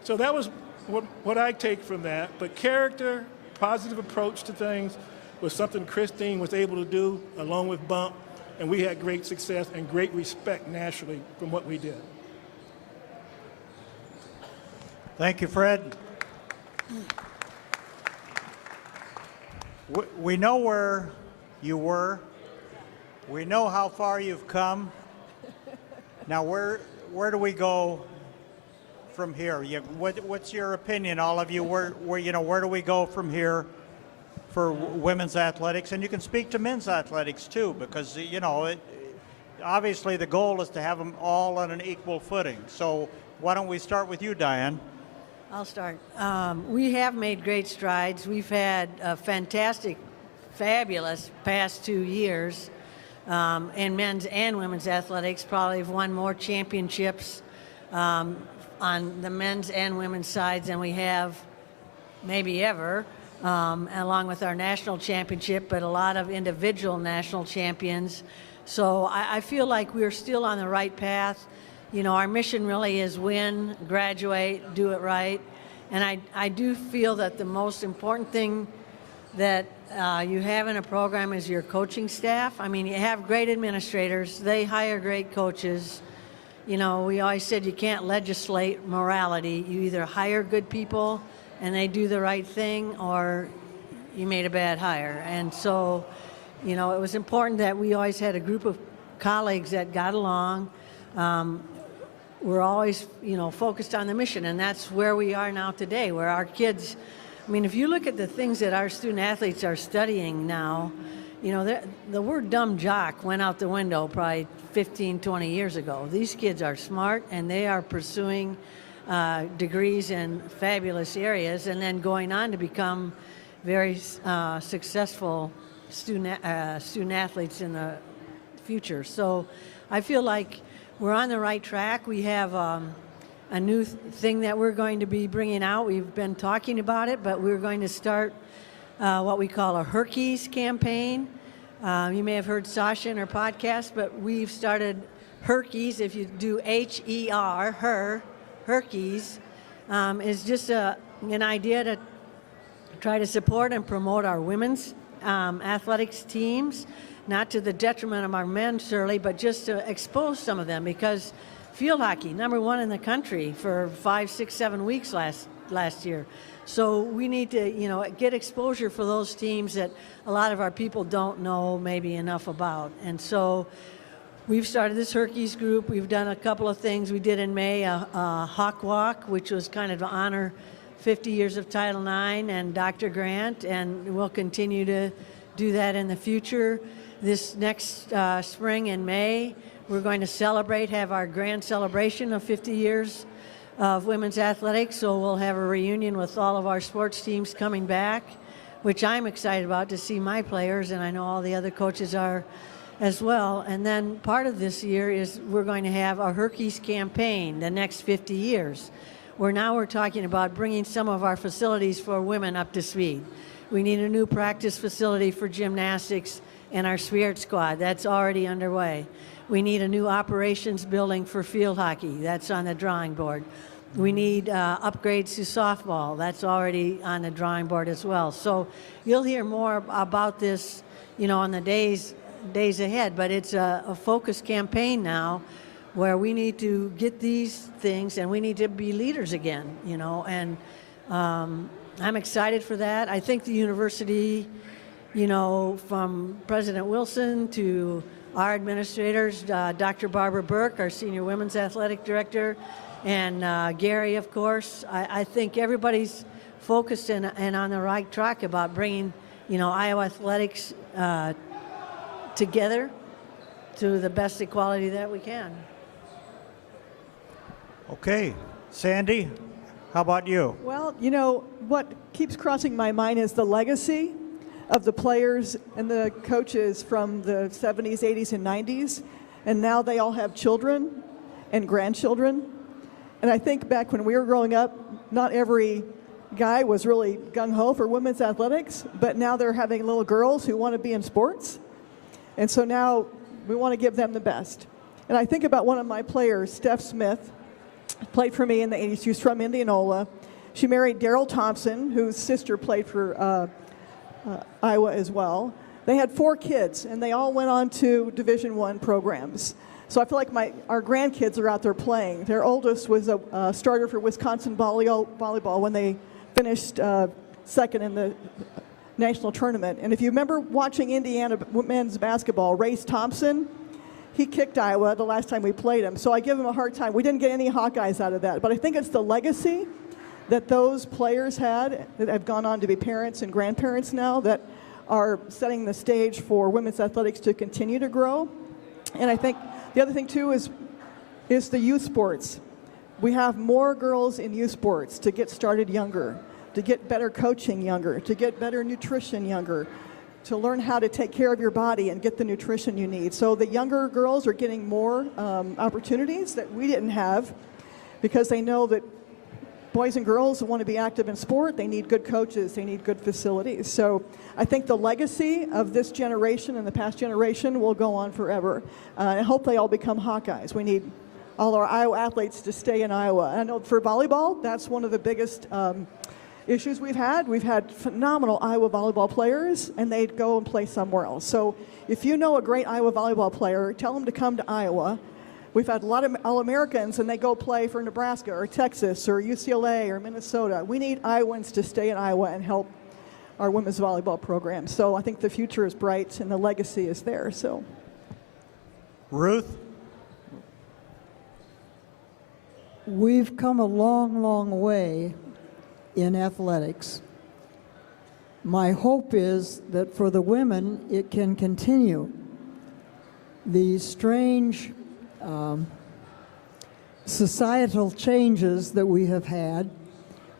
So that was what I take from that. But character, positive approach to things was something Christine was able to do along with Bump. And we had great success and great respect nationally from what we did. Thank you, Fred. We know where you were. We know how far you've come. Now, where do we go from here? What's your opinion, all of you? Where do we go from here for women's athletics? And you can speak to men's athletics too, because obviously the goal is to have them all on an equal footing. So why don't we start with you, Diane? I'll start. We have made great strides. We've had a fantastic, fabulous past 2 years in men's and women's athletics. Probably have won more championships on the men's and women's sides than we have maybe ever. Along with our national championship, but a lot of individual national champions. So I feel like we're still on the right path. Our mission really is win, graduate, do it right. And I do feel that the most important thing that you have in a program is your coaching staff. I mean, you have great administrators. They hire great coaches. We always said you can't legislate morality. You either hire good people and they do the right thing, or you made a bad hire. And so You know, it was important that we always had a group of colleagues that got along. We're always, you know, focused on the mission, and that's where we are now today, where our kids, I mean, if you look at the things that our student athletes are studying now, you know, the word dumb jock went out the window probably 15, 20 years ago. These kids are smart, and they are pursuing degrees in fabulous areas and then going on to become very successful student athletes in the future. So I feel like we're on the right track. We have a new thing that we're going to be bringing out. We've been talking about it, but we're going to start what we call a HERky's campaign. You may have heard Sasha in her podcast, but we've started HERky's. If you do HER, HERky's, is just an idea to try to support and promote our women's athletics teams, not to the detriment of our men, surely, but just to expose some of them, because field hockey, #1 in the country for 5, 6, 7 weeks last year. So we need to, you know, get exposure for those teams that a lot of our people don't know maybe enough about. And so we've started this HERky's group. We've done a couple of things. We did in May a Hawk Walk, which was kind of to honor 50 years of Title IX and Dr. Grant, and we'll continue to do that in the future. This next spring in May, we're going to celebrate, have our grand celebration of 50 years of women's athletics, so we'll have a reunion with all of our sports teams coming back, which I'm excited about to see my players, and I know all the other coaches are as well. And then part of this year is we're going to have our HERky's campaign, the next 50 years, where now we're talking about bringing some of our facilities for women up to speed. We need a new practice facility for gymnastics and our Spirit squad. That's already underway. We need a new operations building for field hockey. That's on the drawing board. We need upgrades to softball. That's already on the drawing board as well. So you'll hear more about this, you know, in the days ahead, but it's a focused campaign now where we need to get these things and we need to be leaders again, you know, and I'm excited for that. I think the university, you know, from President Wilson to our administrators, Dr. Barbara Burke, our senior women's athletic director, and Gary, of course, I think everybody's focused and on the right track about bringing, you know, Iowa athletics together to the best equality that we can. Okay, Sandy, how about you? Well, you know, what keeps crossing my mind is the legacy of the players and the coaches from the 70s, 80s, and 90s. And now they all have children and grandchildren. And I think back when we were growing up, not every guy was really gung-ho for women's athletics, but now they're having little girls who want to be in sports. And so now we want to give them the best. And I think about one of my players, Steph Smith, played for me in the 80s. She was from Indianola. She married Daryl Thompson, whose sister played for Iowa as well. They had 4 kids, and they all went on to Division I programs. So I feel like our grandkids are out there playing. Their oldest was a starter for Wisconsin volleyball when they finished second in the national tournament. And if you remember watching Indiana men's basketball, Race Thompson, he kicked Iowa the last time we played him. So I give him a hard time. We didn't get any Hawkeyes out of that. But I think it's the legacy that those players had that have gone on to be parents and grandparents now that are setting the stage for women's athletics to continue to grow. And I think the other thing, too, is the youth sports. We have more girls in youth sports to get started younger, to get better coaching younger, to get better nutrition younger, to learn how to take care of your body and get the nutrition you need. So the younger girls are getting more opportunities that we didn't have because they know that boys and girls who want to be active in sport, they need good coaches, they need good facilities. So I think the legacy of this generation and the past generation will go on forever. I hope they all become Hawkeyes. We need all our Iowa athletes to stay in Iowa. I know for volleyball, that's one of the biggest issues we've had. We've had phenomenal Iowa volleyball players, and they'd go and play somewhere else. So if you know a great Iowa volleyball player, tell them to come to Iowa. We've had a lot of All-Americans, and they go play for Nebraska or Texas or UCLA or Minnesota. We need Iowans to stay in Iowa and help our women's volleyball program. So I think the future is bright and the legacy is there. So, Ruth? We've come a long, long way in athletics. My hope is that for the women, it can continue. The strange societal changes that we have had,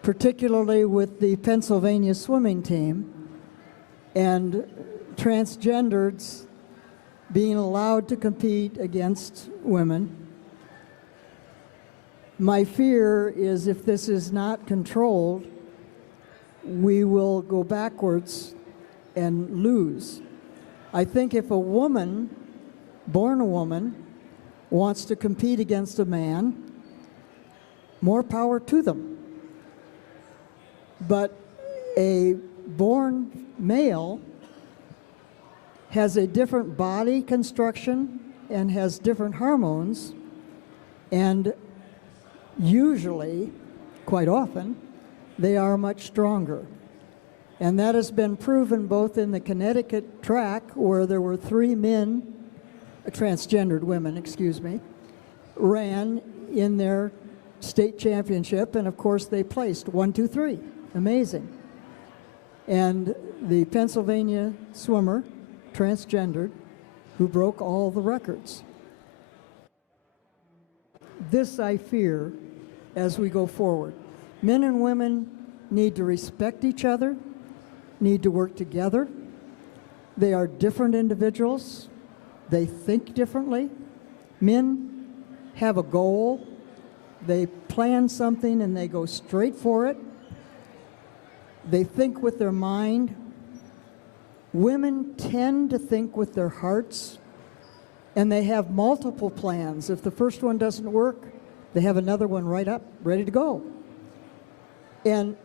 particularly with the Pennsylvania swimming team and transgenders being allowed to compete against women. My fear is if this is not controlled, we will go backwards and lose. I think if a woman, born a woman, wants to compete against a man, more power to them. But a born male has a different body construction and has different hormones, and usually, quite often, they are much stronger. And that has been proven both in the Connecticut track, where there were 3 men, transgendered women, excuse me, ran in their state championship, and of course they placed 1, 2, 3. Amazing. And the Pennsylvania swimmer, transgendered, who broke all the records. This I fear as we go forward. Men and women need to respect each other, need to work together. They are different individuals. They think differently. Men have a goal. They plan something and they go straight for it. They think with their mind. Women tend to think with their hearts, and they have multiple plans. If the first one doesn't work, they have another one right up, ready to go. And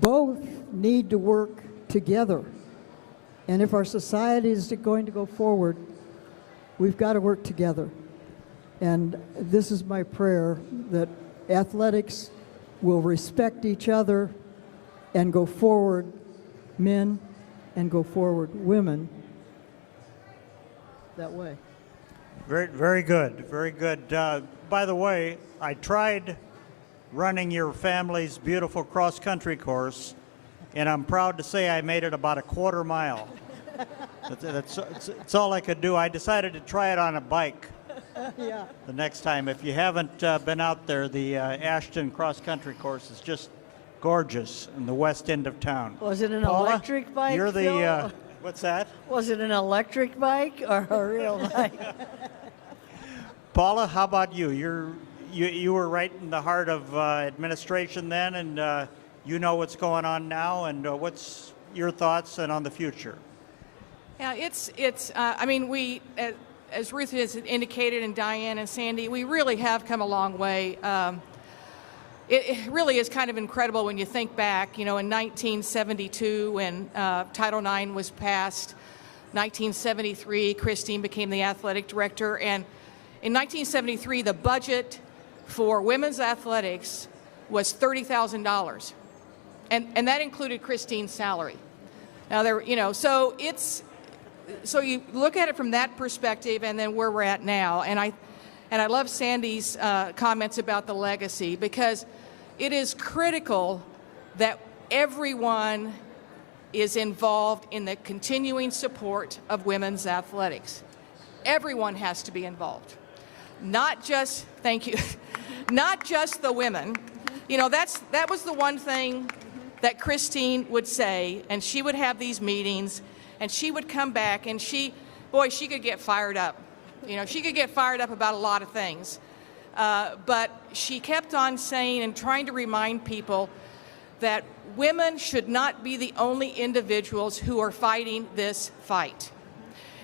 both need to work together. And if our society is going to go forward, we've got to work together. And this is my prayer, that athletics will respect each other and go forward, men, and go forward, women, that way. Very, very good, very good. By the way, I tried running your family's beautiful cross-country course, and I'm proud to say I made it about a 1/4 mile. That's all I could do. I decided to try it on a bike. Yeah. The next time. If you haven't been out there, the Ashton cross-country course is just gorgeous in the west end of town. Was it an Paula, electric bike? You're the, Phil? what's that? Was it an electric bike or a real bike? Paula, how about you? You were right in the heart of administration then, and you know what's going on now, and what's your thoughts and on the future? Yeah, I mean, we, as Ruth has indicated, and Diane and Sandy, we really have come a long way. It really is kind of incredible when you think back, you know, in 1972 when Title IX was passed, 1973, Christine became the athletic director, and in 1973, the budget for women's athletics was $30,000, and that included Christine's salary. Now, so you look at it from that perspective, and then where we're at now, and I love Sandy's comments about the legacy, because it is critical that everyone is involved in the continuing support of women's athletics. Everyone has to be involved. Not just, thank you, not just the women. You know, that was the one thing that Christine would say, and she would have these meetings, and she would come back, and she could get fired up. You know, she could get fired up about a lot of things. But she kept on saying and trying to remind people that women should not be the only individuals who are fighting this fight.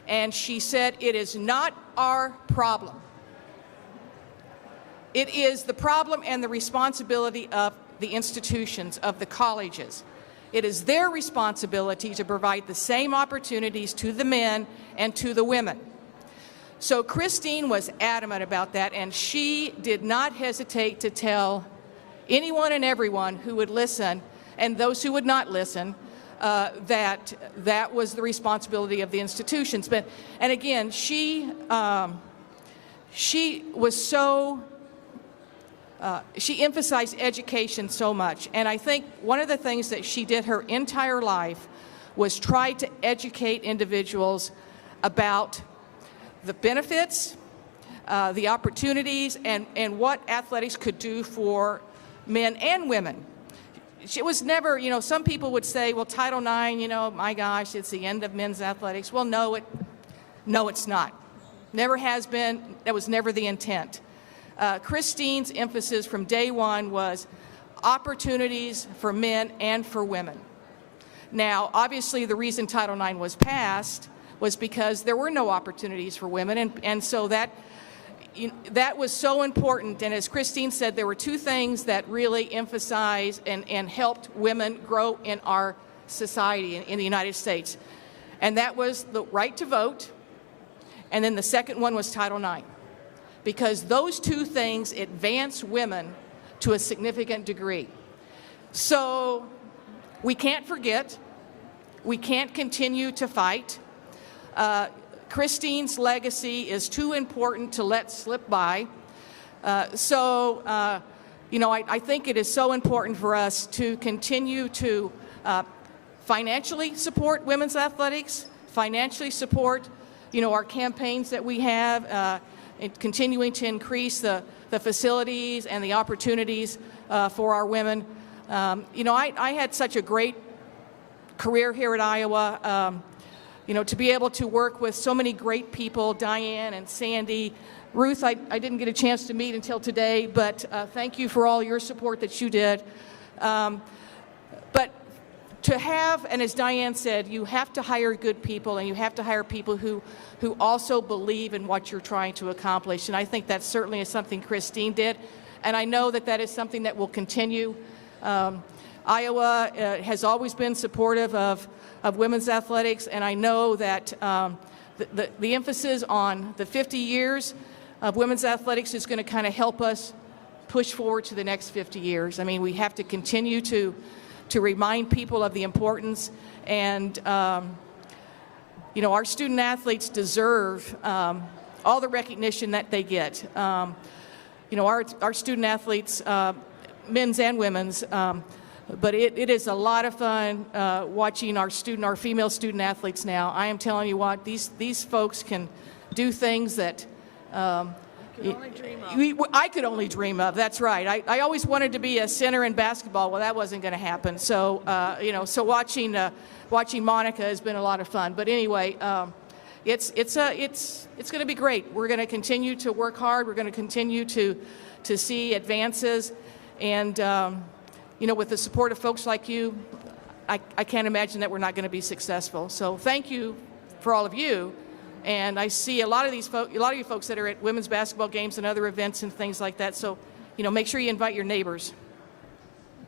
And she said, it is not our problem. It is the problem and the responsibility of the institutions, of the colleges. It is their responsibility to provide the same opportunities to the men and to the women. So Christine was adamant about that, and she did not hesitate to tell anyone and everyone who would listen, and those who would not listen, that was the responsibility of the institutions. But, and again, she was so, she emphasized education so much. And I think one of the things that she did her entire life was try to educate individuals about the benefits, the opportunities, and what athletics could do for men and women. It was never, you know, some people would say, well, Title IX, you know, my gosh, it's the end of men's athletics. Well, no, it's not. Never has been. That was never the intent. Christine's emphasis from day one was opportunities for men and for women. Now, obviously, the reason Title IX was passed was because there were no opportunities for women, and so that was so important. And as Christine said, there were two things that really emphasized and helped women grow in our society in the United States. And that was the right to vote, and then the second one was Title IX. Because those two things advance women to a significant degree. So we can't forget, we can't continue to fight. Christine's legacy is too important to let slip by. You know, I think it is so important for us to continue to financially support women's athletics, financially support, you know, our campaigns that we have, and continuing to increase the facilities and the opportunities for our women. You know, I had such a great career here at Iowa. You know, to be able to work with so many great people, Diane and Sandy. Ruth, I didn't get a chance to meet until today, but thank you for all your support that you did. But to have, and as Diane said, you have to hire good people, and you have to hire people who also believe in what you're trying to accomplish. And I think that certainly is something Christine did. And I know that that is something that will continue. Iowa has always been supportive of women's athletics, and I know that the emphasis on the 50 years of women's athletics is going to kind of help us push forward to the next 50 years. I mean, we have to continue to remind people of the importance, and you know, our student athletes deserve all the recognition that they get. You know, our student athletes, men's and women's, but it is a lot of fun watching our female student athletes now. I am telling you what, these folks can do things that I could only dream of. That's right. I always wanted to be a center in basketball. Well, that wasn't going to happen. So you know, so watching Monica has been a lot of fun. But anyway, it's going to be great. We're going to continue to work hard. We're going to continue to see advances, and you know, with the support of folks like you, I can't imagine that we're not going to be successful. So thank you for all of you. And I see a lot of you folks that are at women's basketball games and other events and things like that. So, you know, make sure you invite your neighbors.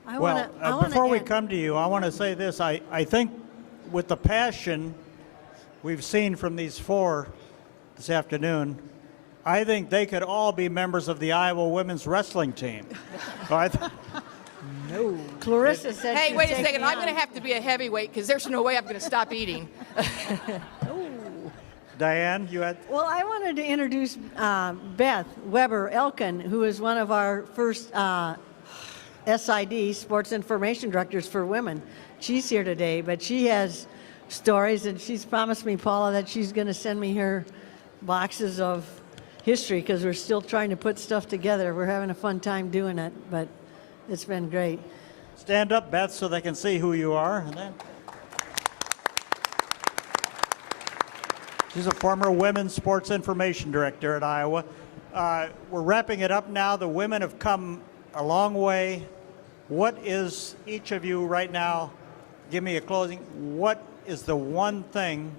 Before we come to you, I want to say this. I think with the passion we've seen from these four this afternoon, I think they could all be members of the Iowa women's wrestling team. So no. Clarissa said. Hey, wait a second. I'm going to have to be a heavyweight because there's no way I'm going to stop eating. Diane, you had. Well, I wanted to introduce Beth Weber Elkin, who is one of our first SID, Sports Information Directors for Women. She's here today, but she has stories, and she's promised me, Paula, that she's going to send me her boxes of history because we're still trying to put stuff together. We're having a fun time doing it, but it's been great. Stand up, Beth, so they can see who you are. And then she's a former Women's Sports Information Director at Iowa. We're wrapping it up now. The women have come a long way. What is each of you right now, give me a closing, what is the one thing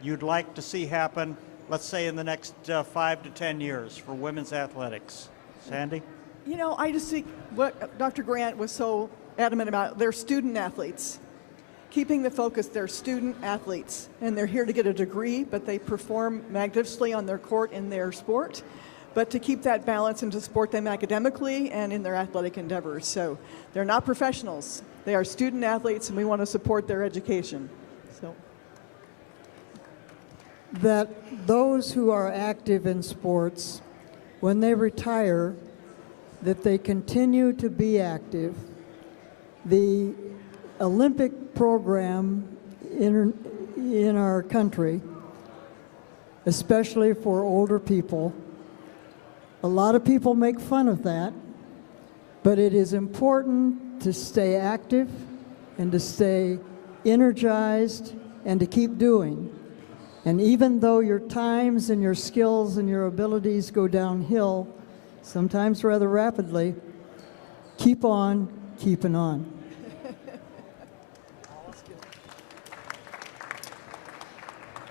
you'd like to see happen, let's say in the next 5 to 10 years for women's athletics? Sandy? You know, I just think what Dr. Grant was so adamant about, they're student athletes. Keeping the focus, they're student athletes, and they're here to get a degree, but they perform magnificently on their court in their sport. but to keep that balance and to support them academically and in their athletic endeavors. So they're not professionals. They are student athletes, and we want to support their education. So that those who are active in sports, when they retire, that they continue to be active. The Olympic program in our country, especially for older people, a lot of people make fun of that, but it is important to stay active and to stay energized and to keep doing. And even though your times and your skills and your abilities go downhill, sometimes rather rapidly, keep on keeping on.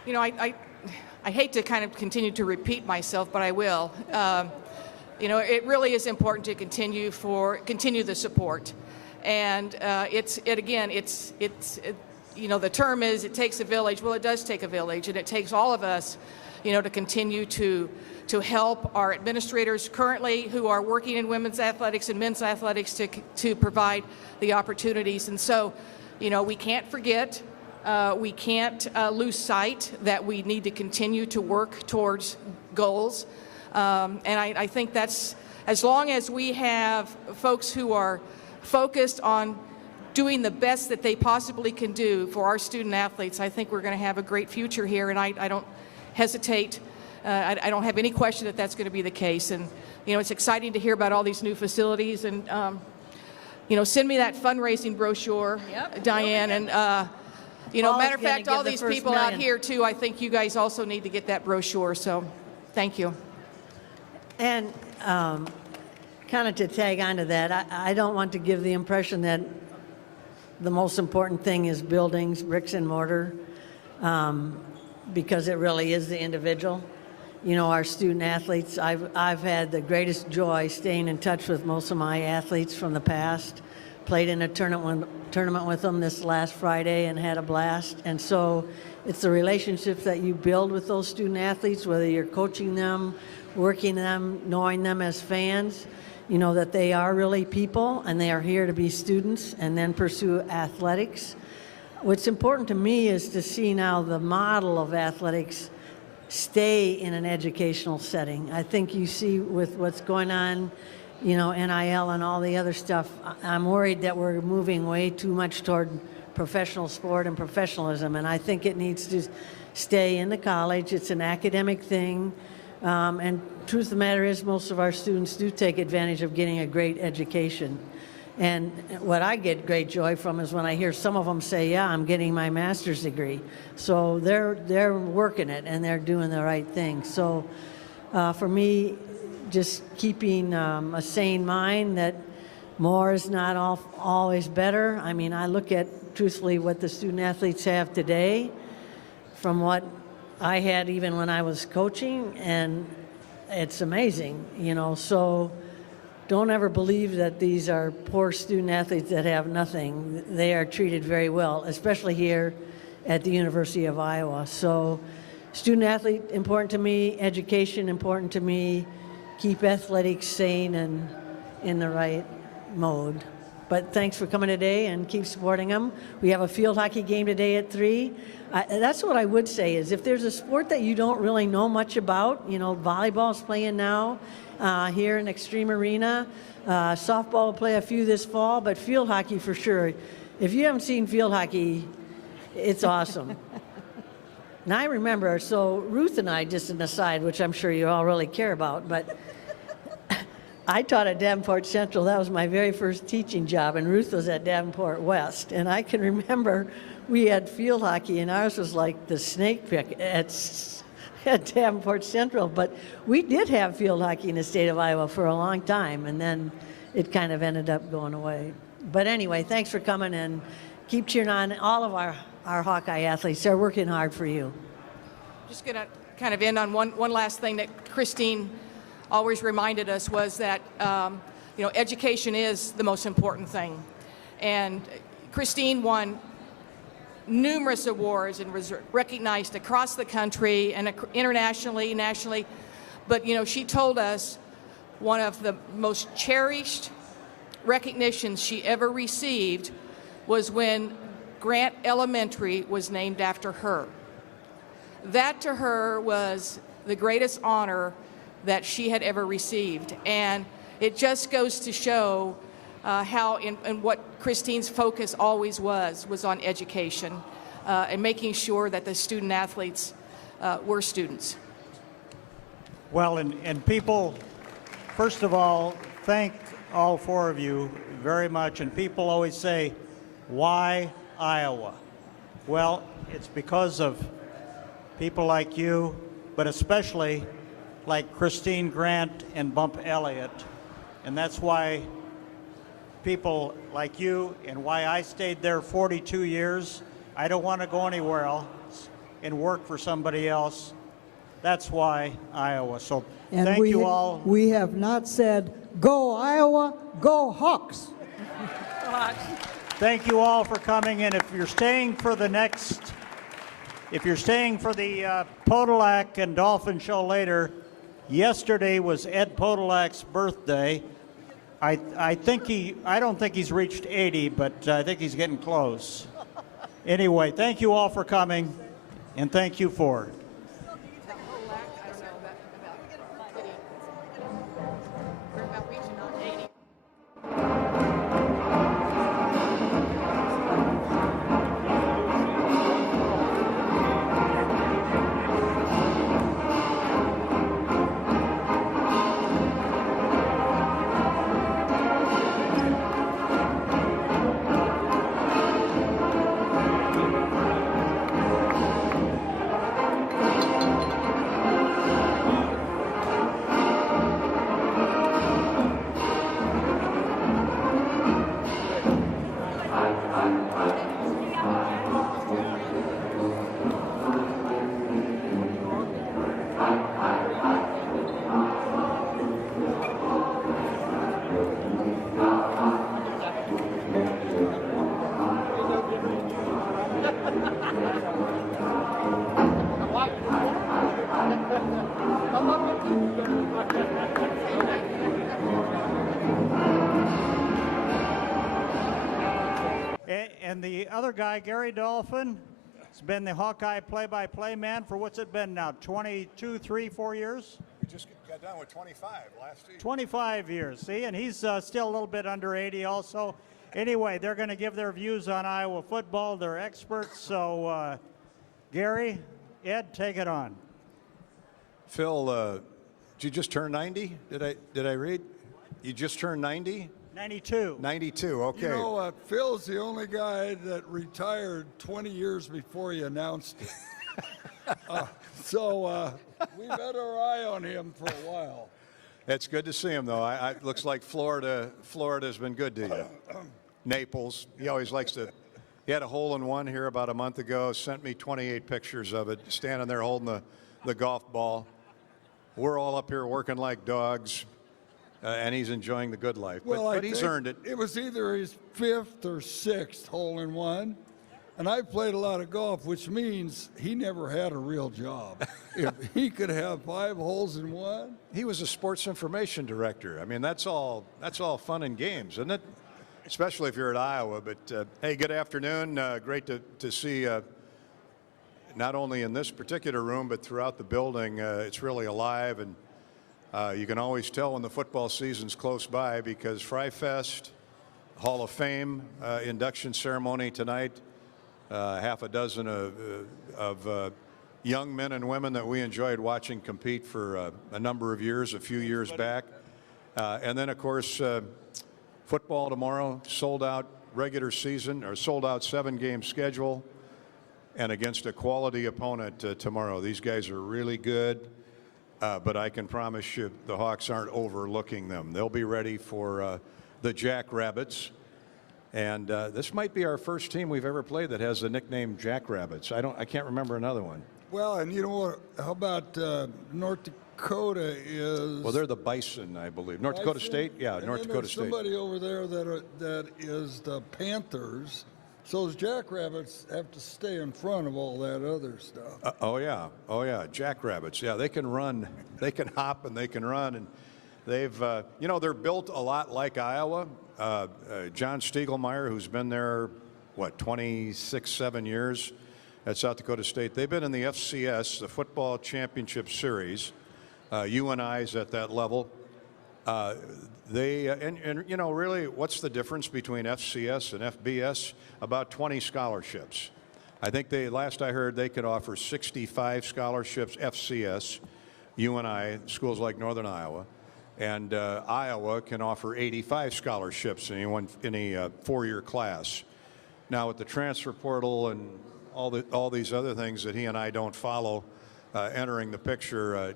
You know, I hate to kind of continue to repeat myself, but I will. You know, it really is important to continue the support. And you know, the term is it takes a village. Well, it does take a village, and it takes all of us, you know, to continue to help our administrators currently who are working in women's athletics and men's athletics to provide the opportunities. And so, you know, we can't forget, we can't lose sight that we need to continue to work towards goals. And I think that's, as long as we have folks who are focused on doing the best that they possibly can do for our student athletes, I think we're going to have a great future here, and I don't hesitate. I don't have any question that that's going to be the case. And, you know, it's exciting to hear about all these new facilities. And, you know, send me that fundraising brochure, Diane. And, you know, matter of fact, all these people out here, too, I think you guys also need to get that brochure. So thank you. And kind of to tag on to that, I don't want to give the impression that the most important thing is buildings, bricks and mortar, because it really is the individual. You know, our student athletes, I've had the greatest joy staying in touch with most of my athletes from the past. Played in a tournament with them this last Friday and had a blast. And so it's the relationships that you build with those student athletes, whether you're coaching them, working them, knowing them as fans, you know, that they are really people and they are here to be students and then pursue athletics. What's important to me is to see now the model of athletics stay in an educational setting. I think you see with what's going on, you know, NIL and all the other stuff, I'm worried that we're moving way too much toward professional sport and professionalism, and I think it needs to stay in the college. It's an academic thing, and truth of the matter is most of our students do take advantage of getting a great education. And what I get great joy from is when I hear some of them say, yeah, I'm getting my master's degree. So they're working it and they're doing the right thing. So for me, just keeping a sane mind that more is not always better. I mean, I look at, truthfully, what the student athletes have today from what I had even when I was coaching, and it's amazing, you know. So don't ever believe that these are poor student athletes that have nothing. They are treated very well, especially here at the University of Iowa. So student athlete, important to me. Education, important to me. Keep athletics sane and in the right mode. But thanks for coming today and keep supporting them. We have a field hockey game today at 3. That's what I would say is if there's a sport that you don't really know much about, you know, volleyball's playing now. Here in Extreme Arena. Softball will play a few this fall, but field hockey for sure. If you haven't seen field hockey, it's awesome. And I remember, so Ruth and I, just an aside, which I'm sure you all really care about, but I taught at Davenport Central. That was my very first teaching job, and Ruth was at Davenport West. And I can remember we had field hockey, and ours was like the snake pick at Davenport Central, but we did have field hockey in the state of Iowa for a long time, and then it kind of ended up going away. But anyway, thanks for coming, and keep cheering on all of our Hawkeye athletes. They're working hard for you. Just going to kind of end on one last thing that Christine always reminded us was that, you know, education is the most important thing. And Christine won numerous awards and was recognized across the country and internationally, nationally. But, you know, she told us one of the most cherished recognitions she ever received was when Grant Elementary was named after her. That to her was the greatest honor that she had ever received. And it just goes to show how and what Christine's focus always was on education and making sure that the student athletes were students. Well, and people, first of all, thank all four of you very much. And people always say, why Iowa? Well, it's because of people like you, but especially like Christine Grant and Bump Elliott. And that's why people like you and why I stayed there 42 years. I don't want to go anywhere else and work for somebody else. That's why Iowa. So And thank you all. We have not said, go Iowa, go Hawks. Thank you all for coming. And if you're staying for the Podolak and Dolphin show later, yesterday was Ed Podolak's birthday. I don't think he's reached 80, but I think he's getting close. Anyway, thank you all for coming, and thank you for. And the other guy, Gary Dolphin, has been the Hawkeye play-by-play man for what's it been now, 22, 3, 4 years? We just got done with 25 last season. 25 years, see? And he's still a little bit under 80 also. Anyway, they're going to give their views on Iowa football. They're experts. So, Gary, Ed, take it on. Phil, did you just turn 90? Did I read? You just turned 90? 92. 92, okay. You know, Phil's the only guy that retired 20 years before he announced it. So we've had our eye on him for a while. It's good to see him, though. It looks like Florida's been good to you. Naples, he always likes to. He had a hole-in-one here about a month ago, sent me 28 pictures of it, standing there holding the golf ball. We're all up here working like dogs. And he's enjoying the good life, but he's earned it. It was either his 5th or 6th hole-in-one, and I played a lot of golf, which means he never had a real job. If he could have 5 holes in one. He was a sports information director. I mean, that's all fun and games, isn't it? Especially if you're at Iowa. But hey, good afternoon. Great to see not only in this particular room, but throughout the building. It's really alive, and you can always tell when the football season's close by because FRYfest, Hall of Fame, induction ceremony tonight, half a dozen of young men and women that we enjoyed watching compete for a number of years, a few years back. And then, of course, football tomorrow, sold out regular season or sold out 7-game schedule and against a quality opponent tomorrow. These guys are really good. But I can promise you the Hawks aren't overlooking them. They'll be ready for the Jackrabbits. And this might be our first team we've ever played that has the nickname Jackrabbits. I can't remember another one. Well, and you know what? How about North Dakota is? Well, they're the Bison, I believe. North Dakota State? Yeah, and North then Dakota there's State. Somebody over there that is the Panthers. So those jackrabbits have to stay in front of all that other stuff. Oh yeah, jackrabbits. Yeah, they can run, they can hop, and they can run, and they've, you know, they're built a lot like Iowa. John Stiegelmeier, who's been there, what, 26, 7 years at South Dakota State. They've been in the FCS, the Football Championship Series. UNI's at that level. And you know, really, what's the difference between FCS and FBS? About 20 scholarships. I think last I heard, they could offer 65 scholarships, FCS, UNI, schools like Northern Iowa, and Iowa can offer 85 scholarships in any four-year class. Now, with the transfer portal and all these other things that he and I don't follow, entering the picture,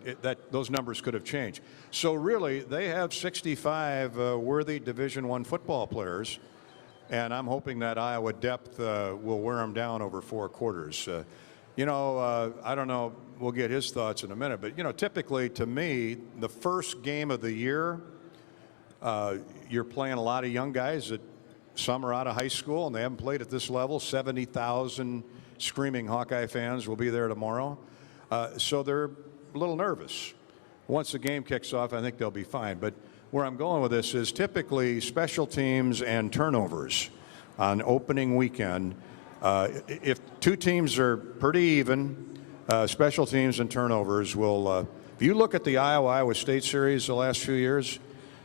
those numbers could have changed. So really, they have 65 worthy Division I football players, and I'm hoping that Iowa depth will wear them down over 4 quarters. You know, I don't know, we'll get his thoughts in a minute, but you know, typically to me, the first game of the year, you're playing a lot of young guys that some are out of high school and they haven't played at this level. 70,000 screaming Hawkeye fans will be there tomorrow. So they're a little nervous. Once the game kicks off, I think they'll be fine. But where I'm going with this is typically special teams and turnovers on opening weekend. If two teams are pretty even, special teams and turnovers will, if you look at the Iowa State series the last few years,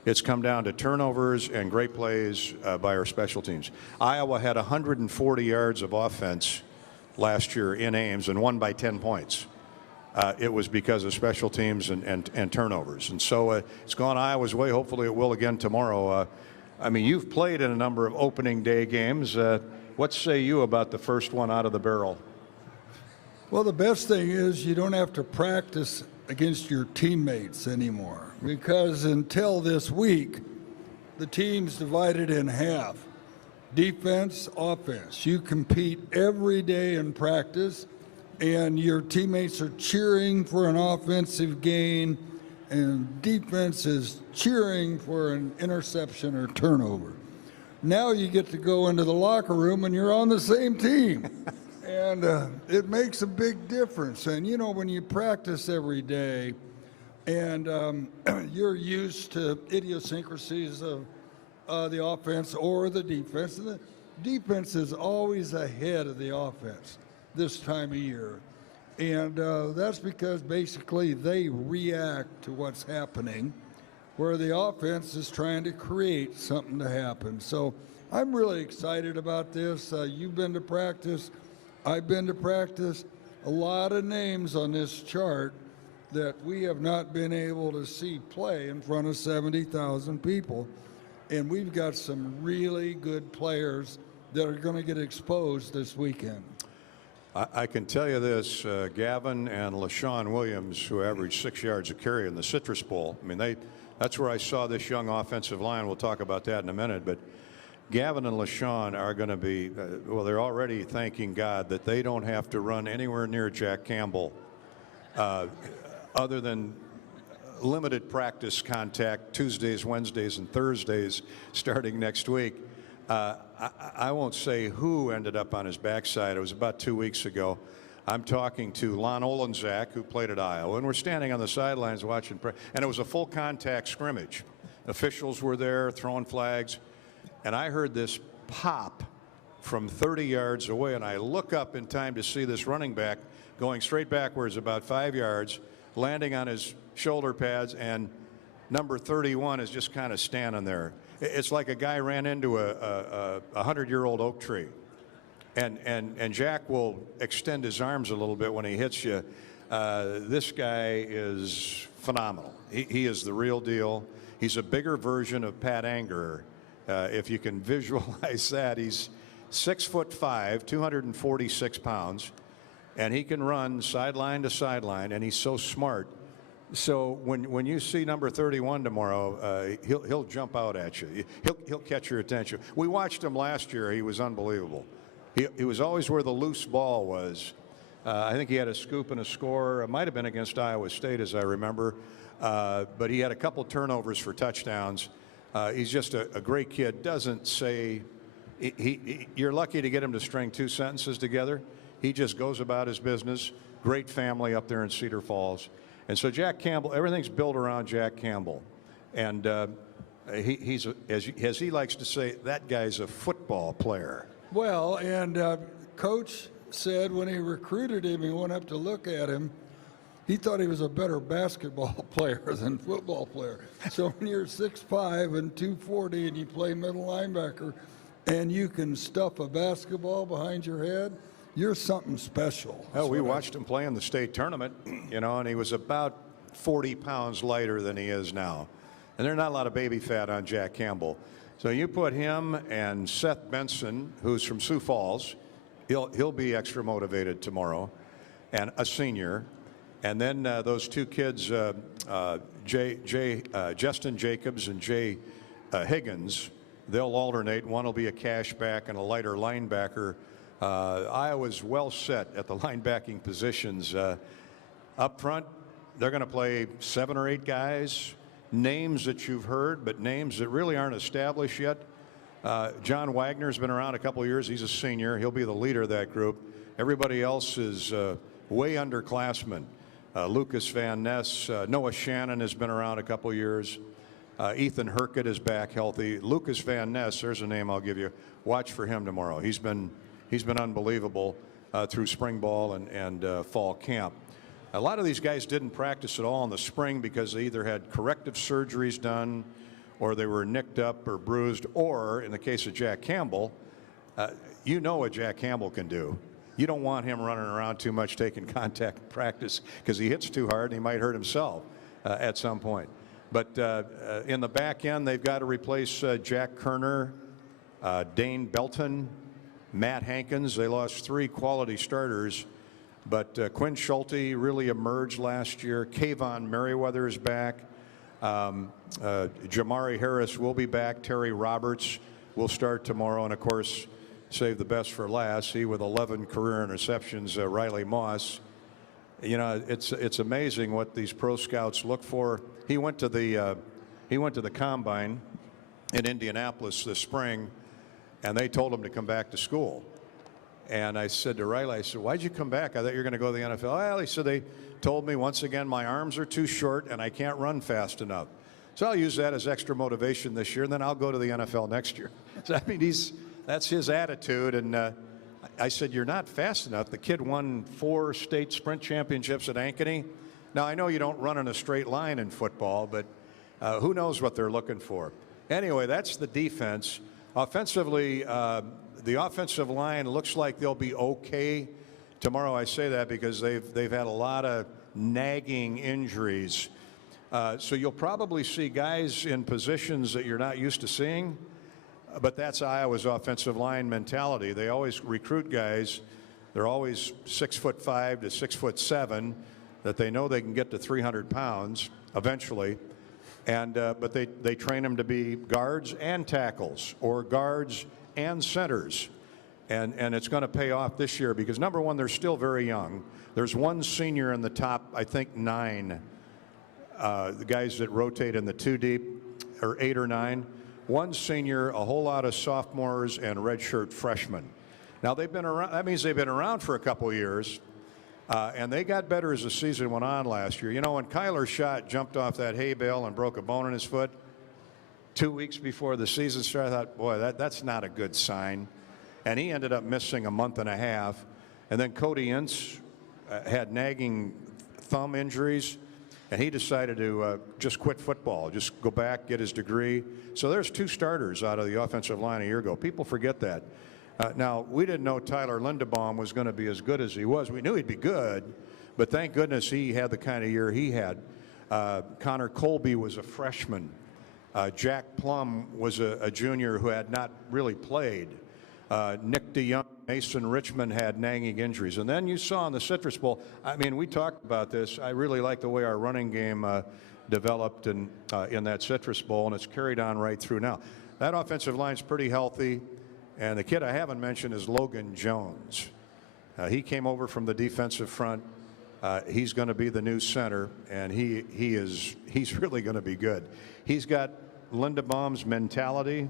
it's come down to turnovers and great plays by our special teams. Iowa had 140 yards of offense last year in Ames and won by 10 points. It was because of special teams and turnovers. And so it's gone Iowa's way. Hopefully it will again tomorrow. I mean, you've played in a number of opening day games. What say you about the first one out of the barrel? Well, the best thing is you don't have to practice against your teammates anymore, because until this week, the team's divided in half. Defense, offense. You compete every day in practice, and your teammates are cheering for an offensive gain, and defense is cheering for an interception or turnover. Now you get to go into the locker room and you're on the same team. And it makes a big difference. And you know, when you practice every day and you're used to idiosyncrasies of the offense or the defense, and the defense is always ahead of the offense this time of year. And that's because basically they react to what's happening, where the offense is trying to create something to happen. So I'm really excited about this. You've been to practice. I've been to practice. A lot of names on this chart that we have not been able to see play in front of 70,000 people. And we've got some really good players that are going to get exposed this weekend. I can tell you this, Gavin and LaShawn Williams, who averaged 6 yards a carry in the Citrus Bowl. I mean, that's where I saw this young offensive line. We'll talk about that in a minute. But Gavin and LaShawn are going to be, well, they're already thanking God that they don't have to run anywhere near Jack Campbell other than limited practice contact Tuesdays, Wednesdays, and Thursdays starting next week. I won't say who ended up on his backside. It was about 2 weeks ago. I'm talking to Lon Olenczak, who played at Iowa, and we're standing on the sidelines watching, and it was a full contact scrimmage. Officials were there throwing flags, and I heard this pop from 30 yards away, and I look up in time to see this running back going straight backwards about 5 yards, landing on his shoulder pads, and number 31 is just kind of standing there. It's like a guy ran into a 100-year-old oak tree. And Jack will extend his arms a little bit when he hits you. This guy is phenomenal. He is the real deal. He's a bigger version of Pat Angerer. If you can visualize that, he's 6'5", 246 pounds, and he can run sideline to sideline, and he's so smart. So when you see number 31 tomorrow, he'll jump out at you. He'll catch your attention. We watched him last year. He was unbelievable. He was always where the loose ball was. I think he had a scoop and a score. It might have been against Iowa State, as I remember. But he had a couple turnovers for touchdowns. He's just a great kid. Doesn't say you're lucky to get him to string 2 sentences together. He just goes about his business. Great family up there in Cedar Falls. And so Jack Campbell, everything's built around Jack Campbell. And he's, as he likes to say, that guy's a football player. Well, and Coach said when he recruited him, he went up to look at him, he thought he was a better basketball player than football player. So when you're 6'5" and 240 and you play middle linebacker and you can stuff a basketball behind your head, you're something special. Oh, we watched him play in the state tournament, you know, and he was about 40 pounds lighter than he is now. And there's not a lot of baby fat on Jack Campbell. So you put him and Seth Benson, who's from Sioux Falls, he'll be extra motivated tomorrow, and a senior. And then those 2 kids, Justin Jacobs and Jay Higgins, they'll alternate. One will be a cash back and a lighter linebacker. Iowa's well set at the linebacking positions. Up front, they're going to play 7 or 8 guys, names that you've heard, but names that really aren't established yet. John Wagner's been around a couple of years. He's a senior. He'll be the leader of that group. Everybody else is way underclassmen. Lucas Van Ness, Noah Shannon has been around a couple of years. Ethan Herkett is back healthy. Lucas Van Ness, there's a name I'll give you. Watch for him tomorrow. He's been unbelievable through spring ball and fall camp. A lot of these guys didn't practice at all in the spring because they either had corrective surgeries done or they were nicked up or bruised, or in the case of Jack Campbell, you know what Jack Campbell can do. You don't want him running around too much taking contact practice because he hits too hard and he might hurt himself at some point. But in the back end, they've got to replace Jack Kerner, Dane Belton, Matt Hankins. They lost 3 quality starters, but Quinn Schulte really emerged last year. Kayvon Merriweather is back. Jamari Harris will be back. Terry Roberts will start tomorrow. And, of course, save the best for last. He with 11 career interceptions, Riley Moss. You know, it's amazing what these pro scouts look for. He went to the combine in Indianapolis this spring, and they told him to come back to school. And I said to Riley, I said, why'd you come back? I thought you were going to go to the NFL. Well, he said, they told me once again my arms are too short and I can't run fast enough. So I'll use that as extra motivation this year, and then I'll go to the NFL next year. So, I mean, that's his attitude. And I said, you're not fast enough. The kid won 4 state sprint championships at Ankeny. Now, I know you don't run in a straight line in football, but who knows what they're looking for. Anyway, that's the defense. Offensively, the offensive line looks like they'll be okay tomorrow. I say that because they've had a lot of nagging injuries. So you'll probably see guys in positions that you're not used to seeing. But that's Iowa's offensive line mentality. They always recruit guys. They're always 6'5" to 6'7", that they know they can get to 300 pounds eventually. And but they train them to be guards and tackles, or guards and centers. And it's going to pay off this year because, number one, they're still very young. There's 1 senior in the top, I think, 9. The guys that rotate in the 2 deep, or 8 or 9. 1 senior, a whole lot of sophomores and redshirt freshmen. Now they've been around. That means they've been around for a couple of years, and they got better as the season went on last year. You know, when Kyler Schott jumped off that hay bale and broke a bone in his foot 2 weeks before the season started, I thought, boy, that's not a good sign. And he ended up missing a month and a half. And then Cody Ince had nagging thumb injuries. And he decided to just quit football, just go back, get his degree. So there's 2 starters out of the offensive line a year ago. People forget that. Now, we didn't know Tyler Linderbaum was going to be as good as he was. We knew he'd be good, but thank goodness he had the kind of year he had. Connor Colby was a freshman. Jack Plum was a junior who had not really played. Nick DeYoung, Mason Richmond had nagging injuries. And then you saw in the Citrus Bowl, I mean, we talked about this. I really like the way our running game developed in that Citrus Bowl, and it's carried on right through now. That offensive line's pretty healthy, and the kid I haven't mentioned is Logan Jones. He came over from the defensive front. He's going to be the new center, and he's really going to be good. He's got Linderbaum's mentality.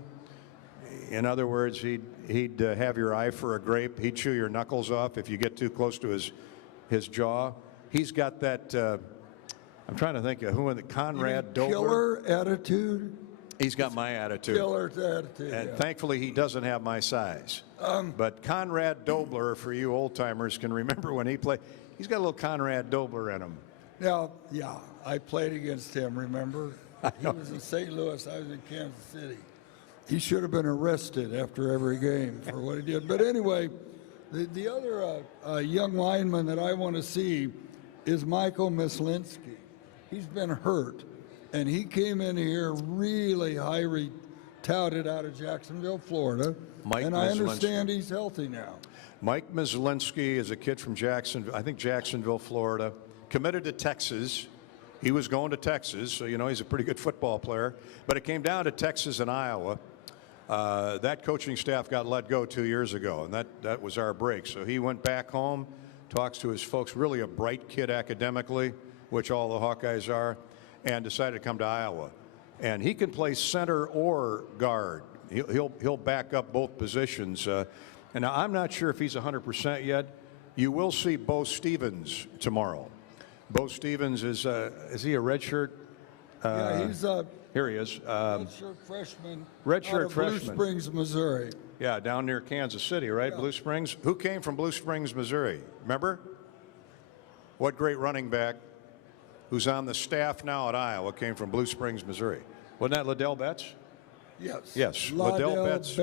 In other words, he'd have your eye for a grape. He'd chew your knuckles off if you get too close to his jaw. He's got that. I'm trying to think of who in the Conrad Dobler. Killer attitude. He's got my attitude. Killer attitude. And yeah. thankfully, he doesn't have my size. But Conrad Dobler, for you old timers, can remember when he played. He's got a little Conrad Dobler in him. Now, yeah, I played against him. Remember? He was in St. Louis. I was in Kansas City. He should have been arrested after every game for what he did. But anyway, the other young lineman that I want to see is Michael Myslinski. He's been hurt, and he came in here really highly touted out of Jacksonville, Florida. And I understand he's healthy now. Mike Myslinski is a kid from Jacksonville, Florida, committed to Texas. He was going to Texas, so you know he's a pretty good football player. But it came down to Texas and Iowa. That coaching staff got let go 2 years ago, and that was our break. So he went back home, talks to his folks, really a bright kid academically, which all the Hawkeyes are, and decided to come to Iowa. And he can play center or guard. He'll back up both positions. And now I'm not sure if he's 100% yet. You will see Bo Stevens tomorrow. Bo Stevens is he a redshirt? Yeah, he's here he is. redshirt freshman. Redshirt freshman. Blue Springs, Missouri. Yeah, down near Kansas City, right? Yeah. Blue Springs. Who came from Blue Springs, Missouri? Remember? What great running back who's on the staff now at Iowa came from Blue Springs, Missouri. Wasn't that Liddell Betts? Yes. Yes, Liddell Betts.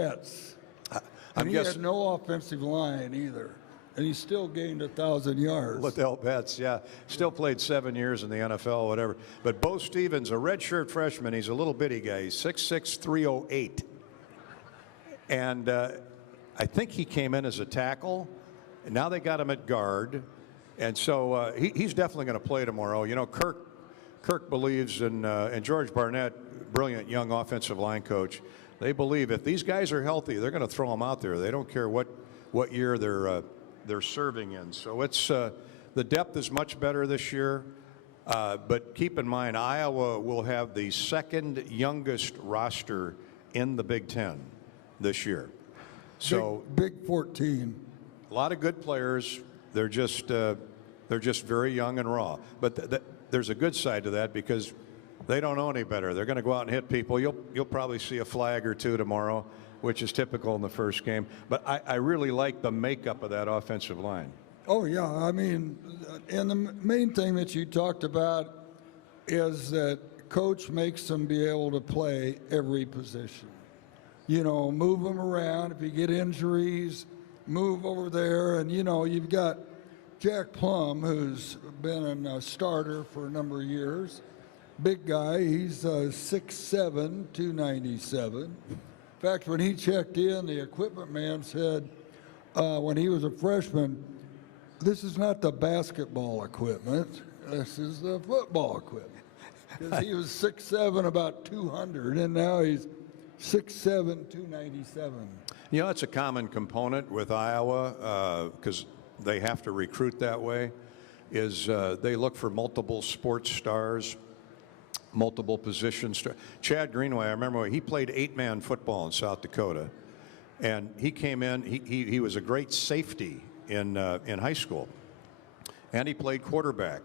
And he had no offensive line either. And he still gained 1,000 yards. Liddell Betts, yeah. Still played 7 years in the NFL, whatever. But Bo Stevens, a redshirt freshman, he's a little bitty guy. He's 6'6", 308. And I think he came in as a tackle. And now they got him at guard. And so he's definitely going to play tomorrow. You know, Kirk believes in, and George Barnett, brilliant young offensive line coach, they believe if these guys are healthy, they're going to throw them out there. They don't care what year they're serving in. So it's the depth is much better this year. But keep in mind, Iowa will have the second youngest roster in the Big Ten this year. So Big 14. A lot of good players. They're just very young and raw. But there's a good side to that because they don't know any better. They're going to go out and hit people. You'll probably see a flag or two tomorrow, which is typical in the first game. But I really like the makeup of that offensive line. Oh, yeah. I mean, and the main thing that you talked about is that coach makes them be able to play every position. You know, move them around. If you get injuries, move over there. And, you know, you've got Jack Plum, who's been a starter for a number of years. Big guy. He's 6'7", 297. In fact, when he checked in, the equipment man said when he was a freshman, this is not the basketball equipment. This is the football equipment. Because he was 6'7", about 200, and now he's 6'7", 297. You know, it's a common component with Iowa because they have to recruit that way, is they look for multiple sports stars, multiple positions. Chad Greenway, I remember when he played 8-man football in South Dakota, and he came in, he was a great safety in high school, and he played quarterback,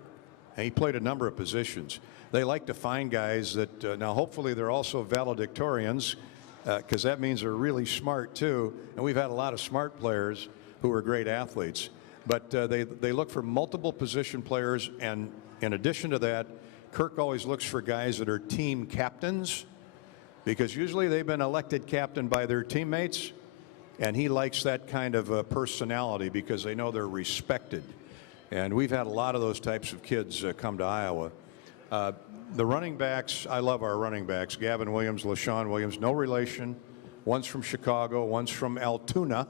and he played a number of positions. They like to find guys that, now hopefully they're also valedictorians, because that means they're really smart too, and we've had a lot of smart players who are great athletes, but they look for multiple position players, and in addition to that, Kirk always looks for guys that are team captains, because usually they've been elected captain by their teammates, and he likes that kind of personality because they know they're respected. And we've had a lot of those types of kids come to Iowa. The running backs, I love our running backs. Gavin Williams, LaShawn Williams, no relation. One's from Chicago, one's from Altoona,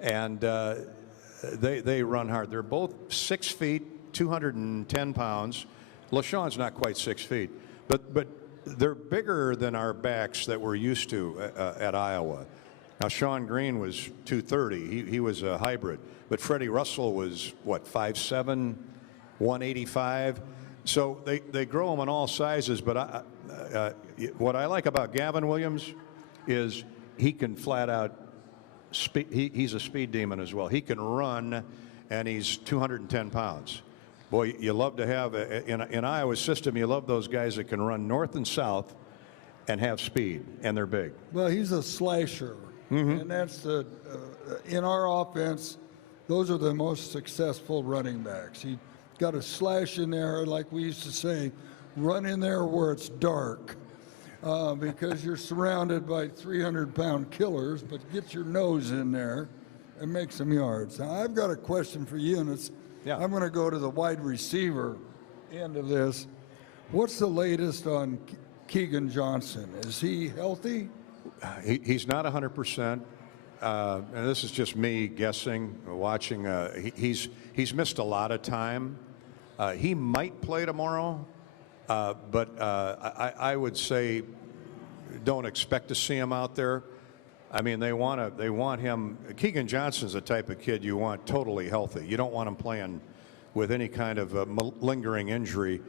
and they run hard. They're both 6 feet, 210 pounds. LaShawn's not quite 6 feet, but they're bigger than our backs that we're used to at Iowa. Now, Sean Green was 230. He was a hybrid. But Freddie Russell was, what, 5'7", 185? So they grow them in all sizes. But what I like about Gavin Williams is he can flat out speed. He's a speed demon as well. He can run, and he's 210 pounds. Boy, you love to have, in Iowa's system, you love those guys that can run north and south and have speed, and they're big. Well, he's a slasher, and that's the, in our offense, those are the most successful running backs. He got a slash in there, like we used to say, run in there where it's dark, because you're surrounded by 300-pound killers, but get your nose in there and make some yards. Now, I've got a question for you, and it's, I'm going to go to the wide receiver end of this. What's the latest on Keegan Johnson? Is he healthy? He's not 100%. And this is just me guessing, watching. He's missed a lot of time. He might play tomorrow, but I would say don't expect to see him out there. I mean, they want him. Keegan Johnson's the type of kid you want totally healthy. You don't want him playing with any kind of lingering injury.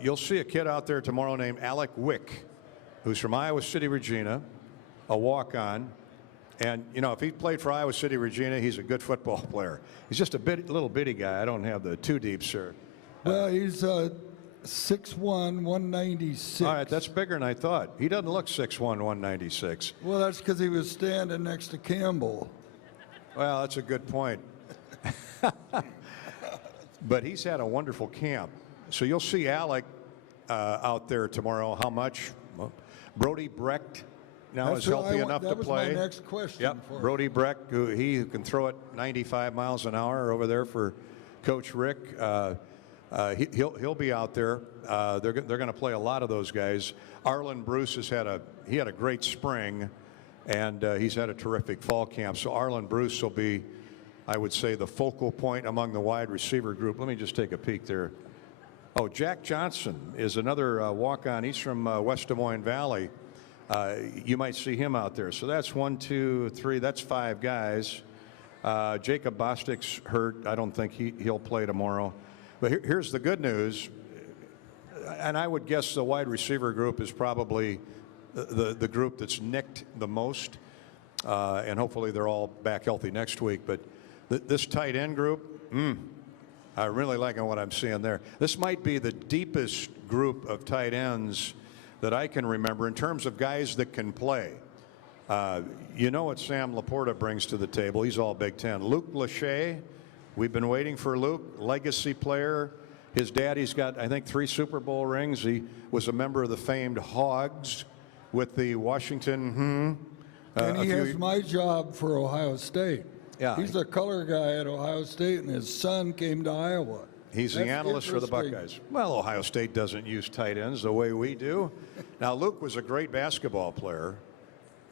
You'll see a kid out there tomorrow named Alec Wick, who's from Iowa City, Regina, a walk-on. And, you know, if he played for Iowa City, Regina, he's a good football player. He's just a little bitty guy. I don't have the two deep, sir. Well, he's 6'1", 196. All right, that's bigger than I thought. He doesn't look 6'1", 196. Well, that's because he was standing next to Campbell. Well, that's a good point. But he's had a wonderful camp. So you'll see Alec out there tomorrow. How much? Well, Brody Brecht now is healthy enough to play. That was my next question. Yep, Brody Brecht, who can throw it 95 miles an hour over there for Coach Rick. He'll be out there. They're going to play a lot of those guys. Arlen Bruce had a great spring, and he's had a terrific fall camp. So Arlen Bruce will be, I would say, the focal point among the wide receiver group. Let me just take a peek there. Oh, Jack Johnson is another walk-on. He's from West Des Moines Valley. You might see him out there. So that's 1, 2, 3. That's 5 guys. Jacob Bostic's hurt. I don't think he'll play tomorrow. But here's the good news, and I would guess the wide receiver group is probably the group that's nicked the most, and hopefully they're all back healthy next week. But this tight end group, I'm really liking what I'm seeing there. This might be the deepest group of tight ends that I can remember in terms of guys that can play. You know what Sam Laporta brings to the table. He's all Big Ten. Luke Lachey, we've been waiting for Luke, legacy player. His daddy's got, I think, 3 Super Bowl rings. He was a member of the famed Hogs with the Washington. And he has my job for Ohio State. Yeah. He's a color guy at Ohio State, and his son came to Iowa. He's the analyst for the Buckeyes. Well, Ohio State doesn't use tight ends the way we do. Now, Luke was a great basketball player,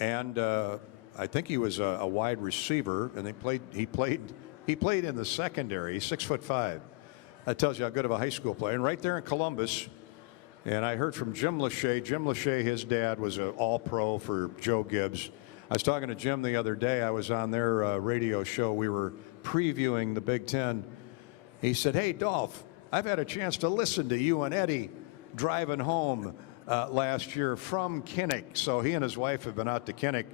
and I think he was a wide receiver, and he played in the secondary. He's 6'5". That tells you how good of a high school player. And right there in Columbus, and I heard from Jim Lachey. Jim Lachey, his dad was an all-pro for Joe Gibbs. I was talking to Jim the other day. I was on their radio show. We were previewing the Big Ten. He said, "Hey, Dolph, I've had a chance to listen to you and Eddie driving home last year from Kinnick." So he and his wife have been out to Kinnick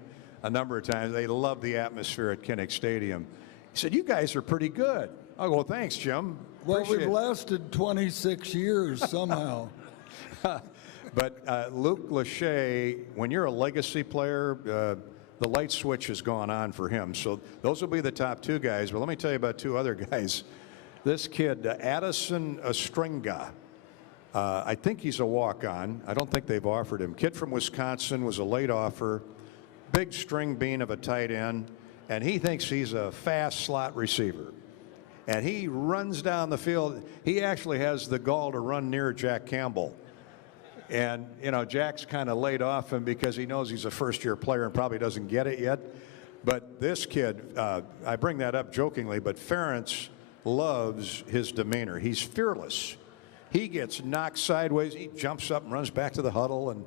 a number of times. They love the atmosphere at Kinnick Stadium. He said, "You guys are pretty good." I go, "Well, thanks, Jim." Well, we've lasted 26 years somehow. But Luke Lachey, when you're a legacy player, the light switch has gone on for him. So those will be the top 2 guys. But let me tell you about 2 other guys. This kid, Addison Astringa, I think he's a walk-on. I don't think they've offered him. Kid from Wisconsin, was a late offer. Big string bean of a tight end. And he thinks he's a fast slot receiver. And he runs down the field. He actually has the gall to run near Jack Campbell. And, you know, Jack's kind of laid off him because he knows he's a first-year player and probably doesn't get it yet. But this kid, I bring that up jokingly, but Ferentz loves his demeanor. He's fearless. He gets knocked sideways. He jumps up and runs back to the huddle, and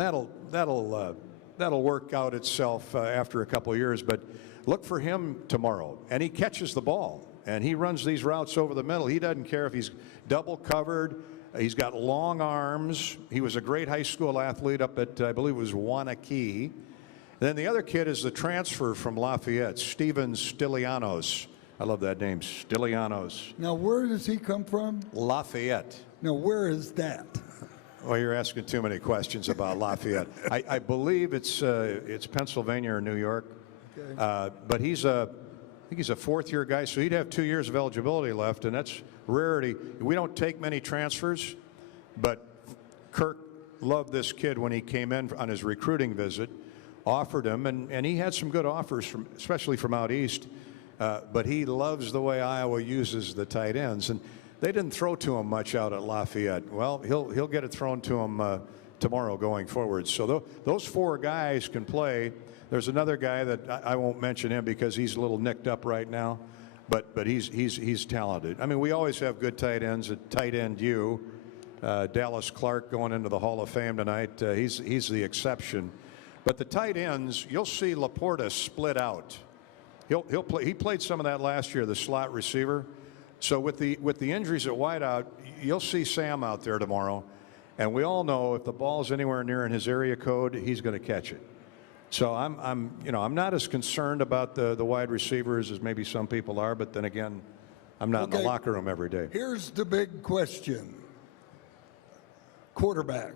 that'll work out itself after a couple of years. But look for him tomorrow. And he catches the ball, and he runs these routes over the middle. He doesn't care if he's double covered. He's got long arms. He was a great high school athlete up at, I believe it was Wanakee. Then the other kid is the transfer from Lafayette, Steven Stylianos. I love that name, Stylianos. Now, where does he come from? Lafayette. Now, where is that? Well, you're asking too many questions about Lafayette. I believe it's Pennsylvania or New York. Okay. But I think he's a fourth-year guy, so he'd have 2 years of eligibility left, and that's rarity. We don't take many transfers, but Kirk loved this kid when he came in on his recruiting visit, offered him, and he had some good offers, especially from out east, but he loves the way Iowa uses the tight ends, and they didn't throw to him much out at Lafayette. Well, he'll get it thrown to him tomorrow going forward. So those 4 guys can play. There's another guy that I won't mention him because he's a little nicked up right now, but he's talented. I mean, we always have good tight ends at tight end U. Dallas Clark going into the Hall of Fame tonight. He's the exception. But the tight ends, you'll see Laporta split out. He'll play. He played some of that last year, the slot receiver. So with the injuries at wideout, you'll see Sam out there tomorrow, and we all know if the ball's anywhere near in his area code, he's going to catch it. So I'm not as concerned about the wide receivers as maybe some people are, but then again, I'm not in the locker room every day. Here's the big question. Quarterback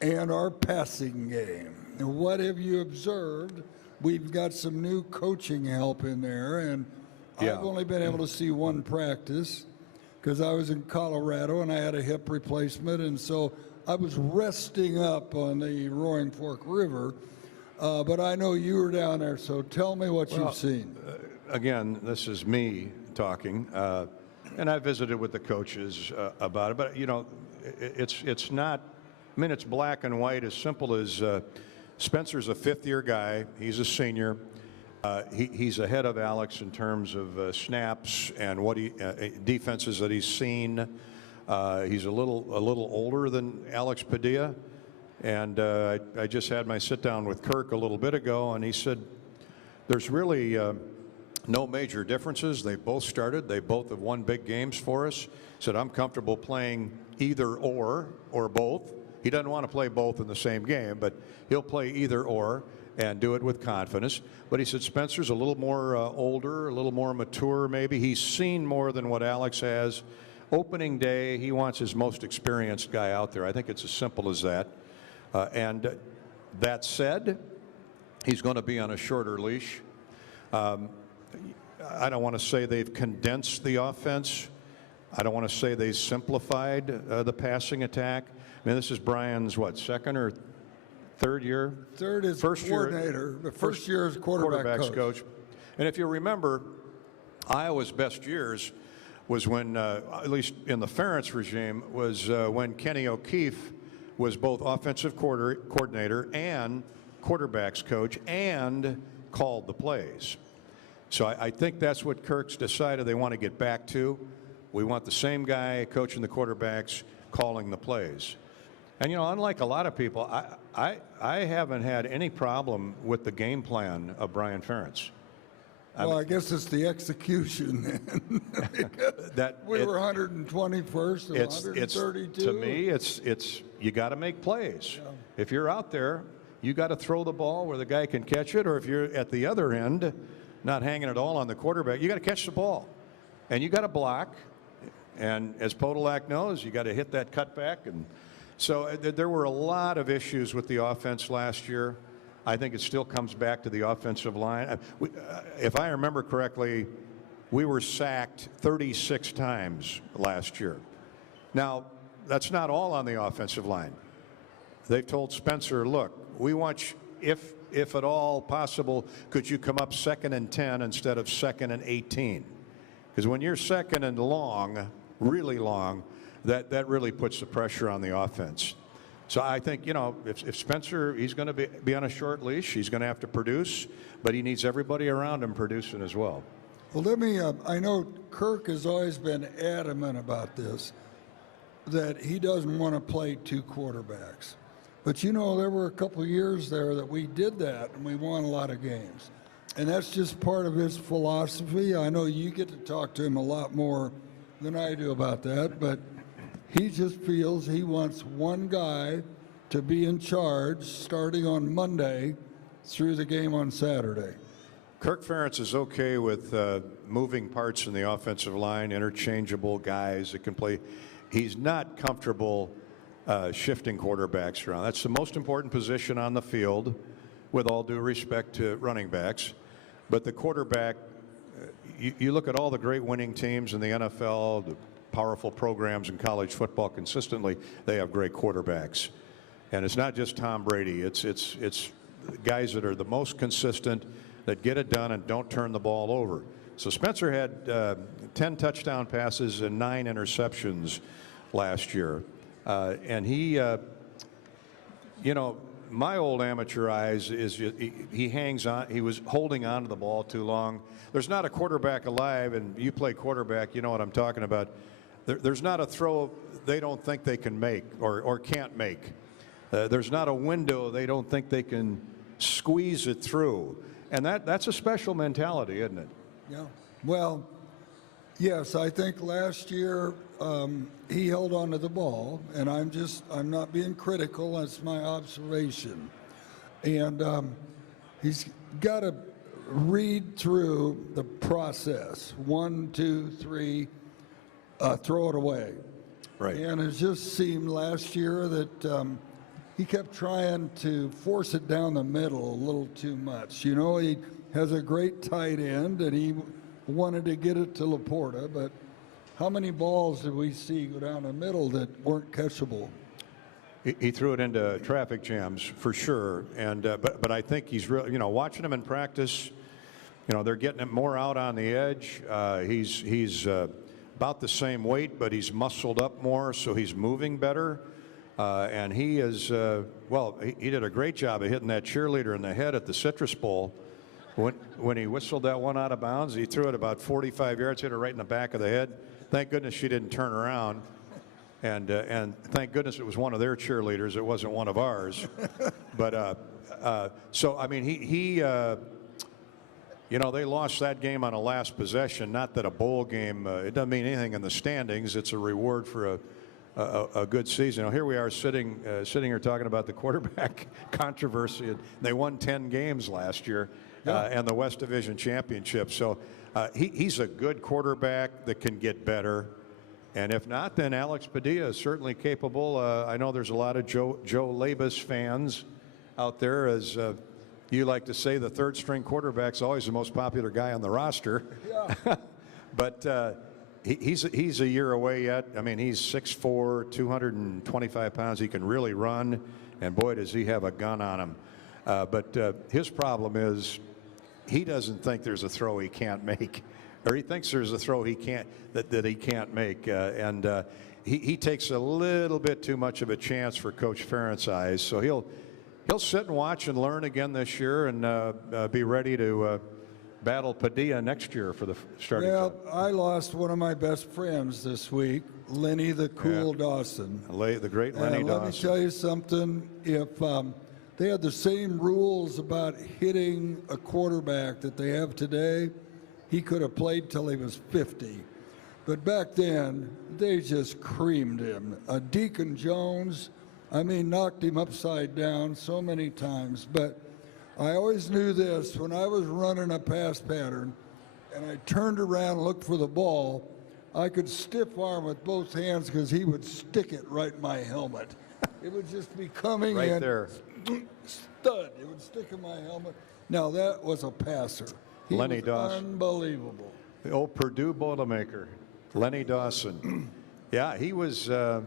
and our passing game. And what have you observed? We've got some new coaching help in there, and Yeah. I've only been able to see one practice because I was in Colorado and I had a hip replacement, and so I was resting up on the Roaring Fork River. But I know you were down there, so tell me what you've seen. Again, this is me talking, and I visited with the coaches about it. But it's not. I mean, it's black and white. As simple as Spencer's a 5th-year guy. He's a senior. He's ahead of Alex in terms of snaps and what defenses that he's seen. He's a little older than Alex Padilla. And I just had my sit down with Kirk a little bit ago, and he said there's really no major differences. They both started. They both have won big games for us. He said, I'm comfortable playing either or both. He doesn't want to play both in the same game, but he'll play either or and do it with confidence. But he said Spencer's a little more older, a little more mature maybe. He's seen more than what Alex has. Opening day, he wants his most experienced guy out there. I think it's as simple as that. And that said, he's going to be on a shorter leash. I don't want to say they've condensed the offense. I don't want to say they've simplified the passing attack. I mean, this is Brian's, second or third year? Third is coordinator. The first year is quarterback coach. And if you remember, Iowa's best years was when, at least in the Ferentz regime, was when Kenny O'Keefe was both offensive coordinator and quarterbacks coach and called the plays. So I think that's what Kirk's decided they want to get back to. We want the same guy coaching the quarterbacks, calling the plays. And, unlike a lot of people, I haven't had any problem with the game plan of Brian Ferentz. Well, I guess it's the execution. We were 121st and 132. To me, it's you got to make plays. Yeah. If you're out there, you got to throw the ball where the guy can catch it, or if you're at the other end, not hanging it all on the quarterback, you got to catch the ball, and you got to block. And as Podolak knows, you got to hit that cutback. And so there were a lot of issues with the offense last year. I think it still comes back to the offensive line. If I remember correctly, we were sacked 36 times last year. Now, that's not all on the offensive line. They've told Spencer, look, we want you, if at all possible, could you come up 2nd and 10 instead of 2nd and 18? Because when you're 2nd and long, really long, that really puts the pressure on the offense. So I think, if Spencer, he's going to be on a short leash, he's going to have to produce, but he needs everybody around him producing as well. Well, I know Kirk has always been adamant about this, that he doesn't want to play 2 quarterbacks. But, there were a couple of years there that we did that, and we won a lot of games. And that's just part of his philosophy. I know you get to talk to him a lot more than I do about that, but he just feels he wants one guy to be in charge starting on Monday through the game on Saturday. Kirk Ferentz is okay with moving parts in the offensive line, interchangeable guys that can play. He's not comfortable shifting quarterbacks around. That's the most important position on the field, with all due respect to running backs. But the quarterback, you look at all the great winning teams in the NFL, the powerful programs in college football consistently, they have great quarterbacks. And it's not just Tom Brady. It's guys that are the most consistent, that get it done and don't turn the ball over. So Spencer had 10 touchdown passes and 9 interceptions last year. And he, you know, my old amateur eyes is he hangs on. He was holding on to the ball too long. There's not a quarterback alive, and you play quarterback, you know what I'm talking about. There's not a throw they don't think they can make or can't make. There's not a window they don't think they can squeeze it through. And that's a special mentality, isn't it? Yeah. Well, yes, I think last year he held on to the ball, and I'm not being critical. That's my observation. And he's got to read through the process. 1, 2, 3, throw it away. Right. And it just seemed last year that he kept trying to force it down the middle a little too much. You know, he has a great tight end, and he wanted to get it to Laporta, but how many balls did we see go down the middle that weren't catchable? He threw it into traffic jams for sure, and but I think he's really, you know, watching him in practice, you know, they're getting him more out on the edge. He's about the same weight, but he's muscled up more, so he's moving better. And he is, well, he did a great job of hitting that cheerleader in the head at the Citrus Bowl. When he whistled that one out of bounds, he threw it about 45 yards, hit her right in the back of the head. Thank goodness she didn't turn around. And thank goodness it was one of their cheerleaders. It wasn't one of ours. But so, I mean, he you know, they lost that game on a last possession. Not that a bowl game, it doesn't mean anything in the standings. It's a reward for a good season. Now, here we are sitting here talking about the quarterback controversy. They won 10 games last year and the West Division Championship. So he's a good quarterback that can get better. And if not, then Alex Padilla is certainly capable. I know there's a lot of Joe Labus fans out there. As you like to say, the third string quarterback's always the most popular guy on the roster. Yeah. But he's a year away yet. I mean, he's 6'4", 225 pounds. He can really run, and boy, does he have a gun on him. But his problem is he doesn't think there's a throw he can't make, or he thinks there's a throw he can't that he can't make, and he takes a little bit too much of a chance for Coach Ferent's eyes. So he'll sit and watch and learn again this year, and be ready to battle Padilla next year for the starting job. I lost one of my best friends this week, Lenny the Cool Dawson. The great Lenny Dawson. Let me tell you something. If they had the same rules about hitting a quarterback that they have today, he could have played till he was 50. But back then, they just creamed him. Deacon Jones, I mean, knocked him upside down so many times. But I always knew this, when I was running a pass pattern and I turned around and looked for the ball, I could stiff arm with both hands because he would stick it right in my helmet. It would just be coming right in. There. Stud. It would stick in my helmet. Now that was a passer. He Lenny was Dawson. Unbelievable. The old Purdue Boilermaker, Lenny Dawson. Yeah, he was a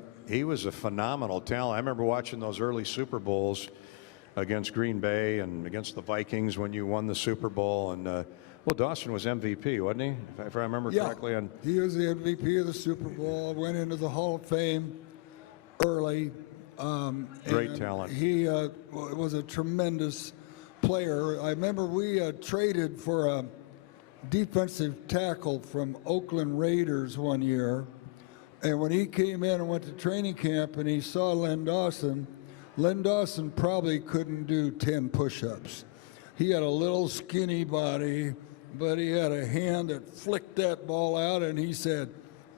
phenomenal talent. I remember watching those early Super Bowls against Green Bay and against the Vikings when you won the Super Bowl. And well, Dawson was MVP, wasn't he? If I remember correctly. And he was the MVP of the Super Bowl. Went into the Hall of Fame early. Great talent. He was a tremendous player. I remember we traded for a defensive tackle from Oakland Raiders one year. And when he came in and went to training camp and he saw Len Dawson probably couldn't do 10 push-ups. He had a little skinny body, but he had a hand that flicked that ball out, and he said,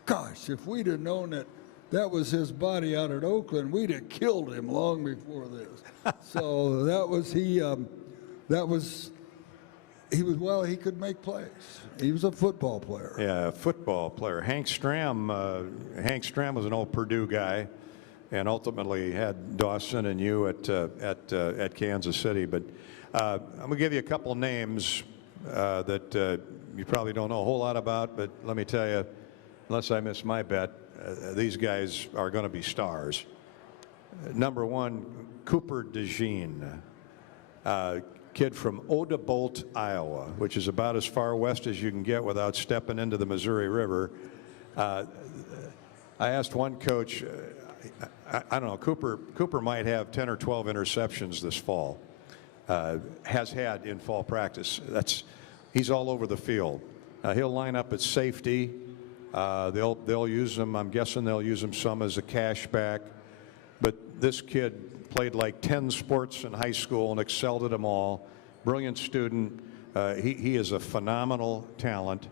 gosh, if we'd have known that was his body out at Oakland, we'd have killed him long before this. So that was he could make plays. He was a football player. Yeah, football player. Hank Stram was an old Purdue guy, and ultimately had Dawson and you at Kansas City. But I'm going to give you a couple names that you probably don't know a whole lot about, but let me tell you, unless I miss my bet, these guys are going to be stars. Number one, Cooper DeJean, kid from Odebolt, Iowa, which is about as far west as you can get without stepping into the Missouri River. I asked one coach, I don't know, Cooper might have 10 or 12 interceptions this fall. Has had in fall practice. He's all over the field. He'll line up at safety. They'll use him. I'm guessing they'll use him some as a cash back. But this kid played like 10 sports in high school and excelled at them all. Brilliant student. He is a phenomenal talent.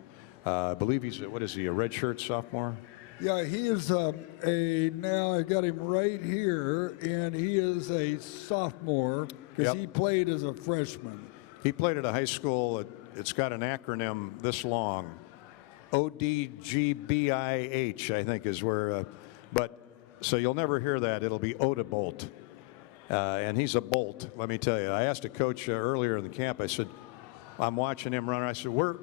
I believe he's, what is he, a redshirt sophomore? Yeah, he is now I got him right here, and he is a sophomore because he played as a freshman. He played at a high school, it's got an acronym this long. ODGBIH, I think is where, so you'll never hear that. It'll be Odebolt. And he's a bolt, let me tell you. I asked a coach earlier in the camp, I said, I'm watching him run. I said, where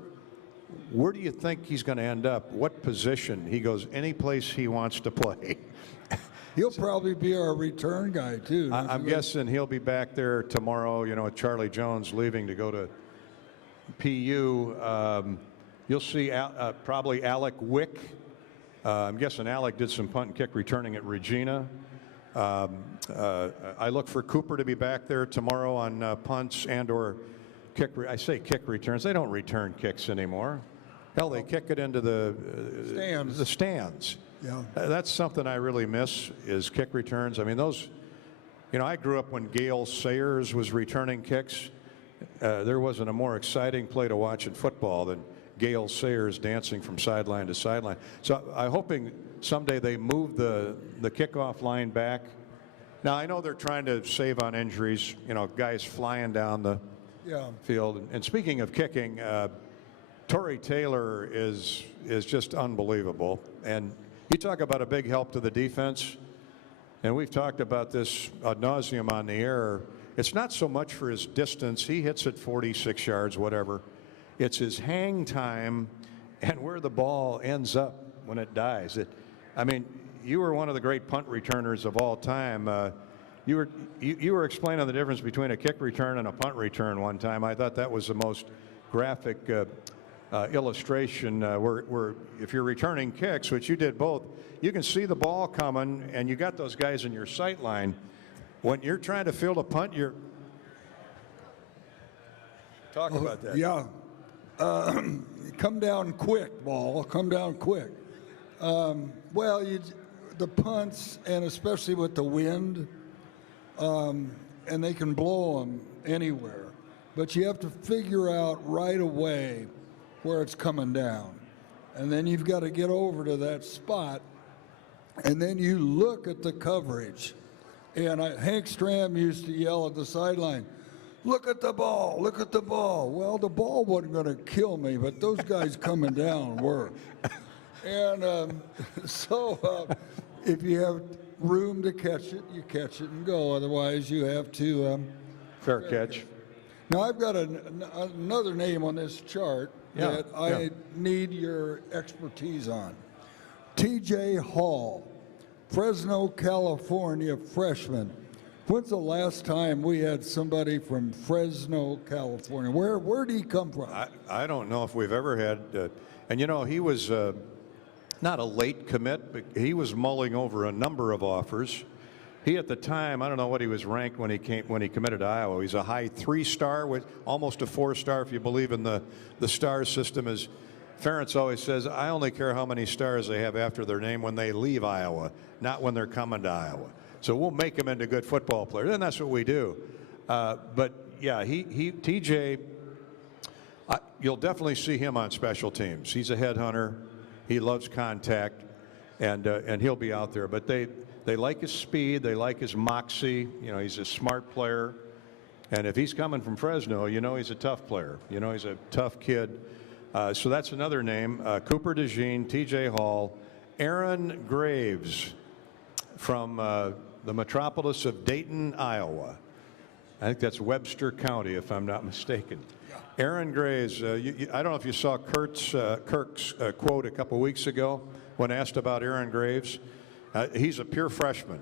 do you think he's going to end up? What position? He goes, any place he wants to play. He'll probably be our return guy, too. I'm guessing he'll be back there tomorrow, with Charlie Jones leaving to go to PU. You'll see probably Alec Wick. I'm guessing Alec did some punt and kick returning at Regina. I look for Cooper to be back there tomorrow on punts and or kick. I say kick returns. They don't return kicks anymore. Hell, they kick it into the stands. Yeah. That's something I really miss is kick returns. I mean, those, I grew up when Gale Sayers was returning kicks. There wasn't a more exciting play to watch in football than Gale Sayers dancing from sideline to sideline. So I'm hoping someday they move the kickoff line back. Now, I know they're trying to save on injuries, guys flying down the field. And speaking of kicking, Torrey Taylor is just unbelievable. And you talk about a big help to the defense, and we've talked about this ad nauseum on the air. It's not so much for his distance. He hits it 46 yards, whatever. It's his hang time and where the ball ends up when it dies. You were one of the great punt returners of all time. You were explaining the difference between a kick return and a punt return one time. I thought that was the most graphic illustration where if you're returning kicks, which you did both, you can see the ball coming and you got those guys in your sight line. When you're trying to field a punt, you're... Talk about that. Yeah. Come down quick, ball. Come down quick. The punts, and especially with the wind, and they can blow them anywhere. But you have to figure out right away where it's coming down. And then you've got to get over to that spot, and then you look at the coverage. And Hank Stram used to yell at the sideline, look at the ball, look at the ball. Well, the ball wasn't going to kill me, but those guys coming down were. And if you have room to catch it, you catch it and go. Otherwise, you have to... fair catch. Now, I've got another name on this chart that I need your expertise on. T.J. Hall, Fresno, California freshman. When's the last time we had somebody from Fresno, California? Where did he come from? I don't know if we've ever had, he was not a late commit, but he was mulling over a number of offers. He at the time, I don't know what he was ranked when he committed to Iowa. He's a high 3-star with almost a 4-star if you believe in the star system. As Ferentz always says, I only care how many stars they have after their name when they leave Iowa, not when they're coming to Iowa. So we'll make them into good football players, and that's what we do. But yeah, TJ, you'll definitely see him on special teams. He's a headhunter. He loves contact, and he'll be out there. But they like his speed. They like his moxie. He's a smart player. And if he's coming from Fresno, you know he's a tough player. You know he's a tough kid. So that's another name. Cooper DeJean, T.J. Hall, Aaron Graves from the metropolis of Dayton, Iowa. I think that's Webster County, if I'm not mistaken. Aaron Graves, I don't know if you saw Kirk's quote a couple weeks ago when asked about Aaron Graves. He's a pure freshman.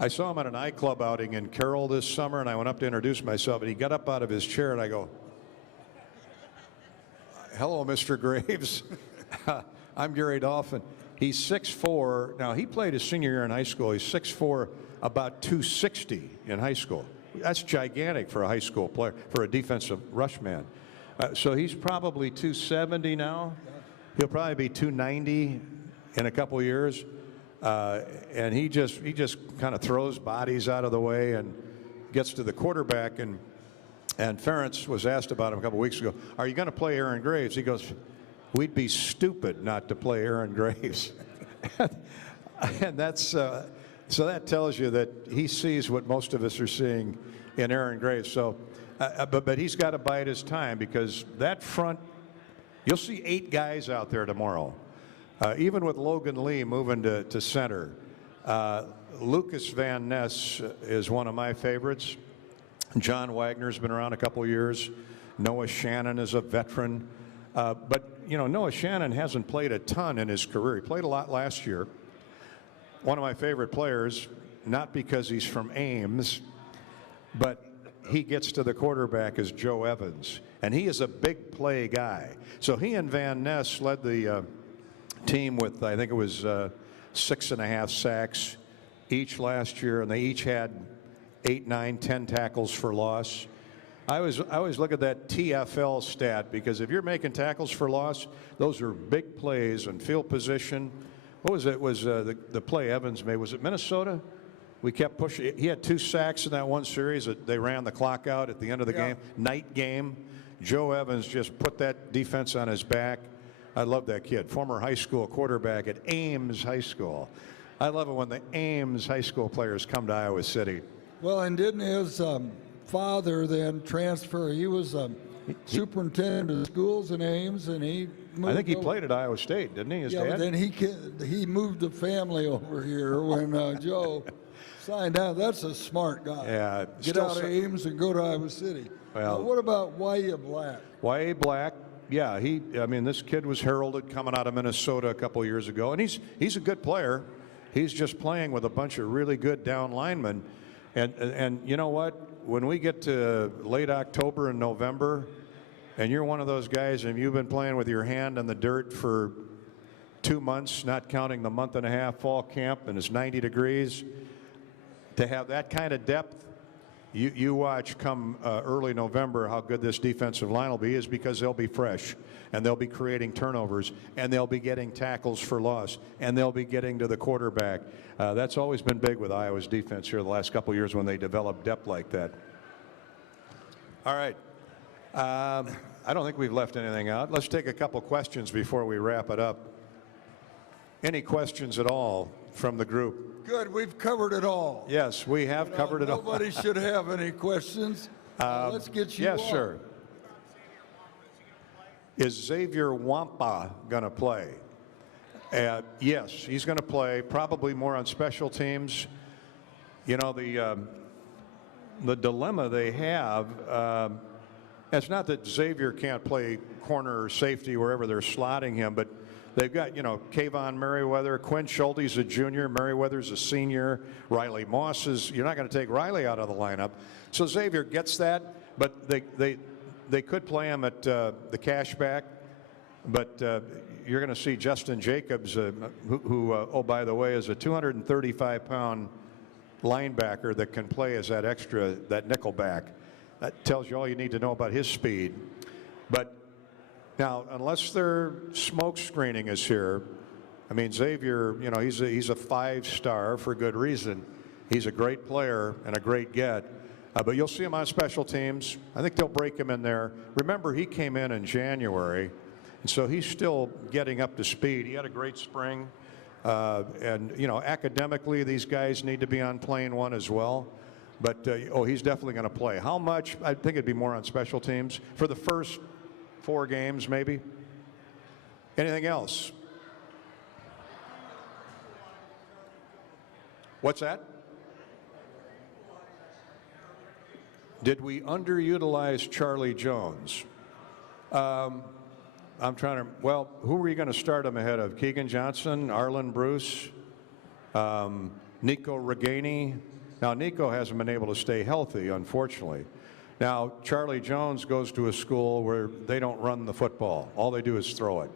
I saw him at an iClub outing in Carroll this summer, and I went up to introduce myself, and he got up out of his chair, and I go, "Hello, Mr. Graves." I'm Gary Dolphin. He's 6'4". Now, he played his senior year in high school. He's 6'4", about 260 in high school. That's gigantic for a high school player, for a defensive rush man. So he's probably 270 now. He'll probably be 290 in a couple years. And he just kind of throws bodies out of the way and gets to the quarterback. And Ferentz was asked about him a couple weeks ago, "Are you going to play Aaron Graves?" He goes, "We'd be stupid not to play Aaron Graves." And that's so that tells you that he sees what most of us are seeing in Aaron Graves. So, but he's got to bide his time, because that front, you'll see 8 guys out there tomorrow. Even with Logan Lee moving to center, Lucas Van Ness is one of my favorites. John Wagner's been around a couple years. Noah Shannon is a veteran. But, you know, Noah Shannon hasn't played a ton in his career. He played a lot last year. One of my favorite players, not because he's from Ames, but he gets to the quarterback, is Joe Evans. And he is a big play guy. So he and Van Ness led the team with, I think it was 6.5 sacks each last year, and they each had 8, 9, 10 tackles for loss. I always look at that TFL stat, because if you're making tackles for loss, those are big plays and field position. What was it? Was the play Evans made? Was it Minnesota? We kept pushing. He had 2 sacks in that one series. They ran the clock out at the end of the game. Night game. Joe Evans just put that defense on his back. I love that kid. Former high school quarterback at Ames High School. I love it when the Ames High School players come to Iowa City. Well, and didn't his father then transfer? He was superintendent of schools in Ames, and he moved. I think he played at Iowa State, didn't he? His dad? But then he moved the family over here when Joe signed out. That's a smart guy. Yeah. Get out of Ames and go to Iowa City. Well, what about Y.A. Black? Y.A. Black. Yeah, I mean, this kid was heralded coming out of Minnesota a couple years ago, and he's a good player. He's just playing with a bunch of really good down linemen. And you know what? When we get to late October and November, and you're one of those guys and you've been playing with your hand in the dirt for 2 months, not counting the month and a half fall camp, and it's 90 degrees, to have that kind of depth, you watch come early November how good this defensive line will be, is because they'll be fresh, and they'll be creating turnovers, and they'll be getting tackles for loss, and they'll be getting to the quarterback. That's always been big with Iowa's defense here the last couple of years when they develop depth like that. All right. I don't think we've left anything out. Let's take a couple questions before we wrap it up. Any questions at all from the group? Good, we've covered it all. Yes, we have covered it all. Nobody should have any questions. Let's get you Yes, on. sir. Is Xavier Wampa going to play? Yes, he's going to play, probably more on special teams. You know, the dilemma they have, it's not that Xavier can't play corner or safety wherever they're slotting him, but they've got, you know, Kayvon Merriweather, Quinn Schulte's a junior, Merriweather's a senior, Riley Moss is, you're not going to take Riley out of the lineup. So Xavier gets that, but they could play him at the cashback, but you're going to see Justin Jacobs, who oh, by the way, is a 235-pound linebacker that can play as that nickel back. That tells you all you need to know about his speed. But now, unless their smoke screening is here, I mean, Xavier, you know, he's a 5-star for good reason. He's a great player and a great get. But you'll see him on special teams. I think they'll break him in there. Remember, he came in January, and so he's still getting up to speed. He had a great spring. And, you know, academically, these guys need to be on plane one as well. But, he's definitely going to play. How much? I think it'd be more on special teams for the first 4 games, maybe. Anything else? What's that? Did we underutilize Charlie Jones? I'm trying to, well, who were you going to start him ahead of? Keegan Johnson, Arlen Bruce, Nico Reganey. Now, Nico hasn't been able to stay healthy, unfortunately. Now, Charlie Jones goes to a school where they don't run the football. All they do is throw it.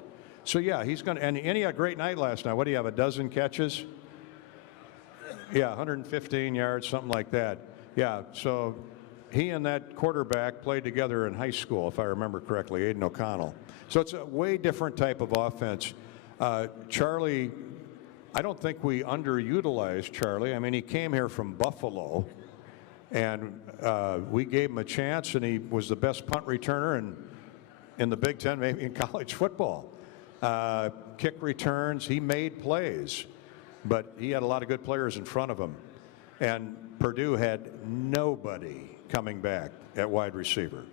So, yeah, he's going to, and he had a great night last night. What do you have, a dozen catches? Yeah, 115 yards, something like that. Yeah, so he and that quarterback played together in high school, if I remember correctly, Aiden O'Connell. So it's a way different type of offense. Charlie, I don't think we underutilized Charlie. I mean, he came here from Buffalo, and we gave him a chance, and he was the best punt returner in the Big Ten, maybe in college football. Kick returns, he made plays, but he had a lot of good players in front of him. And Purdue had nobody coming back at wide receiver.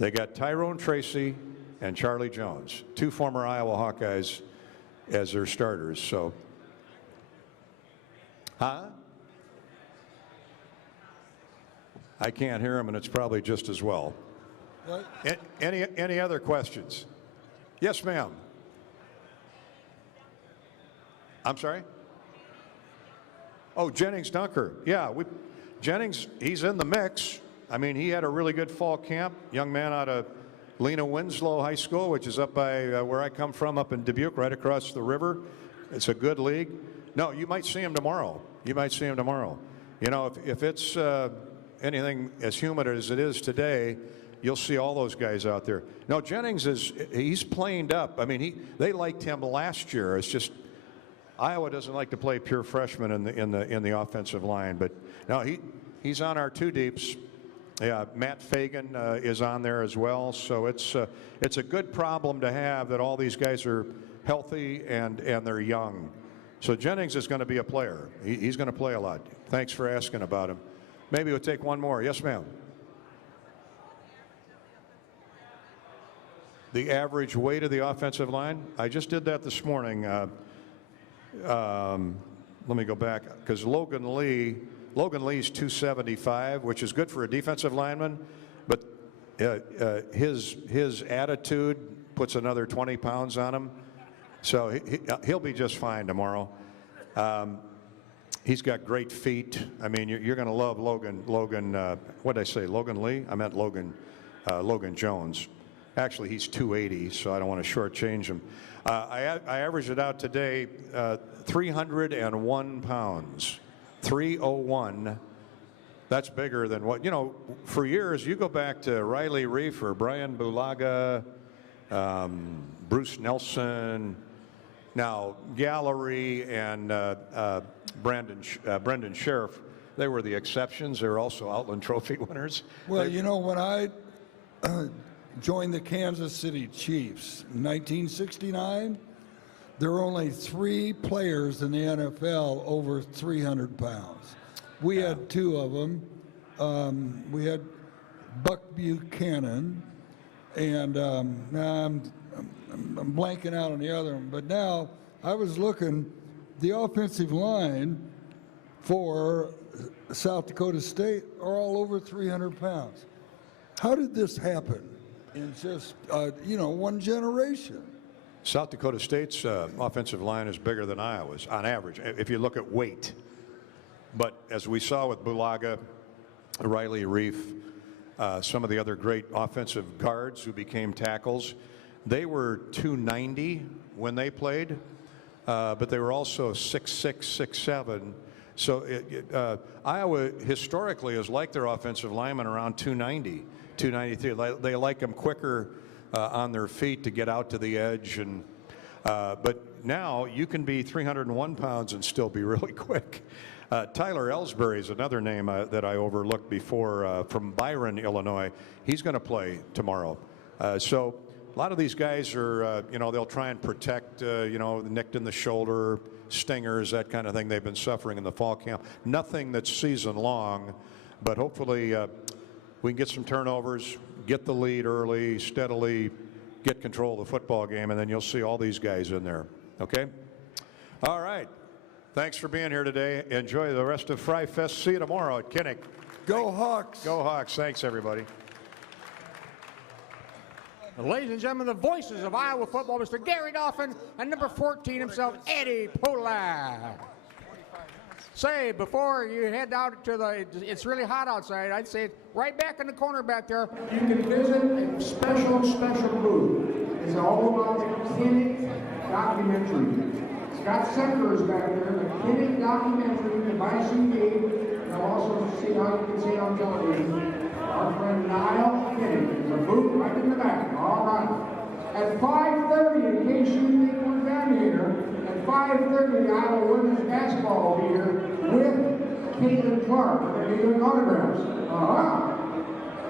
They got Tyrone Tracy and Charlie Jones, 2 former Iowa Hawkeyes, as their starters. So, I can't hear him, and it's probably just as well. What? Any other questions? Yes, ma'am. I'm sorry? Oh, Jennings Dunker. Yeah, Jennings, he's in the mix. I mean, he had a really good fall camp. Young man out of Lena Winslow High School, which is up by where I come from, up in Dubuque, right across the river. It's a good league. No, you might see him tomorrow. You might see him tomorrow. You know, if it's anything as humid as it is today, you'll see all those guys out there. No, Jennings he's planed up. I mean, they liked him last year. It's just Iowa doesn't like to play pure freshmen in the offensive line. But no, he's on our 2 deeps. Yeah, Matt Fagan is on there as well. So it's a good problem to have that all these guys are healthy and they're young. So Jennings is going to be a player. He's going to play a lot. Thanks for asking about him. Maybe we'll take one more. Yes, ma'am. The average weight of the offensive line? I just did that this morning. Let me go back, because Logan Lee's 275, which is good for a defensive lineman, but his attitude puts another 20 pounds on him. So he'll be just fine tomorrow. He's got great feet. I mean, you're going to love Logan. What did I say? Logan Lee? I meant Logan Jones. Actually, he's 280, so I don't want to shortchange him. I averaged it out today, 301 pounds. 301. That's bigger than what, for years, you go back to Riley Reef or Brian Bulaga, Bruce Nelson, now Gallery and Brendan Sheriff, they were the exceptions. They were also Outland Trophy winners. Well, when I joined the Kansas City Chiefs in 1969, there were only 3 players in the NFL over 300 pounds. We had 2 of them. We had Buck Buchanan, and now I'm blanking out on the other one. But now I was looking, the offensive line for South Dakota State are all over 300 pounds. How did this happen in just, one generation? South Dakota State's offensive line is bigger than Iowa's on average, if you look at weight. But as we saw with Bulaga, Riley Reef, some of the other great offensive guards who became tackles, they were 290 when they played, but they were also 6'6", 6'7". So Iowa historically has liked their offensive linemen around 290, 293. They like them quicker on their feet to get out to the edge, and but now you can be 301 pounds and still be really quick. Tyler Ellsbury is another name that I overlooked before, from Byron, Illinois. He's going to play tomorrow. So a lot of these guys are, they'll try and protect, nicked in the shoulder, stingers, that kind of thing they've been suffering in the fall camp. Nothing that's season long, But hopefully we can get some turnovers, get the lead early, steadily get control of the football game, and then you'll see all these guys in there. Okay? All right. Thanks for being here today. Enjoy the rest of FRYfest. See you tomorrow at Kinnick. Go Hawks. Go Hawks. Thanks, everybody. Ladies and gentlemen, the voices of Iowa football, Mr. Gary Dolphin, and number 14 himself, Eddie Polak. Say, before you head out to the, it's really hot outside, I'd say right back in the corner back there, you can visit a special booth. It's all about the Kinnick documentary. Scott Secker is back there, the Kinnick documentary by CD. You'll also see how you can see it on television. Our friend Niall Kinnick is a booth right in the back. All right. At 5:30, in case you think we're done here, at 5:30, the Iowa women's basketball will be here with Caitlin Clark. They're going to be doing autographs.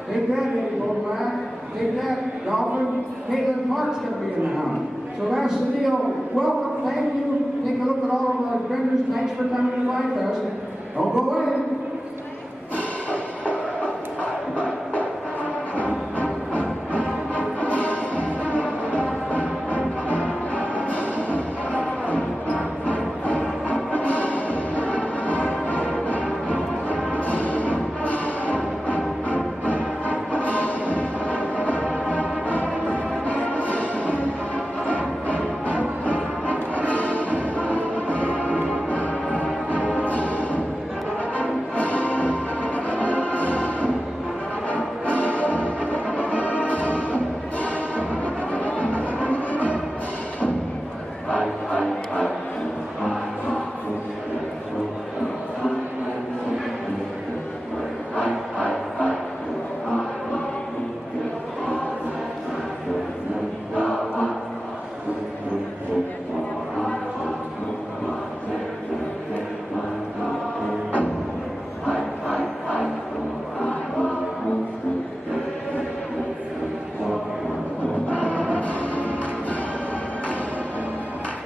Take that, Eddie Polak. Take that, Dolphin. Caitlin Clark's going to be in the house. So that's the deal. Welcome, thank you. Take a look at all of our vendors. Thanks for coming to FRYfest. Don't go away.